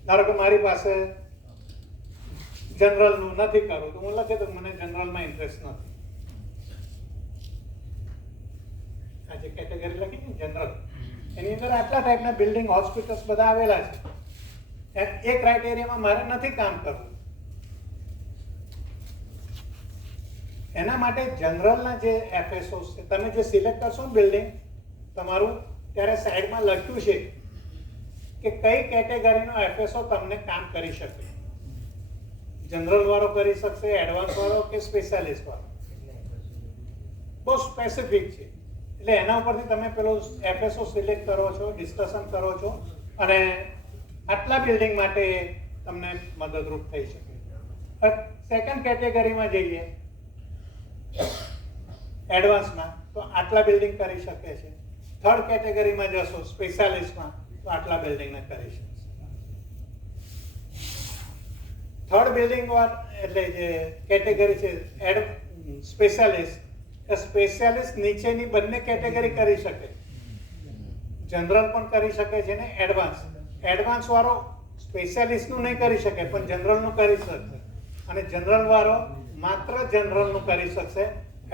ધારો કે મારી પાસે જનરલનું નથી કરવું તો હું લખી દઉં મને જનરલમાં ઇન્ટરેસ્ટ નથી. આ જે કેટેગરી લખી છે જનરલ, એની અંદર આટલા ટાઈપના બિલ્ડિંગ હોસ્પિટલ્સ બધા આવેલા છે. એ ક્રાઇટેરિયામાં મારે નથી કામ કરવું. એના માટે જનરલના જે FSOs છે તમે જે સિલેક્ટ કરશો ને બિલ્ડિંગ તમારું, ત્યારે સાઈડમાં લખ્યું છે કે કઈ કેટેગરીનો FSO તમને કામ કરી શકે. જનરલ વાળો કરી શકશે, એડવાન્સ વાળો કે સ્પેશિયાલિસ્ટ વાળો, બહુ સ્પેસિફિક છે. એટલે એના ઉપરથી તમે પેલો FSO સિલેક્ટ કરો છો, ડિસ્કશન કરો છો અને આટલા બિલ્ડિંગ માટે તમને મદદરૂપ થઈ શકે. સેકન્ડ કેટેગરીમાં જઈએ એડવાન્સમાં તો આટલા બિલ્ડિંગ કરી શકે છે. થર્ડ કેટેગરીમાં જશો સ્પેશિયાલિસ્ટમાં તો આટલા બિલ્ડિંગને કરી શકશે. થર્ડ બિલ્ડિંગ એટલે જે કેટેગરી છે સ્પેશિયાલિસ્ટ, એ સ્પેશિયાલિસ્ટ નીચેની બંને કેટેગરી કરી શકે. જનરલ પણ કરી શકે છે ને એડવાન્સ. એડવાન્સ વાળો સ્પેશિયાલિસ્ટનું નહીં કરી શકે પણ જનરલનું કરી શકશે, અને જનરલ વાળો માત્ર જનરલનું કરી શકશે,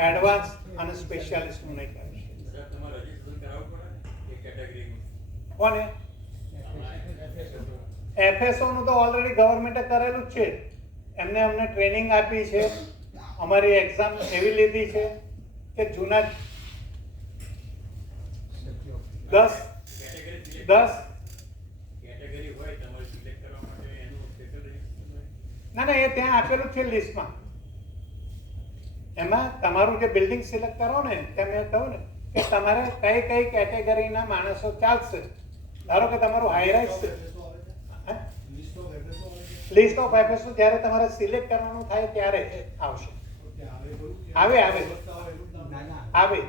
એડવાન્સ અને સ્પેશિયાલિસ્ટનું નહીં કરી શકે. કોને? FSO નું તો ઓલરેડી ગવર્મેન્ટે કરેલું જ છે. એમને અમને ટ્રેનિંગ આપી છે, અમારી એક્ઝામ એવી લીધી છે કે જૂના 10 ના એ ત્યાં આપેલું છે લિસ્ટમાં. એમાં તમારું જે બિલ્ડિંગ સિલેક્ટ કરો ને ત્યાં મેં કહ્યું ને કે તમારે કઈ કઈ કેટેગરીના માણસો ચાલશે. ધારો કે તમારું હાઈરાઇઝ છે, લિસ્ટ ઓફ FSO જ્યારે તમારે સિલેક્ટ કરવાનું થાય ત્યારે આવશે. આવે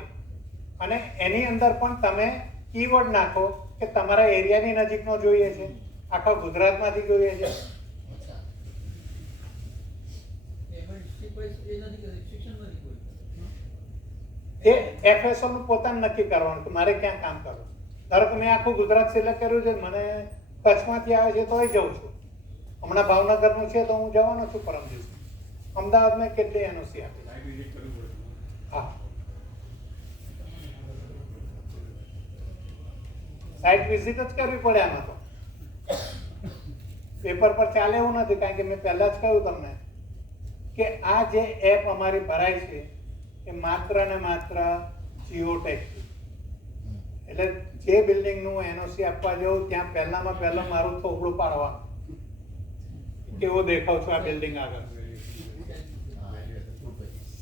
અને એની અંદર પણ તમે કીવર્ડ નાખો કે તમારા એરિયાની નજીકનો જોઈએ છે, આખા ગુજરાતમાંથી જોઈએ છે. એ નથી રિસ્ટ્રિક્શન નથી કોઈ. એ FSO નું પોતાનું નક્કી કરવાનું કે મારે ક્યાં કામ કરવું. ધારો કે મેં આખું ગુજરાત સિલેક્ટ કર્યું છે, મને કચ્છમાંથી આવે છે તોય જઉં છું. હમણાં ભાવનગરનું છે તો હું જવાનો છું પરમ દિવસે. અમદાવાદમાં કેટલી NOC આપી? હા, સાઇટ વિઝિટ જ કરવી પડે આમાં તો. પેપર પર ચાલે એવું નથી, કારણ કે મેં પહેલા જ કહ્યું તમને કે આ જે એપ અમારી ભરાય છે એ માત્ર ને માત્ર જીઓટેક. એટલે જે બિલ્ડિંગનું NOC આપવા જવું ત્યાં પહેલામાં પહેલા મારું થોબડું પાડવાનું, કેવો દેખાવ છો આ બિલ્ડિંગ આગળ,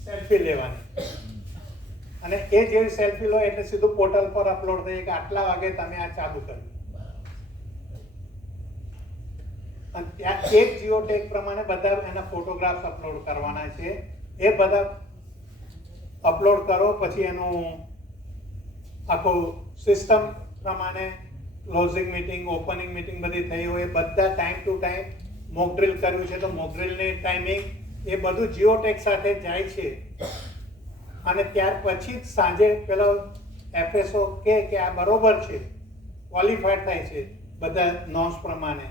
સેલ્ફી લેવાની, અને એ જેવી સેલ્ફી લો એટલે સીધું પોર્ટલ પર અપલોડ થઈ કે આટલા વાગે તમે આ ચાલુ કર્યું. અને ત્યાં એક જીઓટેગ પ્રમાણે બધા એના ફોટોગ્રાફ્સ અપલોડ કરવાના છે. એ બધા અપલોડ કરો પછી એનું આખું સિસ્ટમ પ્રમાણે ક્લોઝિંગ મીટિંગ, ઓપનિંગ મીટિંગ બધી થઈ હોય, બધા time to time mock drill કર્યું છે તો મોક ડ્રિલની ટાઈમિંગ એ બધું જીઓટેગ સાથે જાય છે. અને ત્યાર પછી જ સાંજે પેલો FSO કે આ બરોબર છે, ક્વોલિફાઈડ થાય છે બધા નોર્મ્સ પ્રમાણે,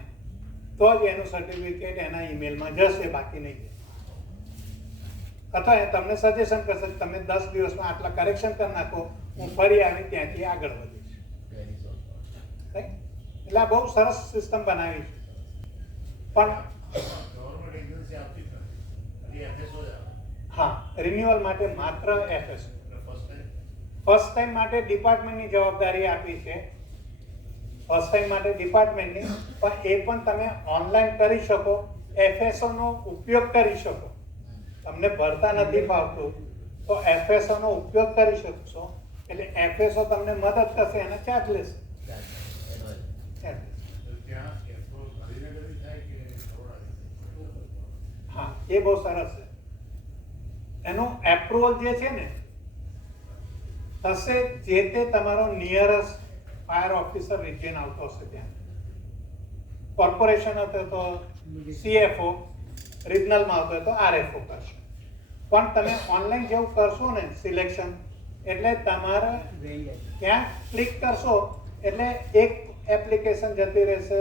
તો જ એનું સર્ટિફિકેટ એના ઈમેલમાં જશે, બાકી નહીં જાય. અથવા એ તમને સજેશન કરશે કે તમે 10 દિવસમાં આટલા કરેક્શન કરી નાખો, હું ફરી આવી ત્યાંથી આગળ વધીશ. Right? એટલે આ બહુ સરસ સિસ્ટમ બનાવી છે. પણ હા, રિન્યુઅલ માટે માત્ર FSO. ફર્સ્ટ ટાઈમ માટે ડિપાર્ટમેન્ટની જવાબદારી આપી છે. ફર્સ્ટ ટાઈમ માટે ડિપાર્ટમેન્ટની, પણ એ પણ તમે ઓનલાઈન કરી શકો, FSO નો ઉપયોગ કરી શકો. તમને ભરતા નથી ફાવતું તો FSO નો ઉપયોગ કરી શકશો, એટલે FSO તમને મદદ કરશે, એના ચાર્જ લેશે. હા, એ બહુ સરસ છે. એનું એપ્રુવલ જે છે ને થશે જે તે તમારો નિયરેસ્ટ ફાયર ઓફિસર રિજિયન આવતો હશે ત્યાં. કોર્પોરેશન હતો તો CFO, રિજનલમાં આવતો હોય તો RFO કરશે. પણ તમે ઓનલાઈન જેવું કરશો ને સિલેક્શન, એટલે તમારે ત્યાં ક્લિક કરશો એટલે એક એપ્લિકેશન જતી રહેશે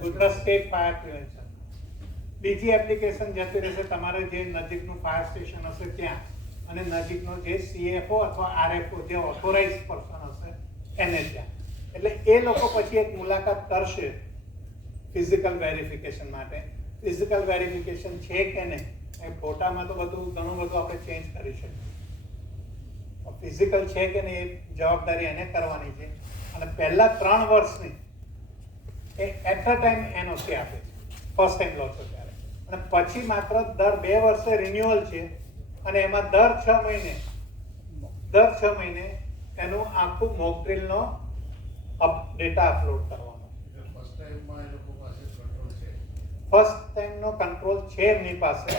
ગુજરાત સ્ટેટ ફાયર પ્રિવેન્શન, બીજી એપ્લિકેશન જતી રહેશે તમારે જે નજીકનું ફાયર સ્ટેશન હશે ત્યાં, અને નજીકનો જે CFO અથવા RFO જે ઓથોરાઇઝ પર્સન હશે એને ત્યાં. એટલે એ લોકો પછી એક મુલાકાત કરશે ફિઝિકલ વેરિફિકેશન માટે. ફિઝિકલ વેરિફિકેશન છે કે નહીં, એ ફોટામાં તો બધું ઘણું બધું આપણે ચેન્જ કરી શકીએ. ફિઝિકલ છે કે નહીં એ જવાબદારી એને કરવાની છે. અને પહેલા 3 વર્ષની A at a time NOC આપે છે, ફર્સ્ટ ટાઈમ લો છો ત્યારે. અને પછી માત્ર દર 2 વર્ષે રિન્યુઅલ છે, અને એમાં દર 6 મહિને એનું આખું મોક ડ્રિલનો ડેટા અપલોડ કરવાનો. ફર્સ્ટ ટાઈમનો કંટ્રોલ છે એમની પાસે.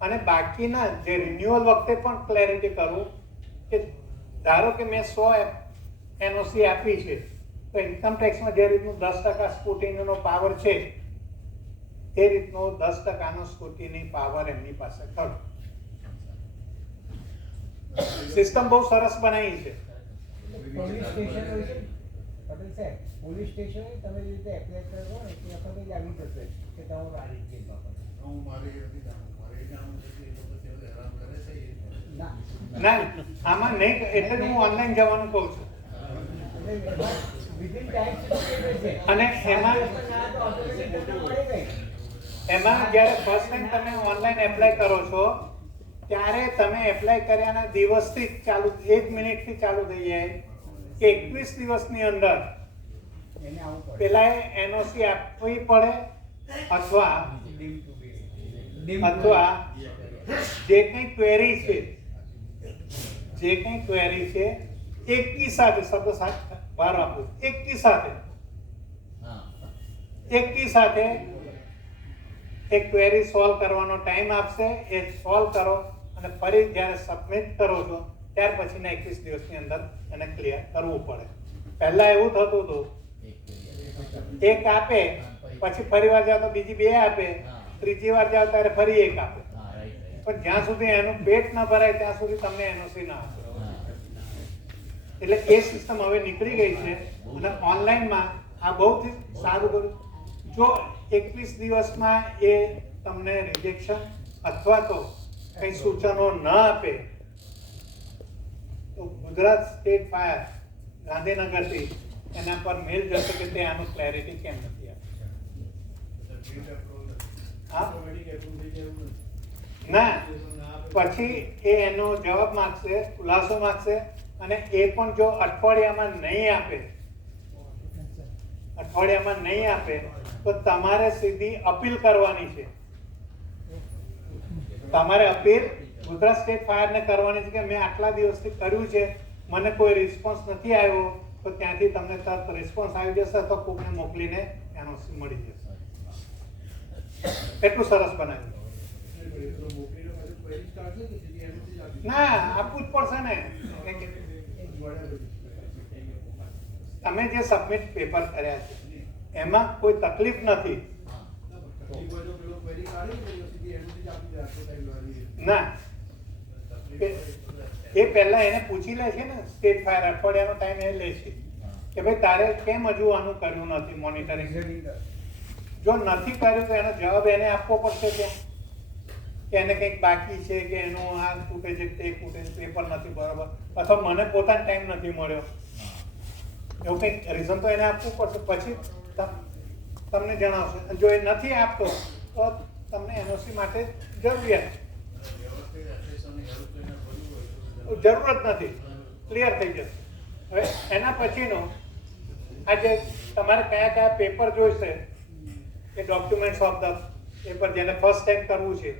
અને બાકીના જે રિન્યુઅલ વખતે પણ ક્લેરિટી કરું કે ધારો કે મેં 100 NOC આપી છે, તો ઇન્કમ ટેક્સમાં જે રીતનું 10% સ્કૂટીનો પાવર છે એ રીતનો 10% સ્કૂટીની પાવર એમની પાસે ખરો. સિસ્ટમ બહુ સરસ બનાવી છે. પોલીસ સ્ટેશન હોય છે પટેલ સાહેબ, પોલીસ સ્ટેશન તમે જે રીતે એપ્લાય કરો ને ત્યાં પર લાગુ થશે કે તમારું આ રીતે ના, આમાં નહીં, એટલે જ હું ઓનલાઈન જવાનું કહું છું. વિધિન ટાઈમ છે અને એમાં જ્યારે ફર્સ્ટ ટાઈમ તમે ઓનલાઈન એપ્લાય કરો છો ત્યારે તમે એપ્લાય કર્યાના દિવસથી જ ચાલુ, 1 મિનિટથી ચાલુ થઈ જાય કે 21 દિવસની અંદર પેલા NOC આપવી પડે, અથવા જે કંઈ ક્વેરી છે એકી સાથે, શબ્દ સાથે બહાર આપું, એકી સાથે એ ક્વેરી સોલ્વ કરવાનો ટાઈમ આપશે. એ સોલ્વ કરો અને ફરી જ્યારે સબમિટ કરો છો ત્યાર પછીના 21 દિવસની અંદર એને ક્લિયર કરવું પડે. પહેલા એવું થતું હતું, એક આપે પછી ફરી વાર જાવ તો બીજી 2 આપે, ત્રીજી વાર જાવ ત્યારે ફરી 1 આપે. પણ જ્યાં સુધી એનું પેટ ન ભરાય ત્યાં સુધી તમને એનઓસી ના આપે. એટલે એ સિસ્ટમ હવે નીકળી ગઈ છે અને ઓનલાઈનમાં આ બહુ સારું કર્યું. જો 21 દિવસમાં એ તમને રિજેક્શન અથવા તો કઈ સૂચનો ન આપે તો ગુજરાત સ્ટેટ ફાયર ગાંધીનગરથી એના પર મેલ જશે કે તે આનું ક્લેરિટી કેમ નથી આપ્યું. ના, પછી એ એનો જવાબ માંગશે, ખુલાસો માંગશે અને એ પણ જો અઠવાડિયામાં નહીં આપે તો તમારે સીધી અપીલ કરવાની છે. તમારે અપીલ ગુજરાત સ્ટેટ ફાયરને કરવાની છે કે મેં આટલા દિવસથી કર્યું છે, મને કોઈ રિસ્પોન્સ નથી આવ્યો, તો ત્યાંથી તમને તરત રિસ્પોન્સ આવી જશે અથવા કોકને મોકલીને એનઓસી મળી જશે. એટલું સરસ બનાવ્યું. ના, આપવું જ પડશે ને. તમે જે સબમિટ પેપર કર્યા છે એમાં કોઈ તકલીફ નથી. ના, એ પહેલા એને પૂછી લે છે ને સ્ટેટ ફાયર, અઠવાડિયાનો ટાઈમ એ લે છે કે ભાઈ તારે કેમ હજુ આનું કર્યું નથી મોનિટરિંગ. જો નથી કર્યું તો એનો જવાબ એને આપવો પડશે કે એને કંઈક બાકી છે, કે એનું આ ખૂટે છે, તે ખૂટે છે, પેપર નથી બરાબર, અથવા મને પોતાનો ટાઈમ નથી મળ્યો, એવું કંઈક રીઝન તો એને આપવું પડશે. પછી તમને જણાવશે. જો એ નથી આપતો તો તમને એનઓસી માટે જરૂરિયાત જરૂરત નથી, ક્લિયર થઈ જશે. હવે એના પછીનું આજે તમારે કયા કયા પેપર જોઈશે એ ડોક્યુમેન્ટ્સ ઓફ ધ પેપર જેને ફર્સ્ટ ટાઈમ કરવું છે,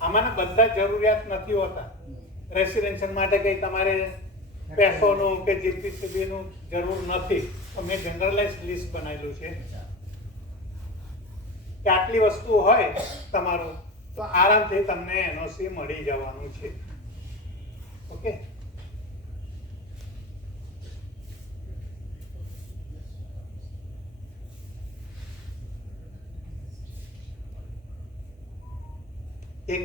આમાંના બધા જરૂરિયાત નથી હોતા. રેસિડેન્શિયલ માટે કંઈ તમારે પેસોનું કે જીપીસીબીનું જરૂર નથી. મેં જનરલાઇઝ લિસ્ટ બનાવેલું છે કે આટલી વસ્તુ હોય તમારું તો આરામથી તમને એનઓસી મળી જવાનું છે. ઓકે, એક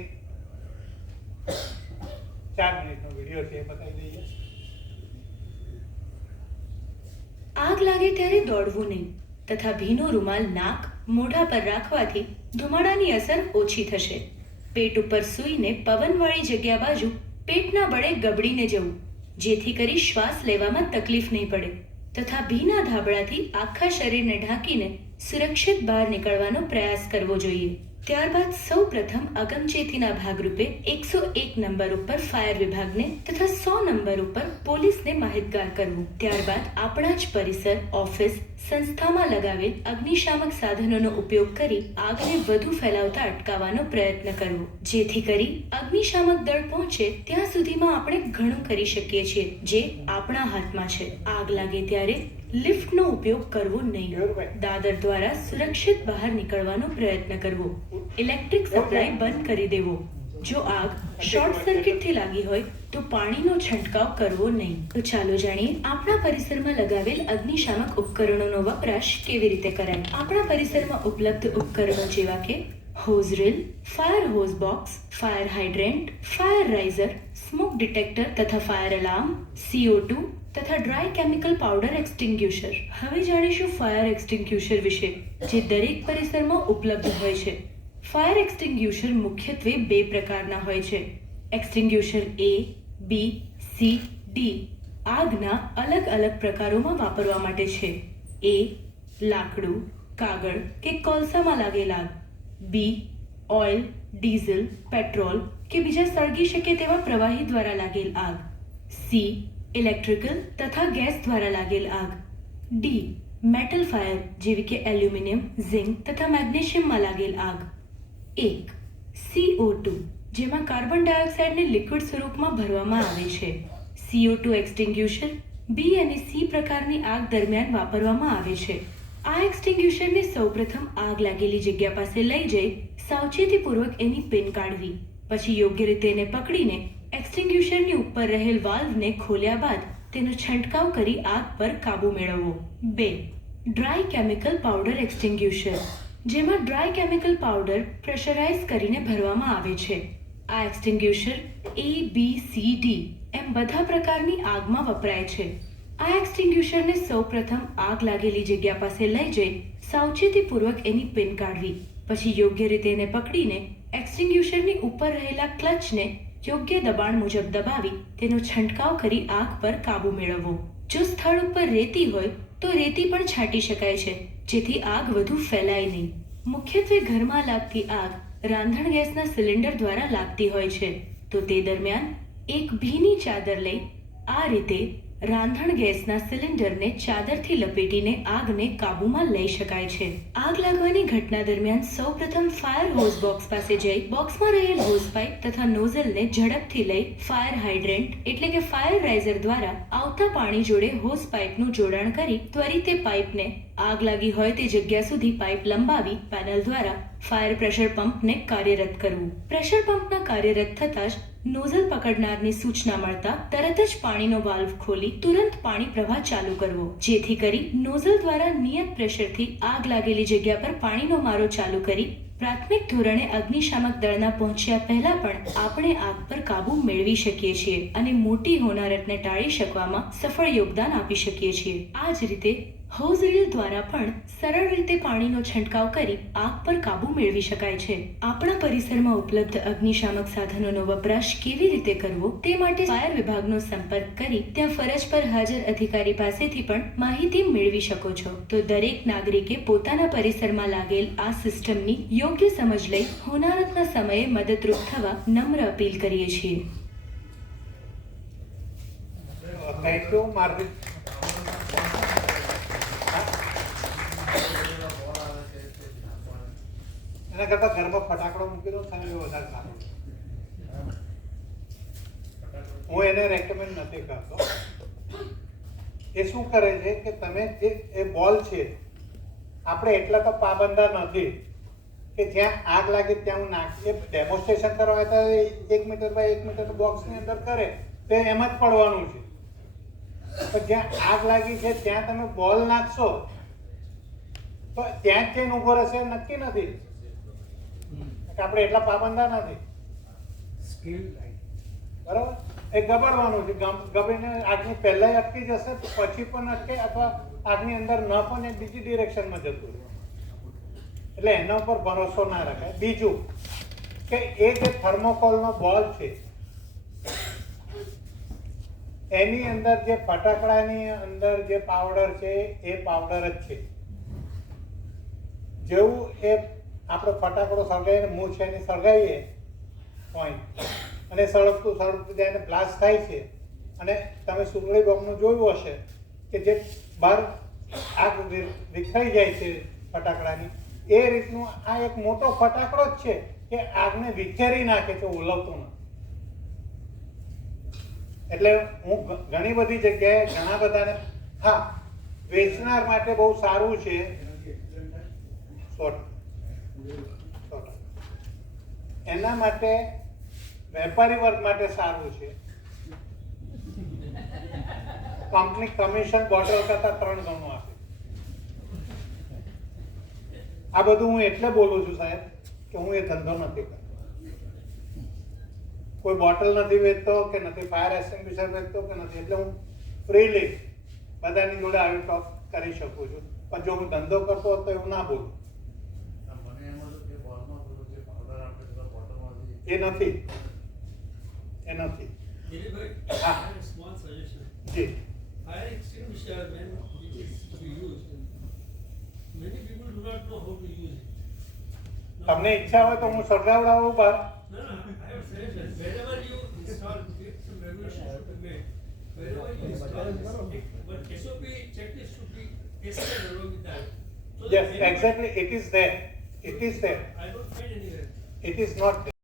4 મિનિટનો વિડીયો છે, બતાવી દઈએ. આગ લાગે ત્યારે દોડવું નહીં તથા ભીનો રૂમાલ નાક મોઢા પર રાખવાથી ધુમાડાની અસર ઓછી થશે. પેટ ઉપર સૂઈને પવનવાળી જગ્યા બાજુ પેટના બળે ગબડીને જવું, જેથી કરી શ્વાસ લેવામાં તકલીફ નહીં પડે તથા ભીના ધાબળાથી આખા શરીરને ઢાંકીને સુરક્ષિત બહાર નીકળવાનો પ્રયાસ કરવો જોઈએ. ત્યારબાદ સૌ પ્રથમ અગમચેતીના ભાગરૂપે 101 નંબર ઉપર ફાયર વિભાગને તથા 100 નંબર ઉપર પોલીસને માહિતગાર કરવું. ત્યારબાદ આપણા જ પરિસર, ઓફિસ, સંસ્થામાં લગાવેલ અગ્નિશામક સાધનોનો ઉપયોગ કરી આગને વધુ ફેલાવતા અટકાવવાનો પ્રયત્ન કરવો, જેથી કરી અગ્નિશામક દળ પહોંચે ત્યાં સુધીમાં આપણે ઘણું કરી શકીએ છીએ જે આપણા હાથમાં છે. આગ લાગે ત્યારે લિફ્ટનો ઉપયોગ કરવો નહીં. દાદર દ્વારા સુરક્ષિત બહાર નીકળવાનો પ્રયત્ન કરવો. ઇલેક્ટ્રિક સપ્લાય બંધ કરી દેવો. જો આગ શોર્ટ સર્કિટથી લાગી હોય તો પાણીનો છંટકાવ કરવો નહીં. તો ચાલો જાણીએ આપણા પરિસરમાં લગાવેલ અગ્નિશામક ઉપકરણોનો વપરાશ કેવી રીતે કરાય. આપણા પરિસરમાં ઉપલબ્ધ ઉપકરણો જેવા કે hose reel, fire hose box, fire hydrant, fire riser, smoke detector તથા ફાયર અલાર્મ, CO2 તથા ડ્રાય કેમિકલ પાવડર એક્સટિંગ્યુશર. હવે જાણીશું ફાયર એક્સટિંગ્યુશર વિશે, જે દરેક પરિસરમાં ઉપલબ્ધ હોય છે. ફાયર એક્સટિંગ્યુશર મુખ્યત્વે 2 પ્રકારના હોય છે. Extinguisher A, B, C, D આગના અલગ અલગ પ્રકારોમાં વાપરવા માટે છે. A. લાકડું, કાગળ કે કોલસામાં લાગેલ આગ. B. ઓઇલ, ડીઝલ, પેટ્રોલ કે બીજા સળગી શકે તેવા પ્રવાહી દ્વારા લાગેલ આગ. C. ઇલેક્ટ્રિકલ તથા ગેસ દ્વારા લાગેલ આગ. D. મેટલ ફાયર જેવી કે એલ્યુમિનિયમ, ઝિંક તથા મેગ્નેશિયમમાં લાગેલ આગ. 1. CO2 જેમાં કાર્બન ડાયોક્સાઇડને લિક્વિડ સ્વરૂપમાં ભરવામાં આવે છે. CO2 એક્સટિંગ્યુશર B અને C પ્રકારની આગ દરમિયાન વાપરવામાં આવે છે. આ એક્સટિંગ્યુશરને સૌપ્રથમ આગ લાગેલી જગ્યા પાસે લઈ જઈ સાવચેતીપૂર્વક એની પિન કાઢવી, પછી યોગ્ય રીતે એને પકડીને એક્સટિંગ્યુશરની ઉપર રહેલ વાલ્વને ખોલ્યા બાદ તેનો છંટકાવ કરી આગ પર કાબુ મેળવવો. 2. ડ્રાય કેમિકલ પાવડર એક્સટિંગ્યુશર જેમાં ડ્રાય કેમિકલ પાવડર પ્રેશરાઇઝ કરીને ભરવામાં આવે છે. આ એક્સટિંગ્યુશર ABCD એમ બધા પ્રકારની આગમાં વપરાય છે. આ એક્સટિંગ્યુશરને સૌપ્રથમ આગ લાગેલી જગ્યા પાસે લઈ જઈ સાવચેતીપૂર્વક એની પિન કાઢવી, પછી યોગ્ય રીતે એને પકડીને એક્સટિંગ્યુશરની ઉપર રહેલા ક્લચને યોગ્ય દબાણ મુજબ દબાવી તેનો છંટકાવ કરી આગ પર કાબૂ મેળવવો. જો સ્થળ ઉપર રેતી હોય તો રેતી પણ છાંટી શકાય છે, જેથી આગ વધુ ફેલાય નહીં. મુખ્યત્વે ઘરમાં લાગતી આગ રાંધણ ગેસના સિલિન્ડર દ્વારા લાગતી હોય છે, તો તે દરમિયાન એક ભીની ચાદર લઈ આ રીતે રાંધણ ગેસના સિલિન્ડરને ચાદરથી લપેટીને આગને કાબૂમાં લઈ શકાય છે. આગ લાગવાની ઘટના દરમિયાન સૌપ્રથમ ફાયર હોઝ બોક્સ પાસે જઈ બોક્સમાં રહેલ હોઝ પાઇપ તથા નોઝલને ઝડપથી લઈ ફાયર હાઇડ્રન્ટ એટલે કે ફાયર રાઇઝર દ્વારા આવતા પાણી જોડે હોઝ પાઇપનું જોડાણ કરી ત્વરિતે પાઇપને આગ લાગી હોય તે જગ્યા સુધી પાઇપ લંબાવી પેનલ દ્વારા ફાયર પ્રેશર પંપને કાર્યરત કરવું. પ્રેશર પંપના કાર્યરત થતાં જ નોઝલ પકડનારની સૂચના મળતા તરત જ પાણીનો વાલ્વ ખોલી તુરંત પાણી પ્રવાહ ચાલુ કરવો, જેથી કરી નોઝલ દ્વારા નિયત પ્રેશરથી આગ લાગેલી જગ્યા પર પાણીનો મારો ચાલુ કરી પ્રાથમિક ધોરણે અગ્નિશામક દળના પહોંચ્યા પહેલા પણ આપણે આગ પર કાબૂ મેળવી શકીએ છીએ અને મોટી હોનારતને ટાળી શકવામાં સફળ યોગદાન આપી શકીએ છીએ. આ જ રીતે હોઝ રીલ દ્વારા પણ સરળ રીતે પાણીનો છંટકાવ કરી આગ પર કાબૂ મેળવી શકાય છે. આપણા પરિસરમાં ઉપલબ્ધ અગ્નિશામક સાધનોનો વપરાશ કેવી રીતે કરવો તે માટે ફાયર વિભાગનો સંપર્ક કરી ત્યાં ફરજ પર હાજર અધિકારી પાસેથી પણ માહિતી મેળવી શકો છો. તો દરેક નાગરિકે પોતાના પરિસરમાં લાગેલ આ સિસ્ટમની યોગ્ય સમજ લઈ હોનારતના સમયે મદદરૂપ થવા નમ્ર અપીલ કરીએ છીએ. Thank you Marvin. એના કરતા ઘરમાં ફટાકડો મૂકી દો સાહેબ, એ વધારે સારું. હું એને રેકમેન્ડ નથી કરતો. એ શું કરે છે કે તમે જે એ બોલ છે, આપણે એટલા તો પાબંદા નથી કે જ્યાં આગ લાગે ત્યાં હું નાખી ડેમોન્સ્ટ્રેશન કરવા હતા 1 મીટર બાય 1 મીટર બોક્સની અંદર કરે તો એમ જ પડવાનું છે. પણ જ્યાં આગ લાગી છે ત્યાં તમે બોલ નાખશો તો ત્યાં જ જઈને ઉભો રહેશે નક્કી નથી. આપણે એટલા પાબંદા નથી. સ્કેલ લાઈન બરાબર, એ ગબડવાનું છે. ગબડીને આગની પહેલાં અટકી જશે, પછી પણ અટકે, અથવા આગની અંદર ન પણ એ બીજી ડિરેક્શનમાં જતું રહે. એટલે એના ઉપર ભરોસો ના રખાય. બીજું કે એ જે થર્મોકોલનો બોલ છે એની અંદર જે ફટાકડાની અંદર જે પાવડર છે એ પાવડર જ છે. જેવું એ આપણે ફટાકડો સળગાવીને મૂછ એની સળગાવીએ પોઈન્ટ અને સળગતું જઈને બ્લાસ્ટ થાય છે, અને તમે સુગડી બોમ્બનું જોયું હશે કે જે બહાર આગ વિખરાઈ જાય છે ફટાકડાની, એ રીતનું આ એક મોટો ફટાકડો જ છે કે આગને વિખેરી નાખે છે, ઓલવતું નથી. એટલે હું ઘણી બધી જગ્યાએ ઘણા બધાને, હા, વેચનાર માટે બહુ સારું છે, એના માટે વેપારી વર્ગ માટે સારું છે. કંપની કમિશન બોટલ કરતા 3 ગણું આપે. આ બધું હું એટલે બોલું છું સાહેબ કે હું એ ધંધો નથી કરતો. કોઈ બોટલ નથી વેચતો કે નથી ફાયર એક્સટિંગ્વિશર વેચતો કે નથી, એટલે હું ફ્રીલી બધાની જોડે આવી ટોક કરી શકું છું. પણ જો હું ધંધો કરતો હોત તો એવું ના બોલું. એ નથી. Dilipbhai, I Ah. have a small suggestion. G, Fire extinguisher, when it is to be used, many people do not know how to use it. Now- તમને ઈચ્છા હોય તો હું સળગાવડાવું બહાર. No, I have a suggestion. Wherever you install it, some regulation should be made. Wherever you install this, but SOP checklist should be tested along with that. So that Yes, anybody- exactly. It is there. It is there. I don't find anywhere. It is not there.